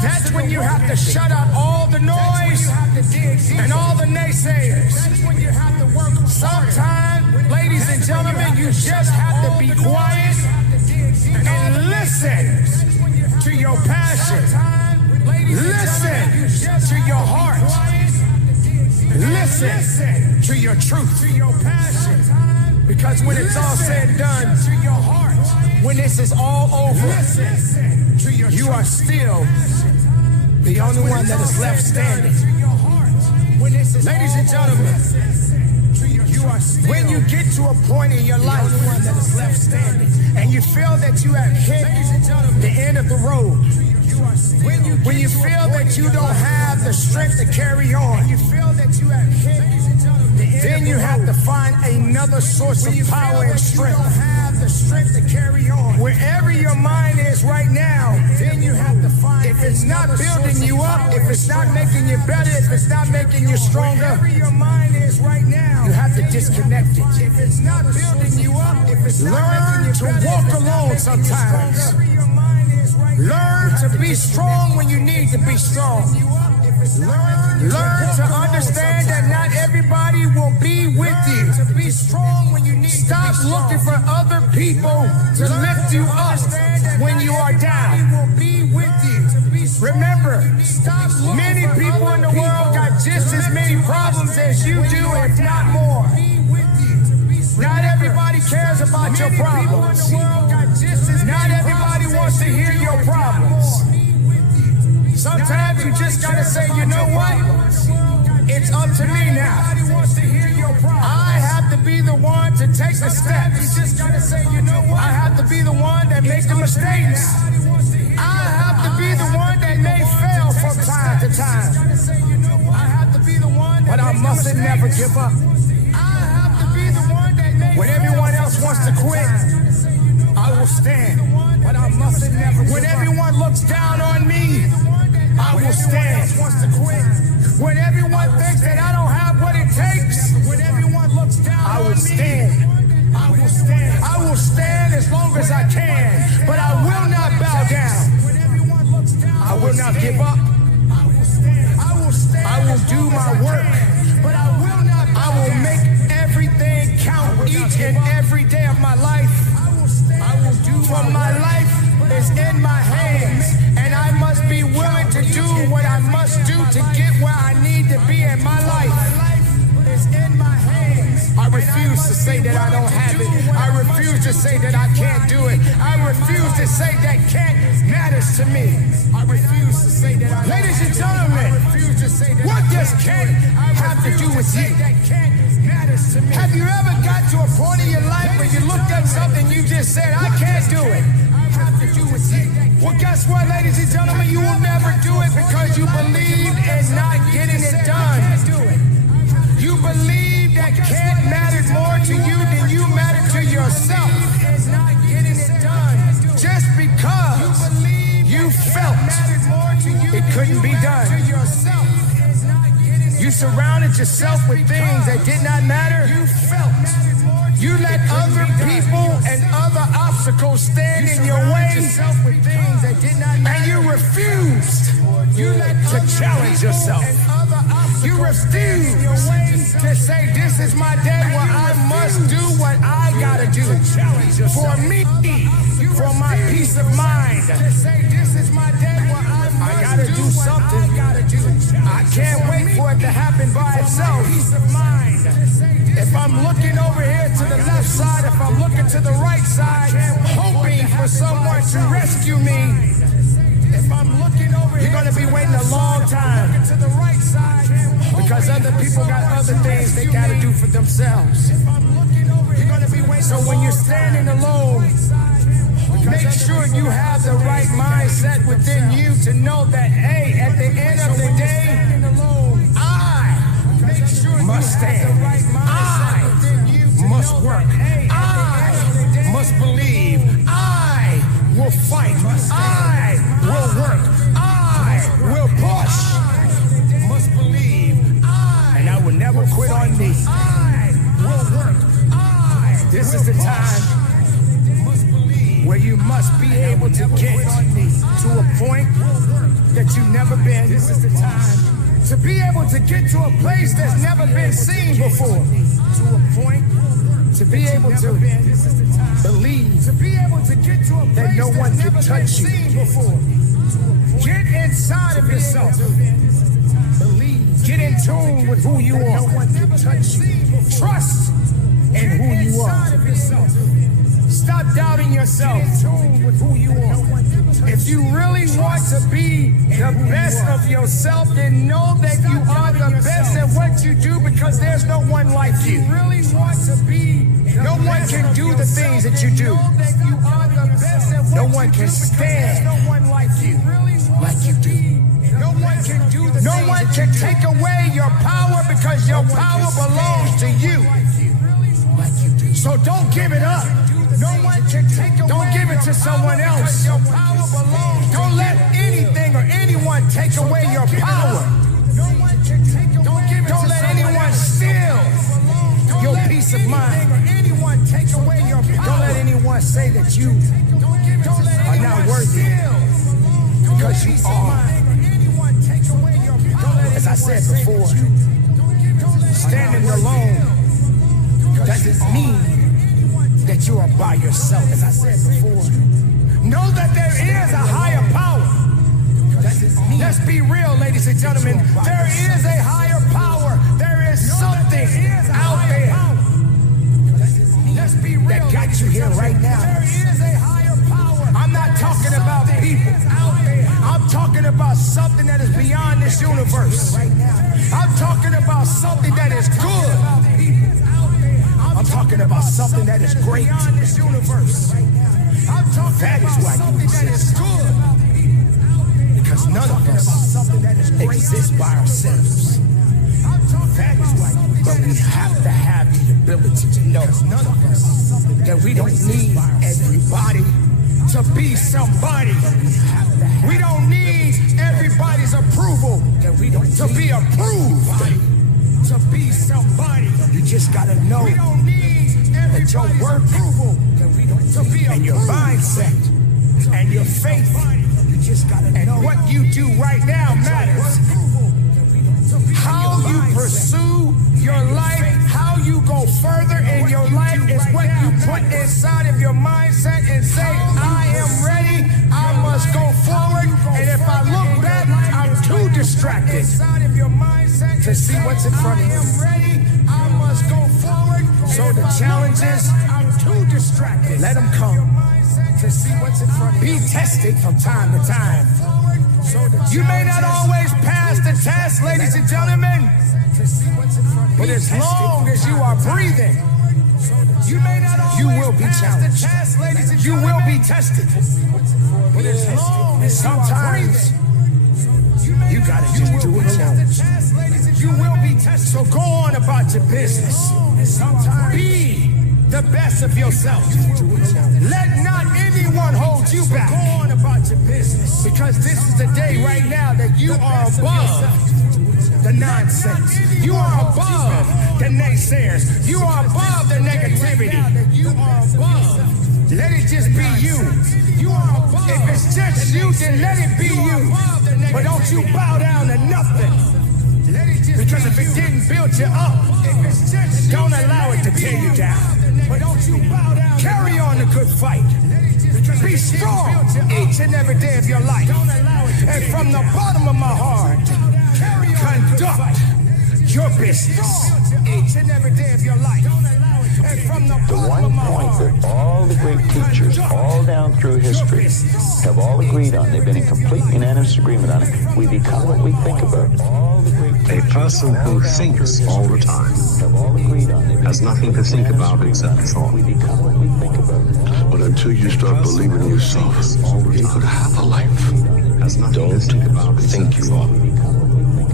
That's when you have to shut out all the noise and all the naysayers. Sometimes, ladies and gentlemen, you just have to be quiet and listen to your passion. Listen to your heart. Listen to your truth. Because when it's all said and done, when this is all over, you are still the only one that is left standing. Ladies and gentlemen, when you get to a point in your life and you feel that you have hit the end of the road, when you feel that you don't have the strength to carry on, then you have to find another source of power and strength. Wherever your mind is right now, then you have to find. If it's not building you up, if it's not making you better, if it's not making you stronger, wherever your mind is right now, you have to disconnect it. If it's not building you up, if it's not learn to walk alone sometimes. Learn to be strong when you need to be strong. Learn to understand that not everybody will be with you. Stop looking for other people to lift you up when you are down. Remember, many people in the world got just as many problems as you do, if not more. Not everybody cares about your problems. Not everybody wants to hear your problems. Sometimes you just gotta say, you know what? It's up to me now. I have to be the one to take the steps. I have to be the one that makes the mistakes. I have to be the one that may fail from time to time. But I mustn't never give up. When everyone else wants to quit, I will stand. When everyone looks down on me, I will stand. When everyone thinks that I don't have what it takes, I will stand. I will stand as long as I can, but I will not bow down. I will not give up. I will do my work. I will make everything count each and every day of my life. For my life is in my hands, and I must be willing to do what I must do to get where I need to be in my life. I refuse to say that I don't have it. I refuse refuse to say that I can't do it. I refuse to say that can't matters to me. I refuse to say that I Ladies and gentlemen, what does can't have to do with you? Have you ever got to a point in your life where you looked at something you just said, I can't do it? Well, guess what, ladies and gentlemen? You will never do it because you believe in not getting it done. You believe that can't matter more to you than you matter to yourself. Just because you felt it couldn't be done. You surrounded yourself with things that did not matter. You let other people and other obstacles stand in your way, and you refused to challenge yourself. You refused to say, this is my day where I must do what I gotta do for me, for my peace of mind. I gotta do something. I can't wait for it to happen by itself. If I'm looking over here to the left side, if I'm looking to the right side, hoping for someone to rescue me, if I'm looking over here, you're gonna be waiting a long time because other people got other things they gotta do for themselves. So when you're standing alone, make sure you have the right mindset within you to know that, hey, at the end of the day, I must stand. I must work. I must believe. I will fight. I will work. I will push. Must believe. And I will never quit on me. I will work. This is the time where you must be able to get to a point that you've never been. This is the time to be able to get to a place that's never been seen before. To a point to be able to believe that no one can touch you. Get inside of yourself. Get in tune with who you are. Trust in who you are. Stop doubting yourself. If you really want to be the best of yourself, then know that you are the best at what you do because there's no one like you. No one can do the things that you do. No one can stand like you do. No one can take away your power because your power belongs to you. So don't give it up. Don't give it to someone else. Don't let anything or anyone take away your power. Don't let anyone steal your peace of mind. Don't let anyone say that you are not worthy because you are. As I said before, standing alone doesn't mean that you are by yourself. As I said before, know that there is a higher power. Let's be real, ladies and gentlemen. There is a higher power. There is something out there that got you here right now. I'm not talking about people. I'm talking about something that is beyond this universe. I'm talking about something that is good. I'm talking about something that is great. That is why you exist. Because none of us exist by ourselves. But we have to have the ability to know that we don't need everybody to be somebody. We don't need everybody's approval to be approved. To be somebody, you just gotta know that your work and your mindset and your faith and what you do right now matters. How you pursue your life, how you go further in your life is what you put inside of your mindset and say, I am ready, I must go forward, and if I look back, I'm too distracted to see what's in front of me. must go forward. So the challenges, I'm too distracted. let them come. To see what's in front of Be tested from time to time. You may not always pass the test, ladies and gentlemen, but as long as you are breathing, you will be challenged. You will be tested. But as long as sometimes you gotta just do it alone. You will be tested. So go on about your business. Be the best of yourself. Let not anyone hold you back. Go on about your business. Because this is the day right now that you are above the nonsense. You are above the naysayers. You are above the negativity. You are above. Let it just be you. You are above. If it's just you, then let it be you. But don't you bow down to nothing. Because if it didn't build you up, don't allow it to tear you down. But don't you bow down. Carry on the good fight. Be strong each and every day of your life. And from the bottom of my heart, conduct your business each and every day of your life. And from the one point that all the great teachers all down through history have all agreed on, they've been in complete unanimous agreement on it, we become what we think about. A person who thinks all the time has nothing to think about except thought. But until you start believing in yourself, you could have a life. Don't think you are.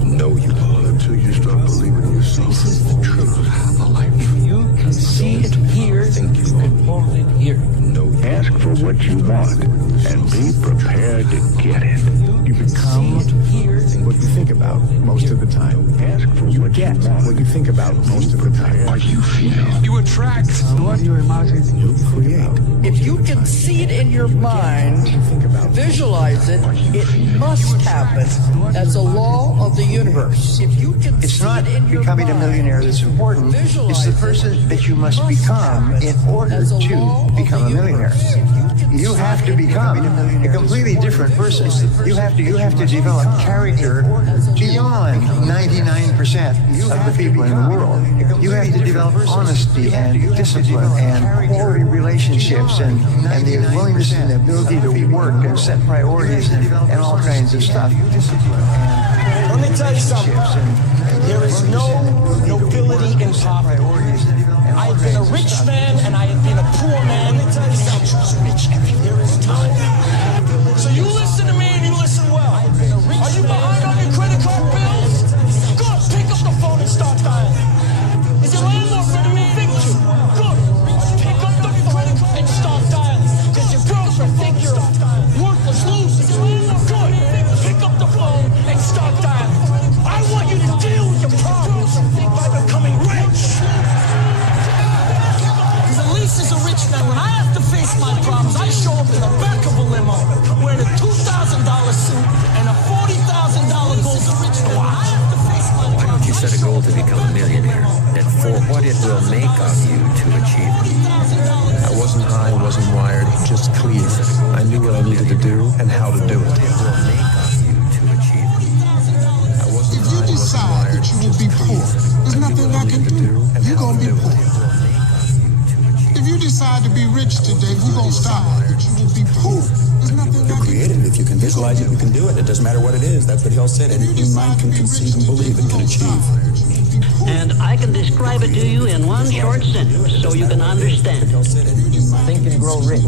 Know you are. Until you start believing in yourself, you could have a life. You can see it here, think you can hold it here. Ask for what you want and be prepared to get it. You become what you think about most of the time. Ask for You get what you think about most of the time. what you feel. You attract what you imagine, you create. If you can see it in your mind, visualize it, it must happen. That's a law of the universe. If you can It's not becoming a millionaire that's important. It's the person that you must become in order to become a millionaire. You have to become a completely different person. You have to develop character beyond 99% of the people in the world. You have to develop honesty and discipline and quality relationships and the willingness and the ability to work and set priorities and all kinds of stuff. Let me tell you something. There is no nobility in poverty. I have been a rich man and I have been a poor man. Let me tell you something. There is time. So you listen to me and you listen well. Are you behind on your credit card bills? Good. Pick up the phone and start dialing. Is your landlord ready to evict you? Good. Pick up the phone and start dialing. Does your girlfriend think you're a worthless loser? Good. Pick up the phone and start dialing. I want you to deal with your problems by becoming rich. Because at least as a rich man, when I have to face my problems, I show up in the back of a limo wearing a $2,000 suit and a $40,000 gold rich man. I have to face my problems. Why don't you set a goal to become a millionaire? And for what it will make of you to achieve it. I wasn't high, wasn't wired, just clean. I knew what I needed to do and how to do it. If you decide that you will be poor, there's nothing I can do. You're gonna be poor. If you decide to be rich today, we're gonna stop. But you will be poor. There's nothing I can do. Create it. If you can visualize it, you can do it. It doesn't matter what it is. That's what Hill said. Anything mind can conceive and believe and can achieve. And I can describe it to you in one short sentence so you can understand. Think and grow rich.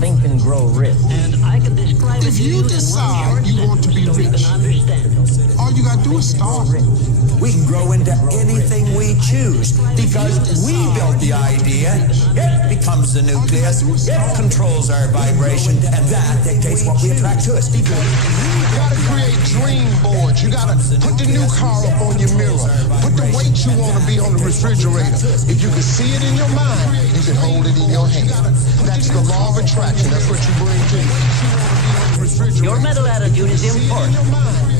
Think and grow rich. And I can describe it If to you you in decide one you short want to be sentence so you rich, can understand. all you gotta do is start. We can grow into anything we choose because we built the idea. It becomes the nucleus. It controls our vibration, and that dictates what we attract to us. You gotta create dream boards. You gotta put the new car up on your mirror. Put the weight you want to be on the refrigerator. If you can see it in your mind, you can hold it in your hand. That's the law of attraction. That's what you bring to you. Your mental attitude is important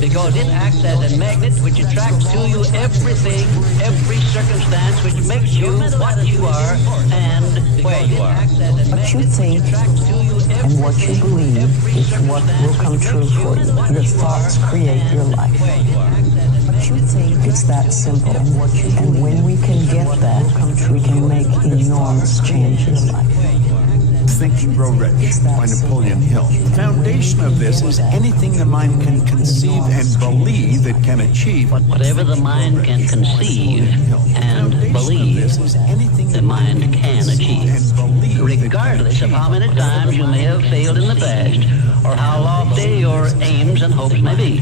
because it acts as a magnet which attracts to you everything, every circumstance which makes you what you are and where you are. What you think and what you believe is what will come true for you. Your thoughts create your life. What you think. It's that simple. And when we can get that, we can make enormous change in life. Think and Grow Rich by Napoleon Hill. The foundation of this is anything the mind can conceive and believe it can achieve. Whatever the mind can conceive and believe, the mind can achieve. Regardless of how many times you may have failed in the past, or how lofty your aims and hopes may be.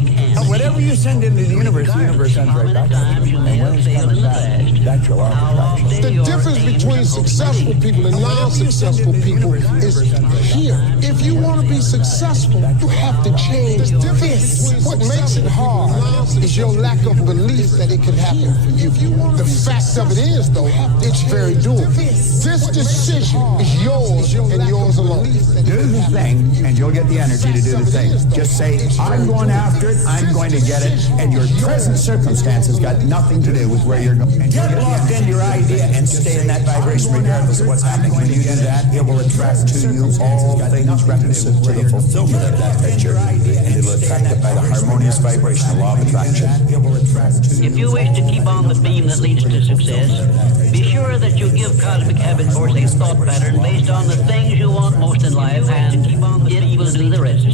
Whatever you send into the universe sends right back. And when it's coming back, that's your law of attraction. The difference between successful people and non-successful people is here. If you want to be successful, you have to change this. What makes it hard is your lack of belief that it can happen for you. The fact of it is, though, it's very doable. This decision is yours and yours alone. Do the thing, and you'll get the energy to do the thing. Just say, I'm going after it, I'm going to get it, and your present circumstances got nothing to do with where you're going. Get locked into your idea and stay in that vibration regardless of what's happening. When you do that, it will attract to you all things requisite to the fulfillment of that picture, and it will attract it by the harmonious vibration, the law of attraction. If you wish to keep on the beam that leads to success, be sure that you give Cosmic Habit Force a thought pattern based on the things you want most in life, and it will do the rest.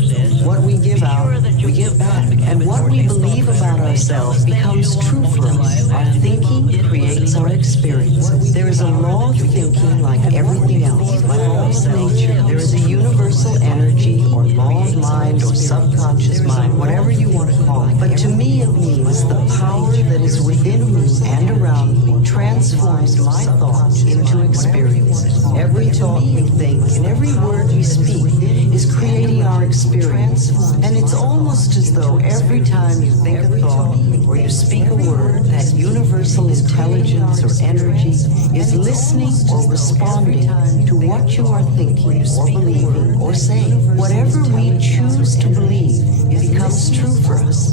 What we give out, we give back. And what we believe about ourselves becomes true for us. Our thinking creates our experience. There is a law of thinking like everything else, like all of nature. There is a universal energy or law of mind or subconscious mind, whatever you want to call it. But to me it means the power that is within me and around me transforms my thoughts into experience. Every thought we think and every word we speak is creating our experience. And it's almost as though every time you think a thought or you speak a word, that universal intelligence or energy is listening or responding to what you are thinking or believing or saying. Whatever we choose to believe becomes true for us.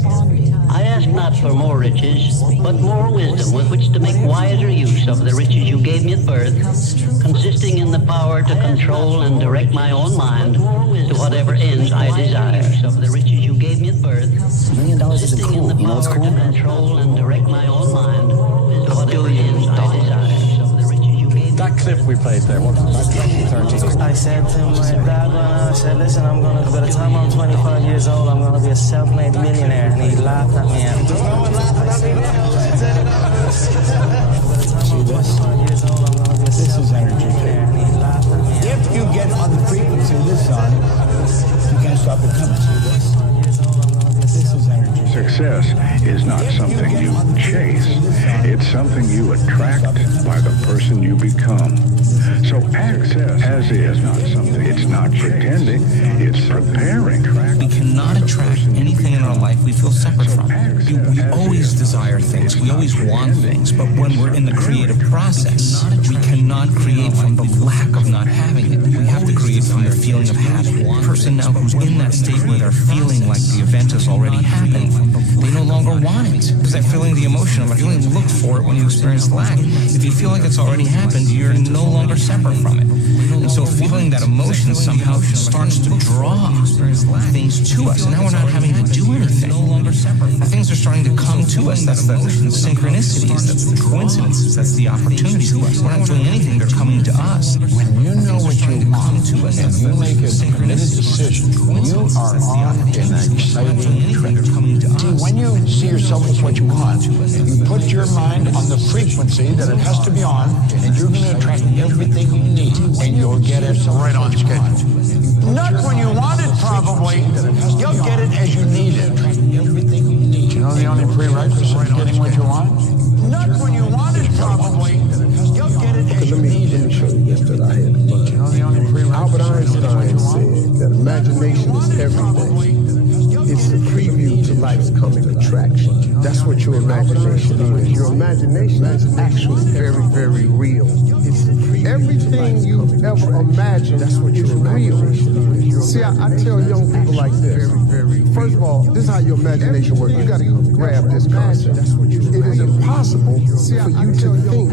I ask not for more riches, but more wisdom with which to make wiser use of the riches you gave me at birth, consisting in the power to control and direct my own mind to whatever ends I desire. Of the riches you gave me at birth, $1 million isn't cool. You know what's cool? To control and direct my own mind to whatever ends I desire. That clip we played there, what was it? 13. I said to my dad, I said, listen, by the time I'm 25 years old, I'm going to be a self-made millionaire. And he laughed at me. And no one laughed at me. This is energy. If you get on the frequency of this song, you can't stop it coming. This is energy. Success is not something you chase. It's something you attract by the person you become. So access as is not something. It's not pretending. It's preparing. We cannot attract anything in our life we feel separate from. We always desire things. We always want things. But when we're in the creative process, we cannot create from the lack of not having it. We have to create from the feeling of having it. The person now who's in that state where they're feeling like the event has already happened, they no longer want it. Because they're feeling the emotion of it. You only look for it when you experience lack. If you feel like it's already happened, you're no longer separate from it. And so feeling that emotion somehow starts to draw things to us. And now we're not having to do anything. Things are starting to come to us. That's the synchronicities. That's the coincidences. That's the opportunities. We're not doing anything. They're coming to us. When you know what you want and you make a committed decision, you are on an exciting trip. When you see yourself as what you want, you put your mind on the frequency that it has to be on, and you're going to attract everything you need, and you'll get it right on schedule. Not when you want it, probably. You'll get it as you need it. You know the only prerequisite of getting what you want? Not when you want it, probably. You'll get it as you need it. You know the only prerequisite. Albert Einstein said that imagination is everything. It's the preview to life's coming attraction. That's what your imagination is. Your imagination is actually very, very real. It's the preview. Everything you ever imagined is real. See, I tell young people like this. First of all, this is how your imagination works. You got to grab this concept. It is impossible for you to think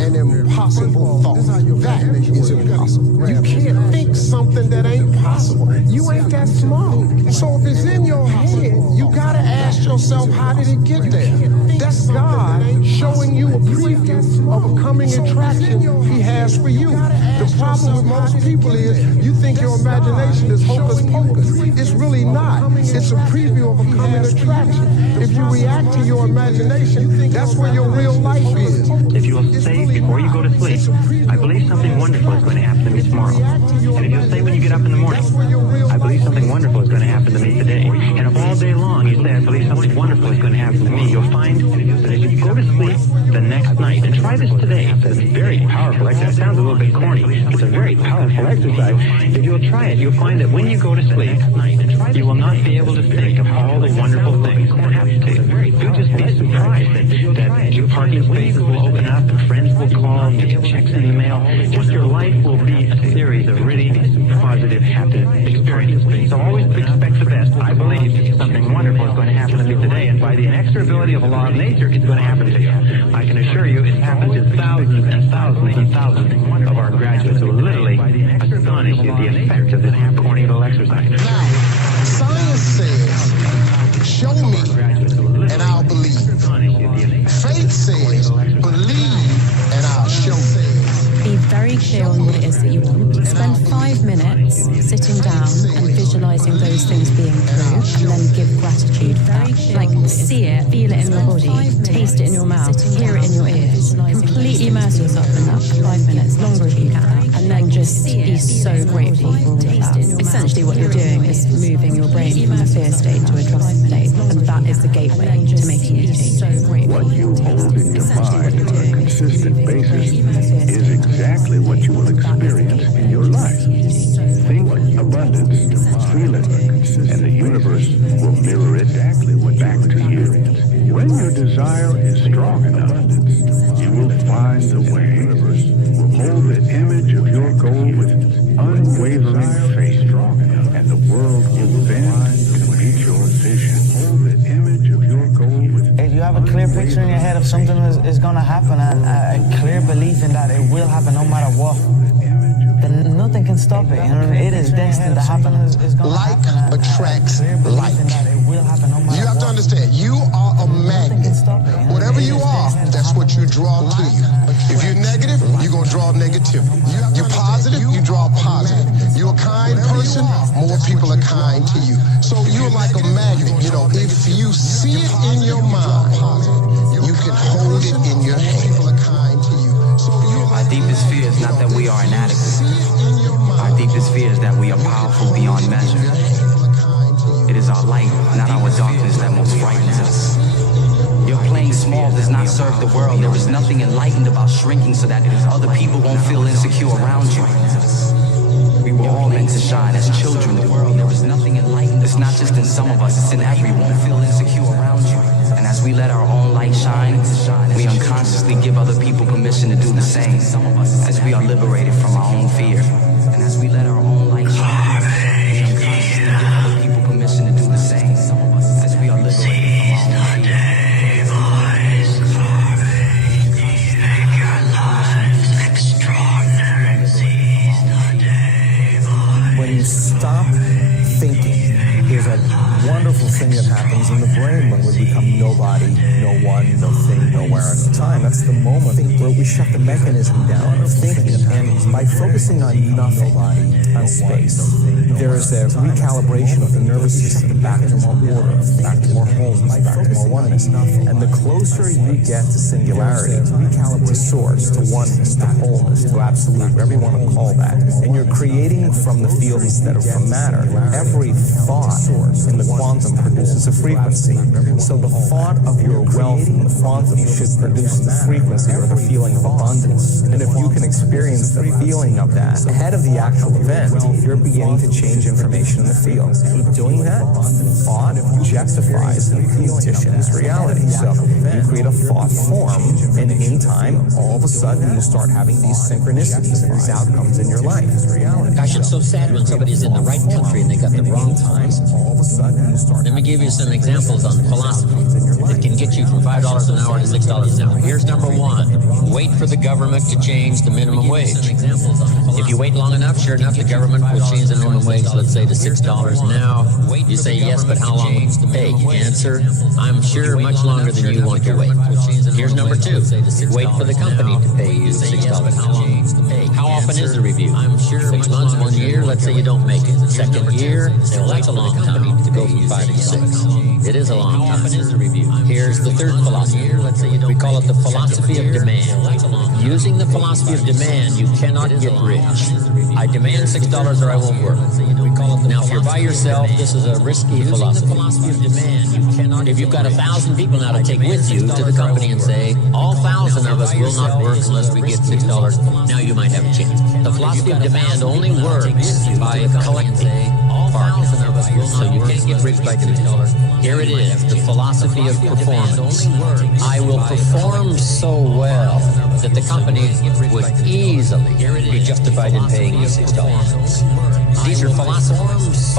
an impossible thought. That is impossible. You can't think something that ain't possible. You ain't that smart. So if it's in your head, you got to ask yourself, how did it get there? That's God showing you a preview of a coming attraction He has for you. The problem with most people is you think your imagination is hocus pocus. It's really not. It's a preview of a coming attraction. If you react to your imagination, that's where your real life is. If you will say before you go to sleep, I believe something wonderful is going to happen to me tomorrow. And if you'll say when you get up in the morning, I believe something wonderful is going to happen to me today. And if all day long you say, I believe something wonderful is going to happen to me, you'll find that if you go to sleep the next night, and try this today, it's a very powerful exercise. It sounds a little bit corny. It's a very powerful exercise. If you'll try it, you'll find that when you go to sleep, you will not be able to think of all the wonderful things that happen to you. You'll just be surprised that your parking spaces will open up and friends will call, get your checks in the mail. Just your life will be a series of really positive, happy experiences. So always expect the best. I believe something wonderful is going to happen to me today, and by the inexorability of a law of nature, it's going to happen to you. I can assure you it happens to thousands and thousands and thousands of our graduates who literally astonish you the effect of this corny little exercise. Now, science says, show me, and I'll believe. Faith says, believe, and I'll show you. Be very clear on what it is that you want. Spend 5 minutes sitting down and visualizing those things being true, and then give gratitude for that. Like, see it, feel it in your body, taste it in your mouth, hear it in your ears. Completely immerse yourself in that for 5 minutes, longer if you can, and then just be so grateful for all of that. Essentially what you're doing is moving your brain from a fear state to a trust state, and that is the gateway to making you so grateful. What you hold in your mind on a consistent basis is exactly what you will experience in your life. Think abundance, feel it, and the universe will mirror it back to you. When your desire is strong enough, you will find the way. The universe will hold the image of your goal with unwavering faith, and the world will then meet your vision. Hold the image of your goal with. If you have a clear picture in your head of something is going to happen, a clear belief in that it will happen no matter what, then nothing can stop it. You know, it is destined to happen. Like attracts like. You have to understand, you are a magnet. Whatever you are, that's what you draw to you. If you're negative, you're going to draw negativity. You're positive, you draw positive. You're a kind person, more people are kind to you. So you're like a magnet. You know, if you see it in your mind, you can hold it in your hand. Our deepest fear is not that we are inadequate. Our deepest fear is that we are powerful beyond measure. It is our light, not our darkness, that most frightens us. Your playing small does not serve the world. There is nothing enlightened about shrinking so that other people won't feel insecure around you. We were all meant to shine as children of the world. There is nothing enlightened. It's not just in some of us, it's in everyone. Feel insecure around you. And as we let our own light shine, we unconsciously give other people permission to do the same. As we are liberated from our own fear. And as we let our own light shine, we unconsciously give other people permission to do the same. As we are liberated from our own fear. When you stop thinking, there's a wonderful thing that happens in the brain when we become nobody, no one, no thing, nowhere at a time. That's the moment where we shut the mechanism down of thinking. And by focusing on nothing, on space, there is a recalibration of the nervous system back to more order, back to more wholeness, back to more oneness. And the closer you get to singularity, to source, to oneness, to wholeness, to absolute, whatever you want to call that, and you're creating creating from the field instead of from matter. Every thought in the quantum produces a frequency. So the thought of your wealth in the quantum should produce the frequency or the feeling of abundance. And if you can experience the feeling of that ahead of the actual event, you're beginning to change information in the field. Keep doing that. Thought objectifies and conditions reality. So you create a thought form, and in time, all of a sudden, you start having these synchronicities and these outcomes in your life. Gosh, it's so sad when somebody's in the right country and they got the wrong times. All of a sudden, you start. Let me give you some examples on philosophy that can get you from $5 an hour to $6 an hour. Here's number one. Wait for the government to change the minimum wage. If you wait long enough, sure enough, the government will change the minimum wage, let's say to $6 now. You say yes, but how long will it take? Answer, I'm sure much longer than you want to wait. Here's number two. Wait for the company to pay you $6. How often is the review? 6 months, 1 year, let's say you don't make it. Second year, say, well, that's a long time to go from 5 to 6. It is a long time. Here's the third philosophy. We call it the philosophy of demand. Using the philosophy of demand, you cannot get rich. I demand $6 or I won't work. Now, if you're by yourself, this is a risky philosophy. If you've got 1,000 people now to take with you to the company and say, all 1,000 of us will not work unless we get $6, now you might have a chance. The philosophy of demand only works by collecting bargains. So you can't get rich by doing it. Here it is, the philosophy of performance. I will perform so well that the company would easily be justified in paying you $6. These are philosophies.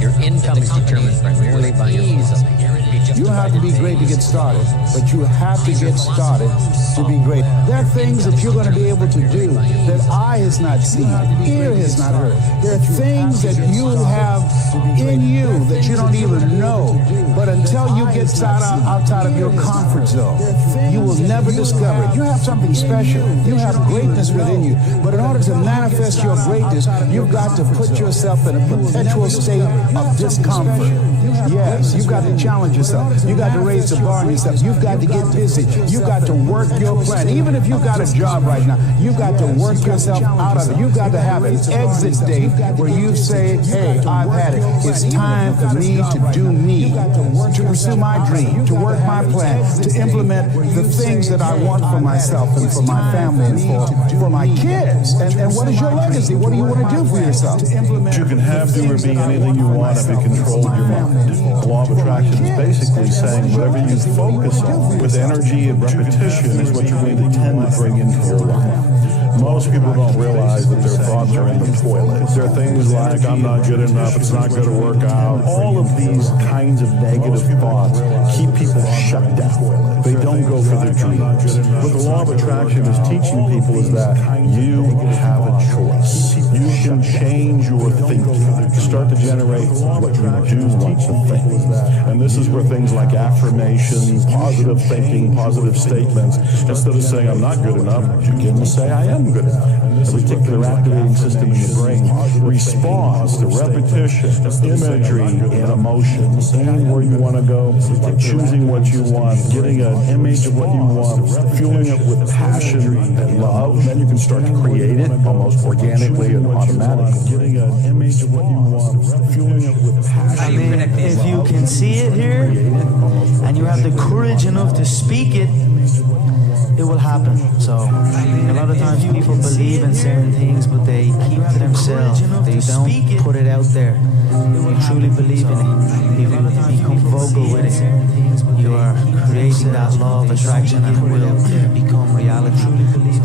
Your income is determined primarily by your philosophy. You don't have to be great to get started, but you have to get started to be great. There are things that you're going to be able to do that eye has not seen, ear has not heard. There are things that you have in you that you don't even know. But until you get outside of your comfort zone, you will never discover it. You have something special. You have greatness within you. But in order to manifest your greatness, you've got to put yourself in a perpetual state of discomfort. Yes, you've got to challenge yourself. You got to raise the bar on yourself. You've got to get busy. You've got to work your plan. Even if you've got a job right now, you've got to work yourself out of it. You've got to have an exit date where you say, hey, I've had it. It's time for me to do me, to pursue my dream, to work my plan, to implement the things that I want for myself and for my family and for my kids. And what is your legacy? What do you want to do for yourself? You can have, do, or be anything you want if you control your mind. The law of attraction is basically saying whatever you focus on with energy and repetition is what you're going to tend to bring into your life. Most people don't realize that their thoughts are in the toilet. There are things like, I'm not good enough, it's not going to work out. All of these kinds of negative thoughts keep people shut down. They don't go for their dreams. What the law of attraction is teaching people is that you have a choice. You can change your thinking. Start to generate what you do want to think. And this is where things like affirmations, positive thinking, positive statements, instead of saying I'm not good enough, you begin to say I am good enough. A particular activating system in your brain responds to repetition, imagery, and emotion. Seeing where you want to go, choosing what you want, getting an image of what you want, fueling it with passion and love. Then you can start to create it almost organically and automatically. Getting an image of what you want, fueling it with passion. I mean, if you can see it here and you have the courage enough to speak it, it will happen. So a lot of times people believe in certain things, but they keep to themselves. They don't put it out there. You truly believe in it. If you become vocal with it, you are creating that law of attraction and it will become reality.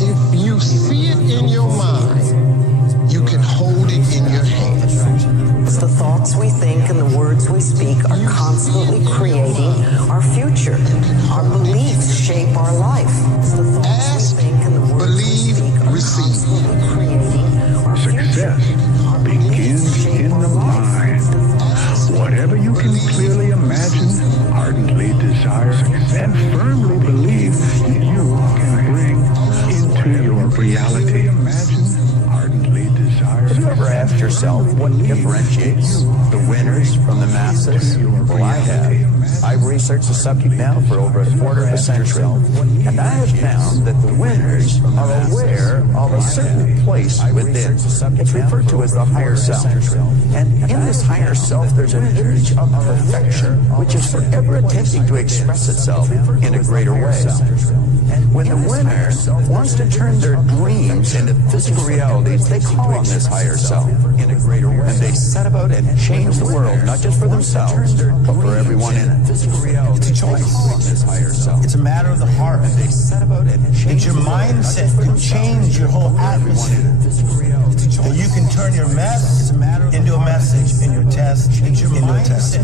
If you see it in your mind, you can hold it in your hand. The thoughts we think and the words we speak are constantly creating our future. Our beliefs shape our life. Ask, believe, receive. Success begins in the mind. Whatever you can clearly imagine, ardently desire, and firmly believe you can bring into your reality. Ardently desire. Have you ever asked yourself what differentiates the winners from the masses? Well, I have. I've researched the subject now for over a quarter of a century, and I have found that the winners are aware of a certain place within. It's referred to as the higher self. And in this higher self, there's an image of perfection, which is forever attempting to express itself in a greater way. When the winner wants to turn their dreams into physical realities, they call on this higher self in a greater way. And they set about and change the world, not just for themselves, but for everyone in it. It's a choice. It's a matter of the heart. And they set about and change It's your mindset can change your whole atmosphere. That you can turn your mess into a message, and your test into a test.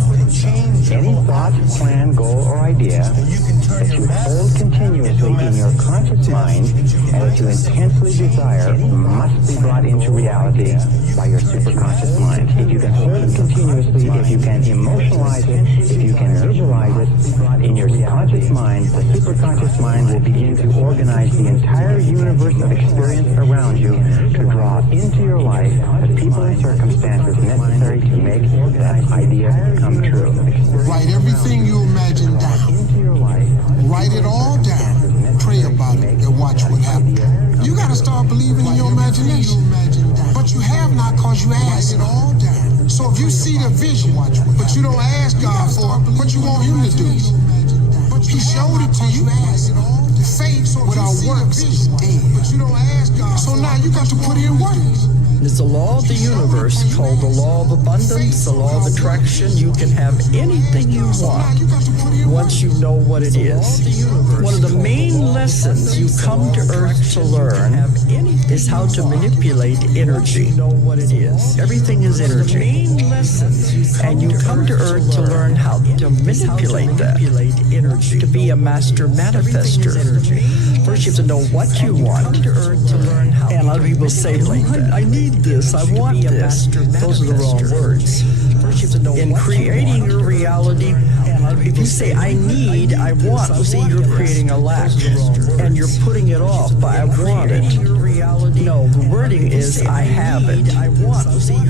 Any thought, plan, goal, or idea that you hold continuously in your conscious mind and that you intensely desire must be brought into reality by your superconscious mind. If you can hold it continuously, if you can emotionalize it, if you can visualize it in your conscious mind, the superconscious mind will begin to organize the entire universe of experience around you to draw into your life the people and circumstances necessary to make that idea come true. Write everything you imagine down. Write it all down. Pray about it and watch what happens. You got to start believing in your imagination. But you have not because you ask it all down. So if you see the vision, but you don't ask God for it, what you want him to do? He showed it to you. Faith without works is dead. So now you got to put in work. There's a law of the universe called the law of abundance, the law of attraction. You can have anything you want once you know what it is. One of the main lessons you come to Earth to learn is how to manipulate energy. Everything is energy. And you come to Earth to learn how to manipulate that, to be a master manifester. First you have to know what you want. And a lot of people say, I need this, I want this. Those are the wrong words. In creating your reality, if you say, I need, I want, well, see, you're creating a lack. And you're putting it off by, I want it. No, the wording is, I have it.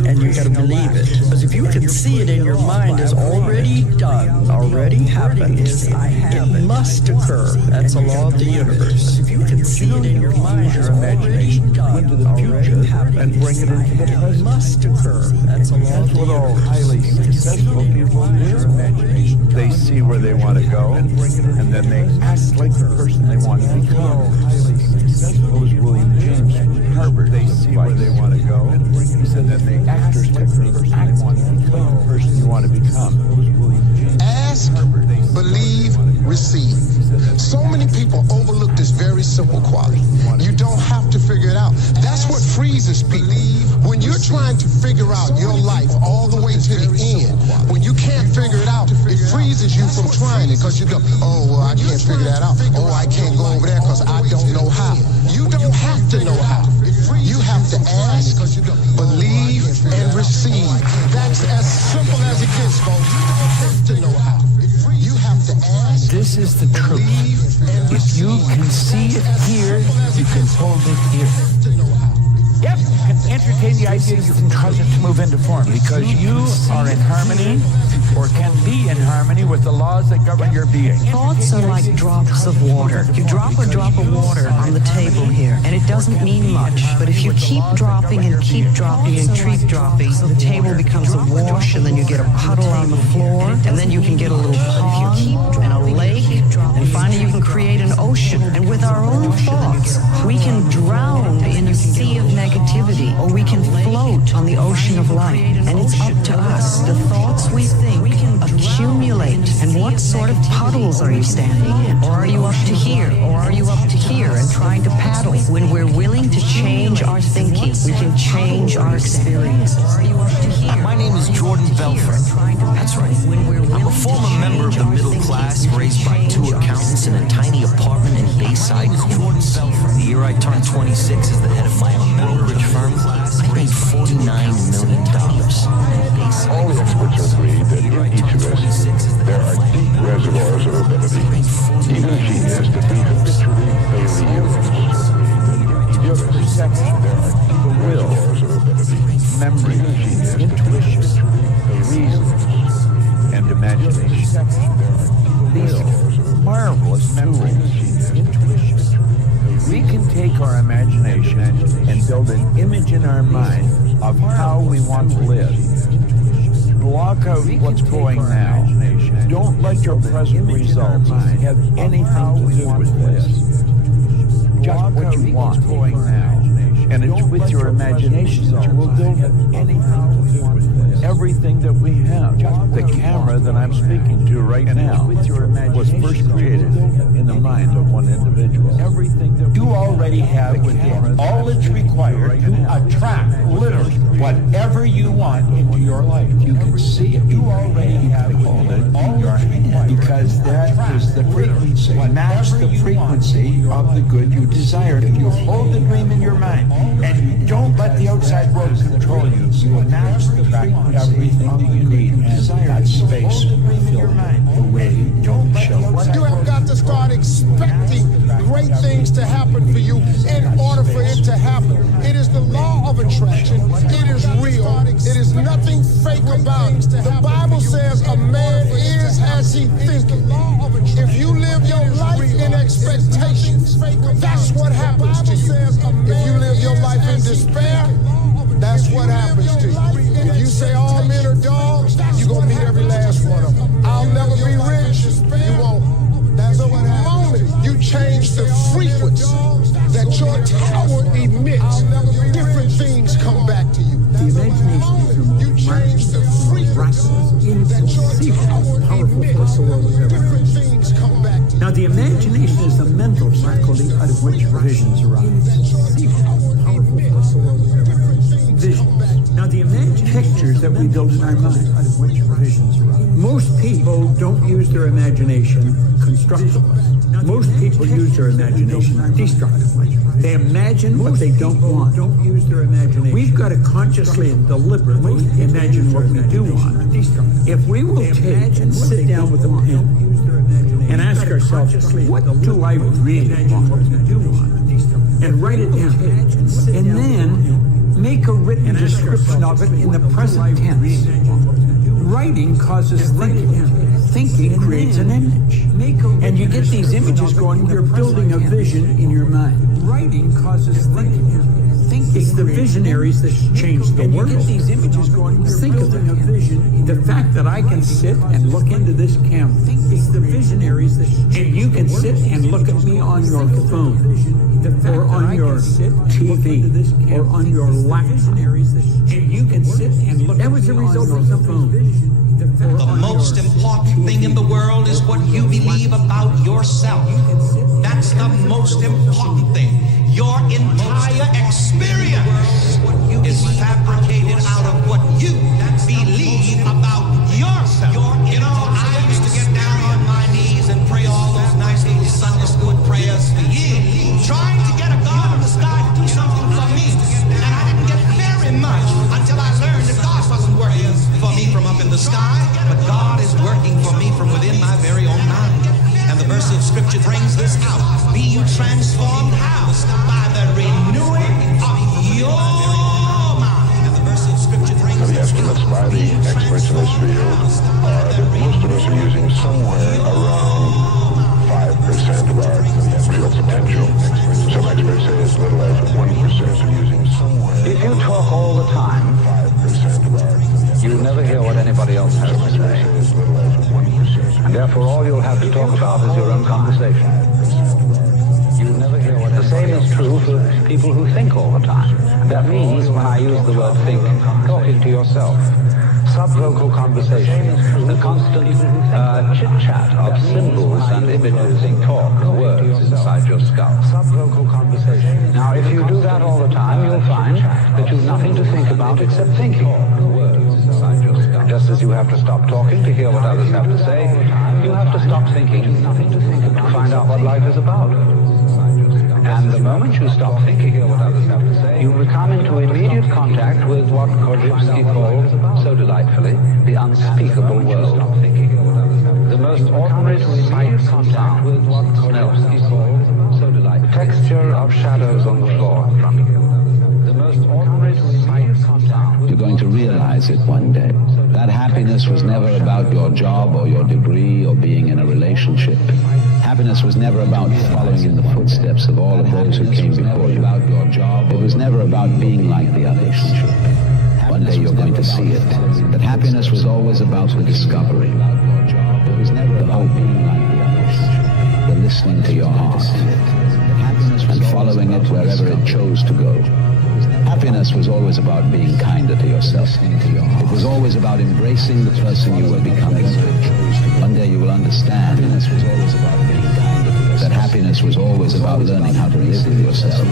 And you got to believe it. Because if you can see it in your mind as already done, already happened, it must occur. That's a law of the universe. If you can see it in your mind as already done, into the future and bring it into the present, it must occur. That's a law of the universe. What all highly successful people do. They see where they want to go, and then they act like the person they want to become. Highly successful was William James from Harvard. They see where they want to go, and then they act like the person they want to become. The person you want to become. Ask, believe, receive. So many people overlook this very simple quality. You don't have to figure it out. That's what freezes people. When you're trying to figure out your life all the way to the end, when you can't figure it out, it freezes you from trying it because you go, oh, well, I can't figure that out. Oh, I can't go over there because I don't know how. You don't have to know how. You have to ask, believe, and receive. That's as simple as it gets, folks. You don't have to know how. You have to ask. This is the truth. If you can see it here, you can hold it here. Yep, you can entertain the idea, you can cause it to move into form because you are in harmony or can be in harmony with the laws that govern your being. Thoughts are like drops of water. You drop a drop of water on the table here, and it doesn't mean much. But if you keep dropping and keep dropping and keep dropping, the table becomes a wash, and then you get a puddle on the floor, and then you can get a little pond and a lake, and finally you can create an ocean. And with our own thoughts, we can drown in a sea of negativity, or we can float on the ocean of light. And it's up to us. The thoughts we think accumulate. And what sort of puddles are you standing in? Or are you up to here? Or are you up to here and trying to paddle? When we're willing to change our thinking, we can change our experience. My name is Jordan Belfort. That's right. I'm a former member of the middle class, raised by two accountants in a tiny apartment in Bayside, Queens. The year I turned 26 as the head of my own brokerage firm, I made $49 million. All the experts agree that in each of us, there are deep reservoirs of ability. Even genius that we habitually fail to use. In your perception, there are deep reservoirs of ability. memory, intuition, reason, and imagination. These marvelous memories, intuition. We can take our imagination and build an image in our mind of how we want to live. Block out what's going now. Don't let your present results have anything to do with this. Just what you want going now. And it's with your imagination that you will build anything to do with this. Everything that we have. The camera that I'm speaking to right now was first created in the mind of one individual. Everything that you already have within all it's required to attract literally whatever you want into your life. You can see it. You already have it in your hand because that is the frequency. Match the frequency of the good you desire. If you hold the dream in your mind and you don't let the outside world control you, you will match the frequency everything that you need and that space will fill the way you show. You have got to start expecting great things to happen for you in order for it to happen. It is the law of attraction. It is real. It is nothing fake about it. The Bible says a man is as he thinketh. If you live your life in expectations, that's what happens to you. If you live your life in despair, that's what happens to you. If you say all men are dogs, you're going to meet every last one of them. I'll never be rich, you won't. That's the moment you change the frequency that your tower emits, different things come back to you. The imagination is the most miraculous, inconceivable, powerful force the world has ever known. Now, the imagination is the mental faculty out of which visions arise. Powerful force the world has ever known. Visions. Now, the imagination pictures that we build in our mind out of which visions arise. Most people don't use their imagination constructively. Most people use their imagination destructively. They imagine what they don't want. Don't use their imagination. We've got to consciously and deliberately imagine what we do want. If we will take and sit down with a pen and ask ourselves, what do I really want? And write it down. And then make a written description of it in the present tense. Writing causes thinking. Thinking creates an image. And you get these images going, you're building a vision in your mind. Writing causes thinking. It's the visionaries that change the world. You get these images going, think of it. The fact that I can sit and look into this camera. It's the visionaries that and you can sit and look at me on your phone. Or on your TV. Or on your laptop. And you can sit and look at me on your phone. That was the result of the phone. The most important thing in the world is what you believe about yourself. That's the most important thing. Your entire experience is fabricated out of what you believe about yourself. You know, I used to get down on my knees and pray all those nice little Sunday school prayers for years, trying to get a God in the sky to do something for me. And I didn't get very much until I learned that God wasn't working for me from up in the sky, but God is working for me from within my very own mind. And the verse of scripture brings this out. Be you transformed how? By the renewing of your mind. And the verse of scripture brings the estimates by the experts in this field are that most of us are using somewhere around 5% of our real potential. Some experts say as little as 1% are using somewhere. If you talk all the time, 5% of our you never hear what anybody else has to say. And therefore all you'll have to talk about is your own conversation. You never hear what the same is true for people who think all the time. That means when I use the word think, talking to yourself. Subvocal conversation, the constant chit-chat of symbols and images and talk and words inside your skull. Subvocal conversation. Now if you do that all the time, you'll find that you've nothing to think about except thinking. Just as you have to stop talking to hear what others have to say, you have to stop thinking to find out what life is about. And the moment you stop thinking what others have to say, you become into immediate contact with what Korzybski called so delightfully the unspeakable world. The most ordinary sight contact with what Korzybski called so delightfully the texture of shadows on the floor in front of you. The most ordinary sight contact with You're going to realize it one day. That happiness was never about your job or your degree or being in a relationship. Happiness was never about following in the footsteps of all of those who came before you. It was never about being like the others. One day you're going to see it. That happiness was always about the discovery. It was never about being like the others. The listening to your heart and following it wherever it chose to go. Happiness was always about being kinder to yourself. It was always about embracing the person you were becoming. One day you will understand that happiness was always about learning how to live with yourself.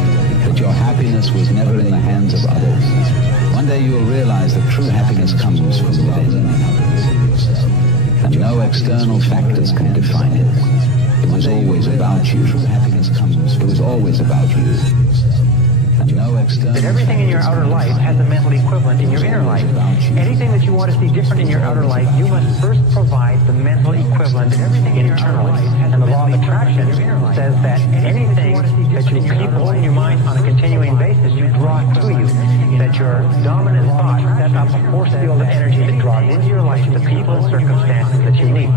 That your happiness was never in the hands of others. One day you will realize that true happiness comes from within. And no external factors can define it. It was always about you. True happiness comes. It was always about you. That everything in your outer life has a mental equivalent in your inner life. Anything that you want to see different in your outer life, you must first provide the mental equivalent internally. And the law of attraction says that anything that you keep holding your mind on a continuing basis, you draw to you. That your dominant thought sets up a force field of energy that draws into your life the people and circumstances that you need.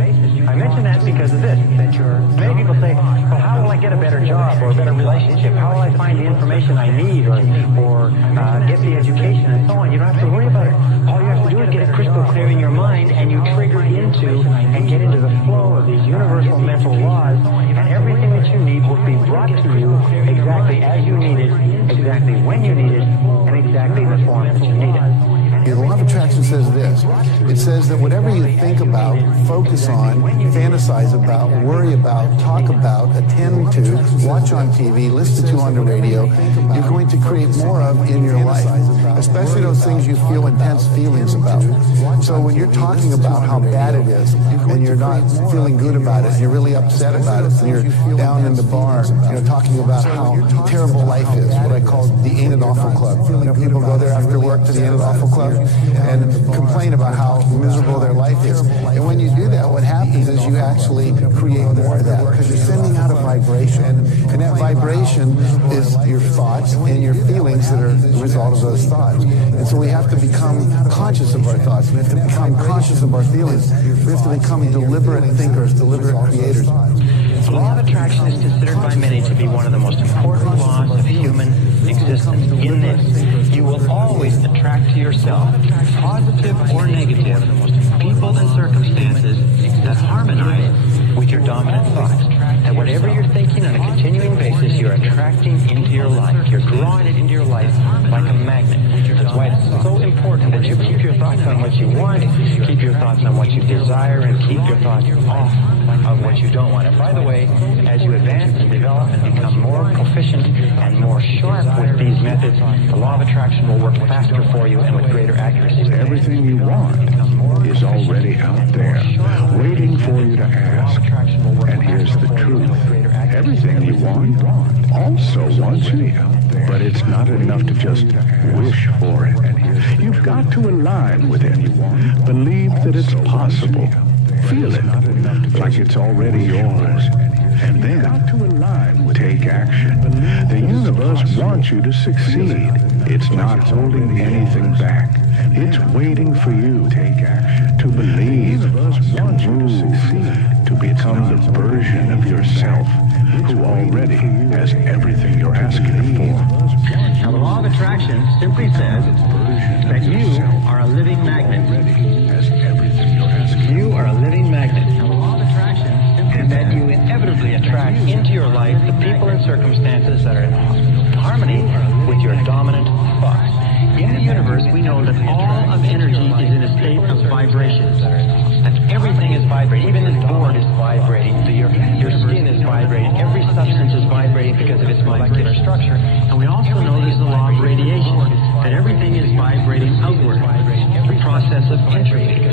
I mention that because of this, many people say, well, how will I get a better job or a better relationship? How will I find the information I need or get the education and so on? You don't have to worry about it. All you have to do is get it crystal clear in your mind and you trigger into and get into the flow of these universal mental laws, and everything that you need will be brought to you exactly as you need it, exactly when you need it, and exactly in the form that you need it. The law of attraction says this. It says that whatever you think about, focus on, fantasize about, worry about, talk about, attend to, watch on TV, listen to on the radio, you're going to create more of in your life, especially those things you feel intense feelings about. So when you're talking about how bad it is, and you're not feeling good about it, and you're really upset about it, and you're down in the bar, talking about how terrible life is, what I call the Ain't It Awful Club. People go there after work to the Ain't It Awful Club and complain about how miserable their life is. And when you do that, what happens is you actually create more of that because you're sending out a vibration. And that vibration is your thoughts and your feelings that are the result of those thoughts. And so we have to become conscious of our thoughts. We have to become conscious of our feelings. We have to become deliberate thinkers, deliberate creators. The law of attraction is considered by many to be one of the most important laws of human existence. In this, you will always attract to yourself, positive or negative, people and circumstances that harmonize with your dominant thoughts. That whatever you're thinking on a continuing basis, you're attracting into your life. You're drawing it into your life like a magnet. That's why it's so important that you keep your thoughts on what you want, keep your thoughts on what you desire, and keep your thoughts off of what you don't want. And by the way, as you advance and develop and become more proficient and more sharp with these methods, the law of attraction will work faster for you and with greater accuracy. Everything you want is already out there, waiting for you to ask. And here's the truth. Everything you want also wants you. But it's not enough to just wish for it. You've got to align with it. Believe that it's possible. Feel it like it's already yours. And then take action. The universe wants you to succeed. It's not holding anything back. It's waiting for you to believe, to move, to become the version of yourself who already has everything you're asking for. Now, the law of attraction simply says that you are a living magnet. You are a living magnet. Now, the law of attraction and that you inevitably attract into your life the people and circumstances that are in harmony with your dominant thoughts. In the universe, we know that all of energy is in a state of vibration. That everything is vibrating. Even this board is vibrating. Your skin is vibrating. Every substance is vibrating because of its molecular structure. And we also know there's the law of radiation. That everything is vibrating outward. Every process of entry.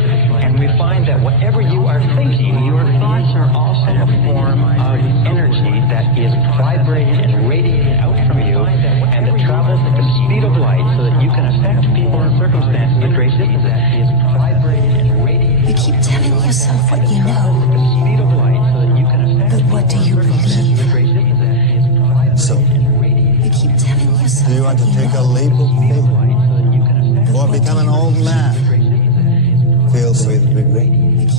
And we find that whatever you are thinking, your thoughts are also a form of energy that is vibrating and radiating out from you and that travels at the speed of light so that you can affect people and circumstances at great distances. That is vibrating and radiating. You keep telling yourself what you know, but what do you believe? So, you keep telling yourself do you want to take a leap of faith or be become an old man. Filled with regret,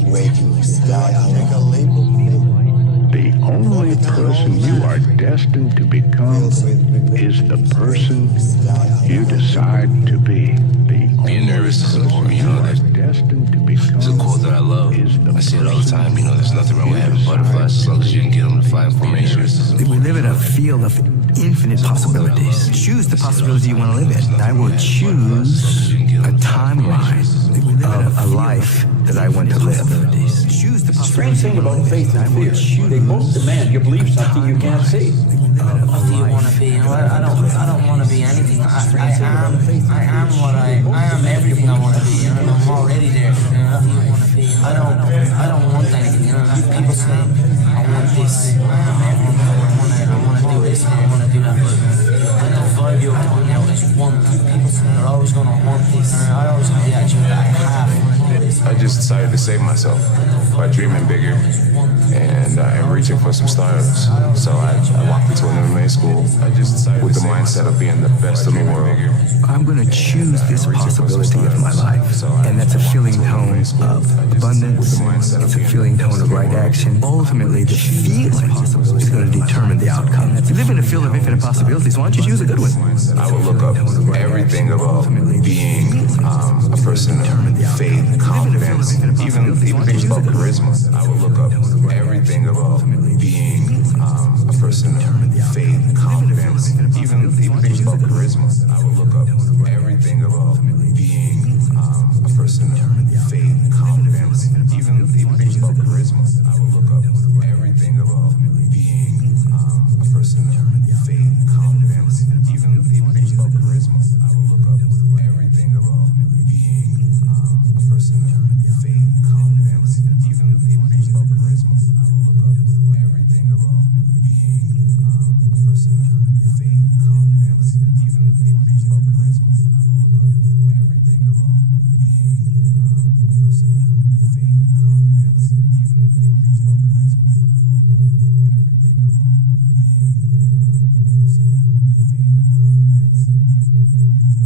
waiting to die out. The only person you are destined to become is the person you decide to be. Being nervous is important, you know. It's a quote that I love. I say it all the time, you know, there's nothing wrong with having butterflies as long as you can get them to fly in formation. We live in a field of infinite possibilities. Choose the possibility you want to live in. I will choose a timeline of a life that I want to live. Choose the strange thing about faith and fear. They both demand you believe something you can't see. What do you want to be? You know, I don't want to be anything. I am everything I want to be. You know, I'm already there. You know, what do you want to be? I don't want anything. You know, people say I want this. I want to do this. I want to do that. But the vibe you're putting out is want. People say they're always gonna want this. I always have the attitude that I have. I just decided to save myself by dreaming bigger and reaching for some stars. So I walked into an MMA school with the mindset of being the best in the world. I'm going to choose this possibility of my life. And that's a feeling tone of abundance. It's a feeling tone of right action. Ultimately, the feeling is going to determine the outcome. If you live in a field of infinite possibilities, why don't you choose a good one? I would look up everything about being a person of faith, confidence, even things about charisma. I would look up everything about being a person of faith, confidence, even things about charisma. I would look up everything about being a person of faith, confidence, even things about charisma. I would look up everything about being a person of faith, confidence, even things about charisma. I would look up everything about being a person of faith, confidence, even things about charisma. I would look up everything about being a person of faith, confidence, even things about charisma. I would look up everything about being a person of faith, confidence, even things about charisma. I would look up everything about being a person of faith, confidence, even things about charisma. I would look up everything about being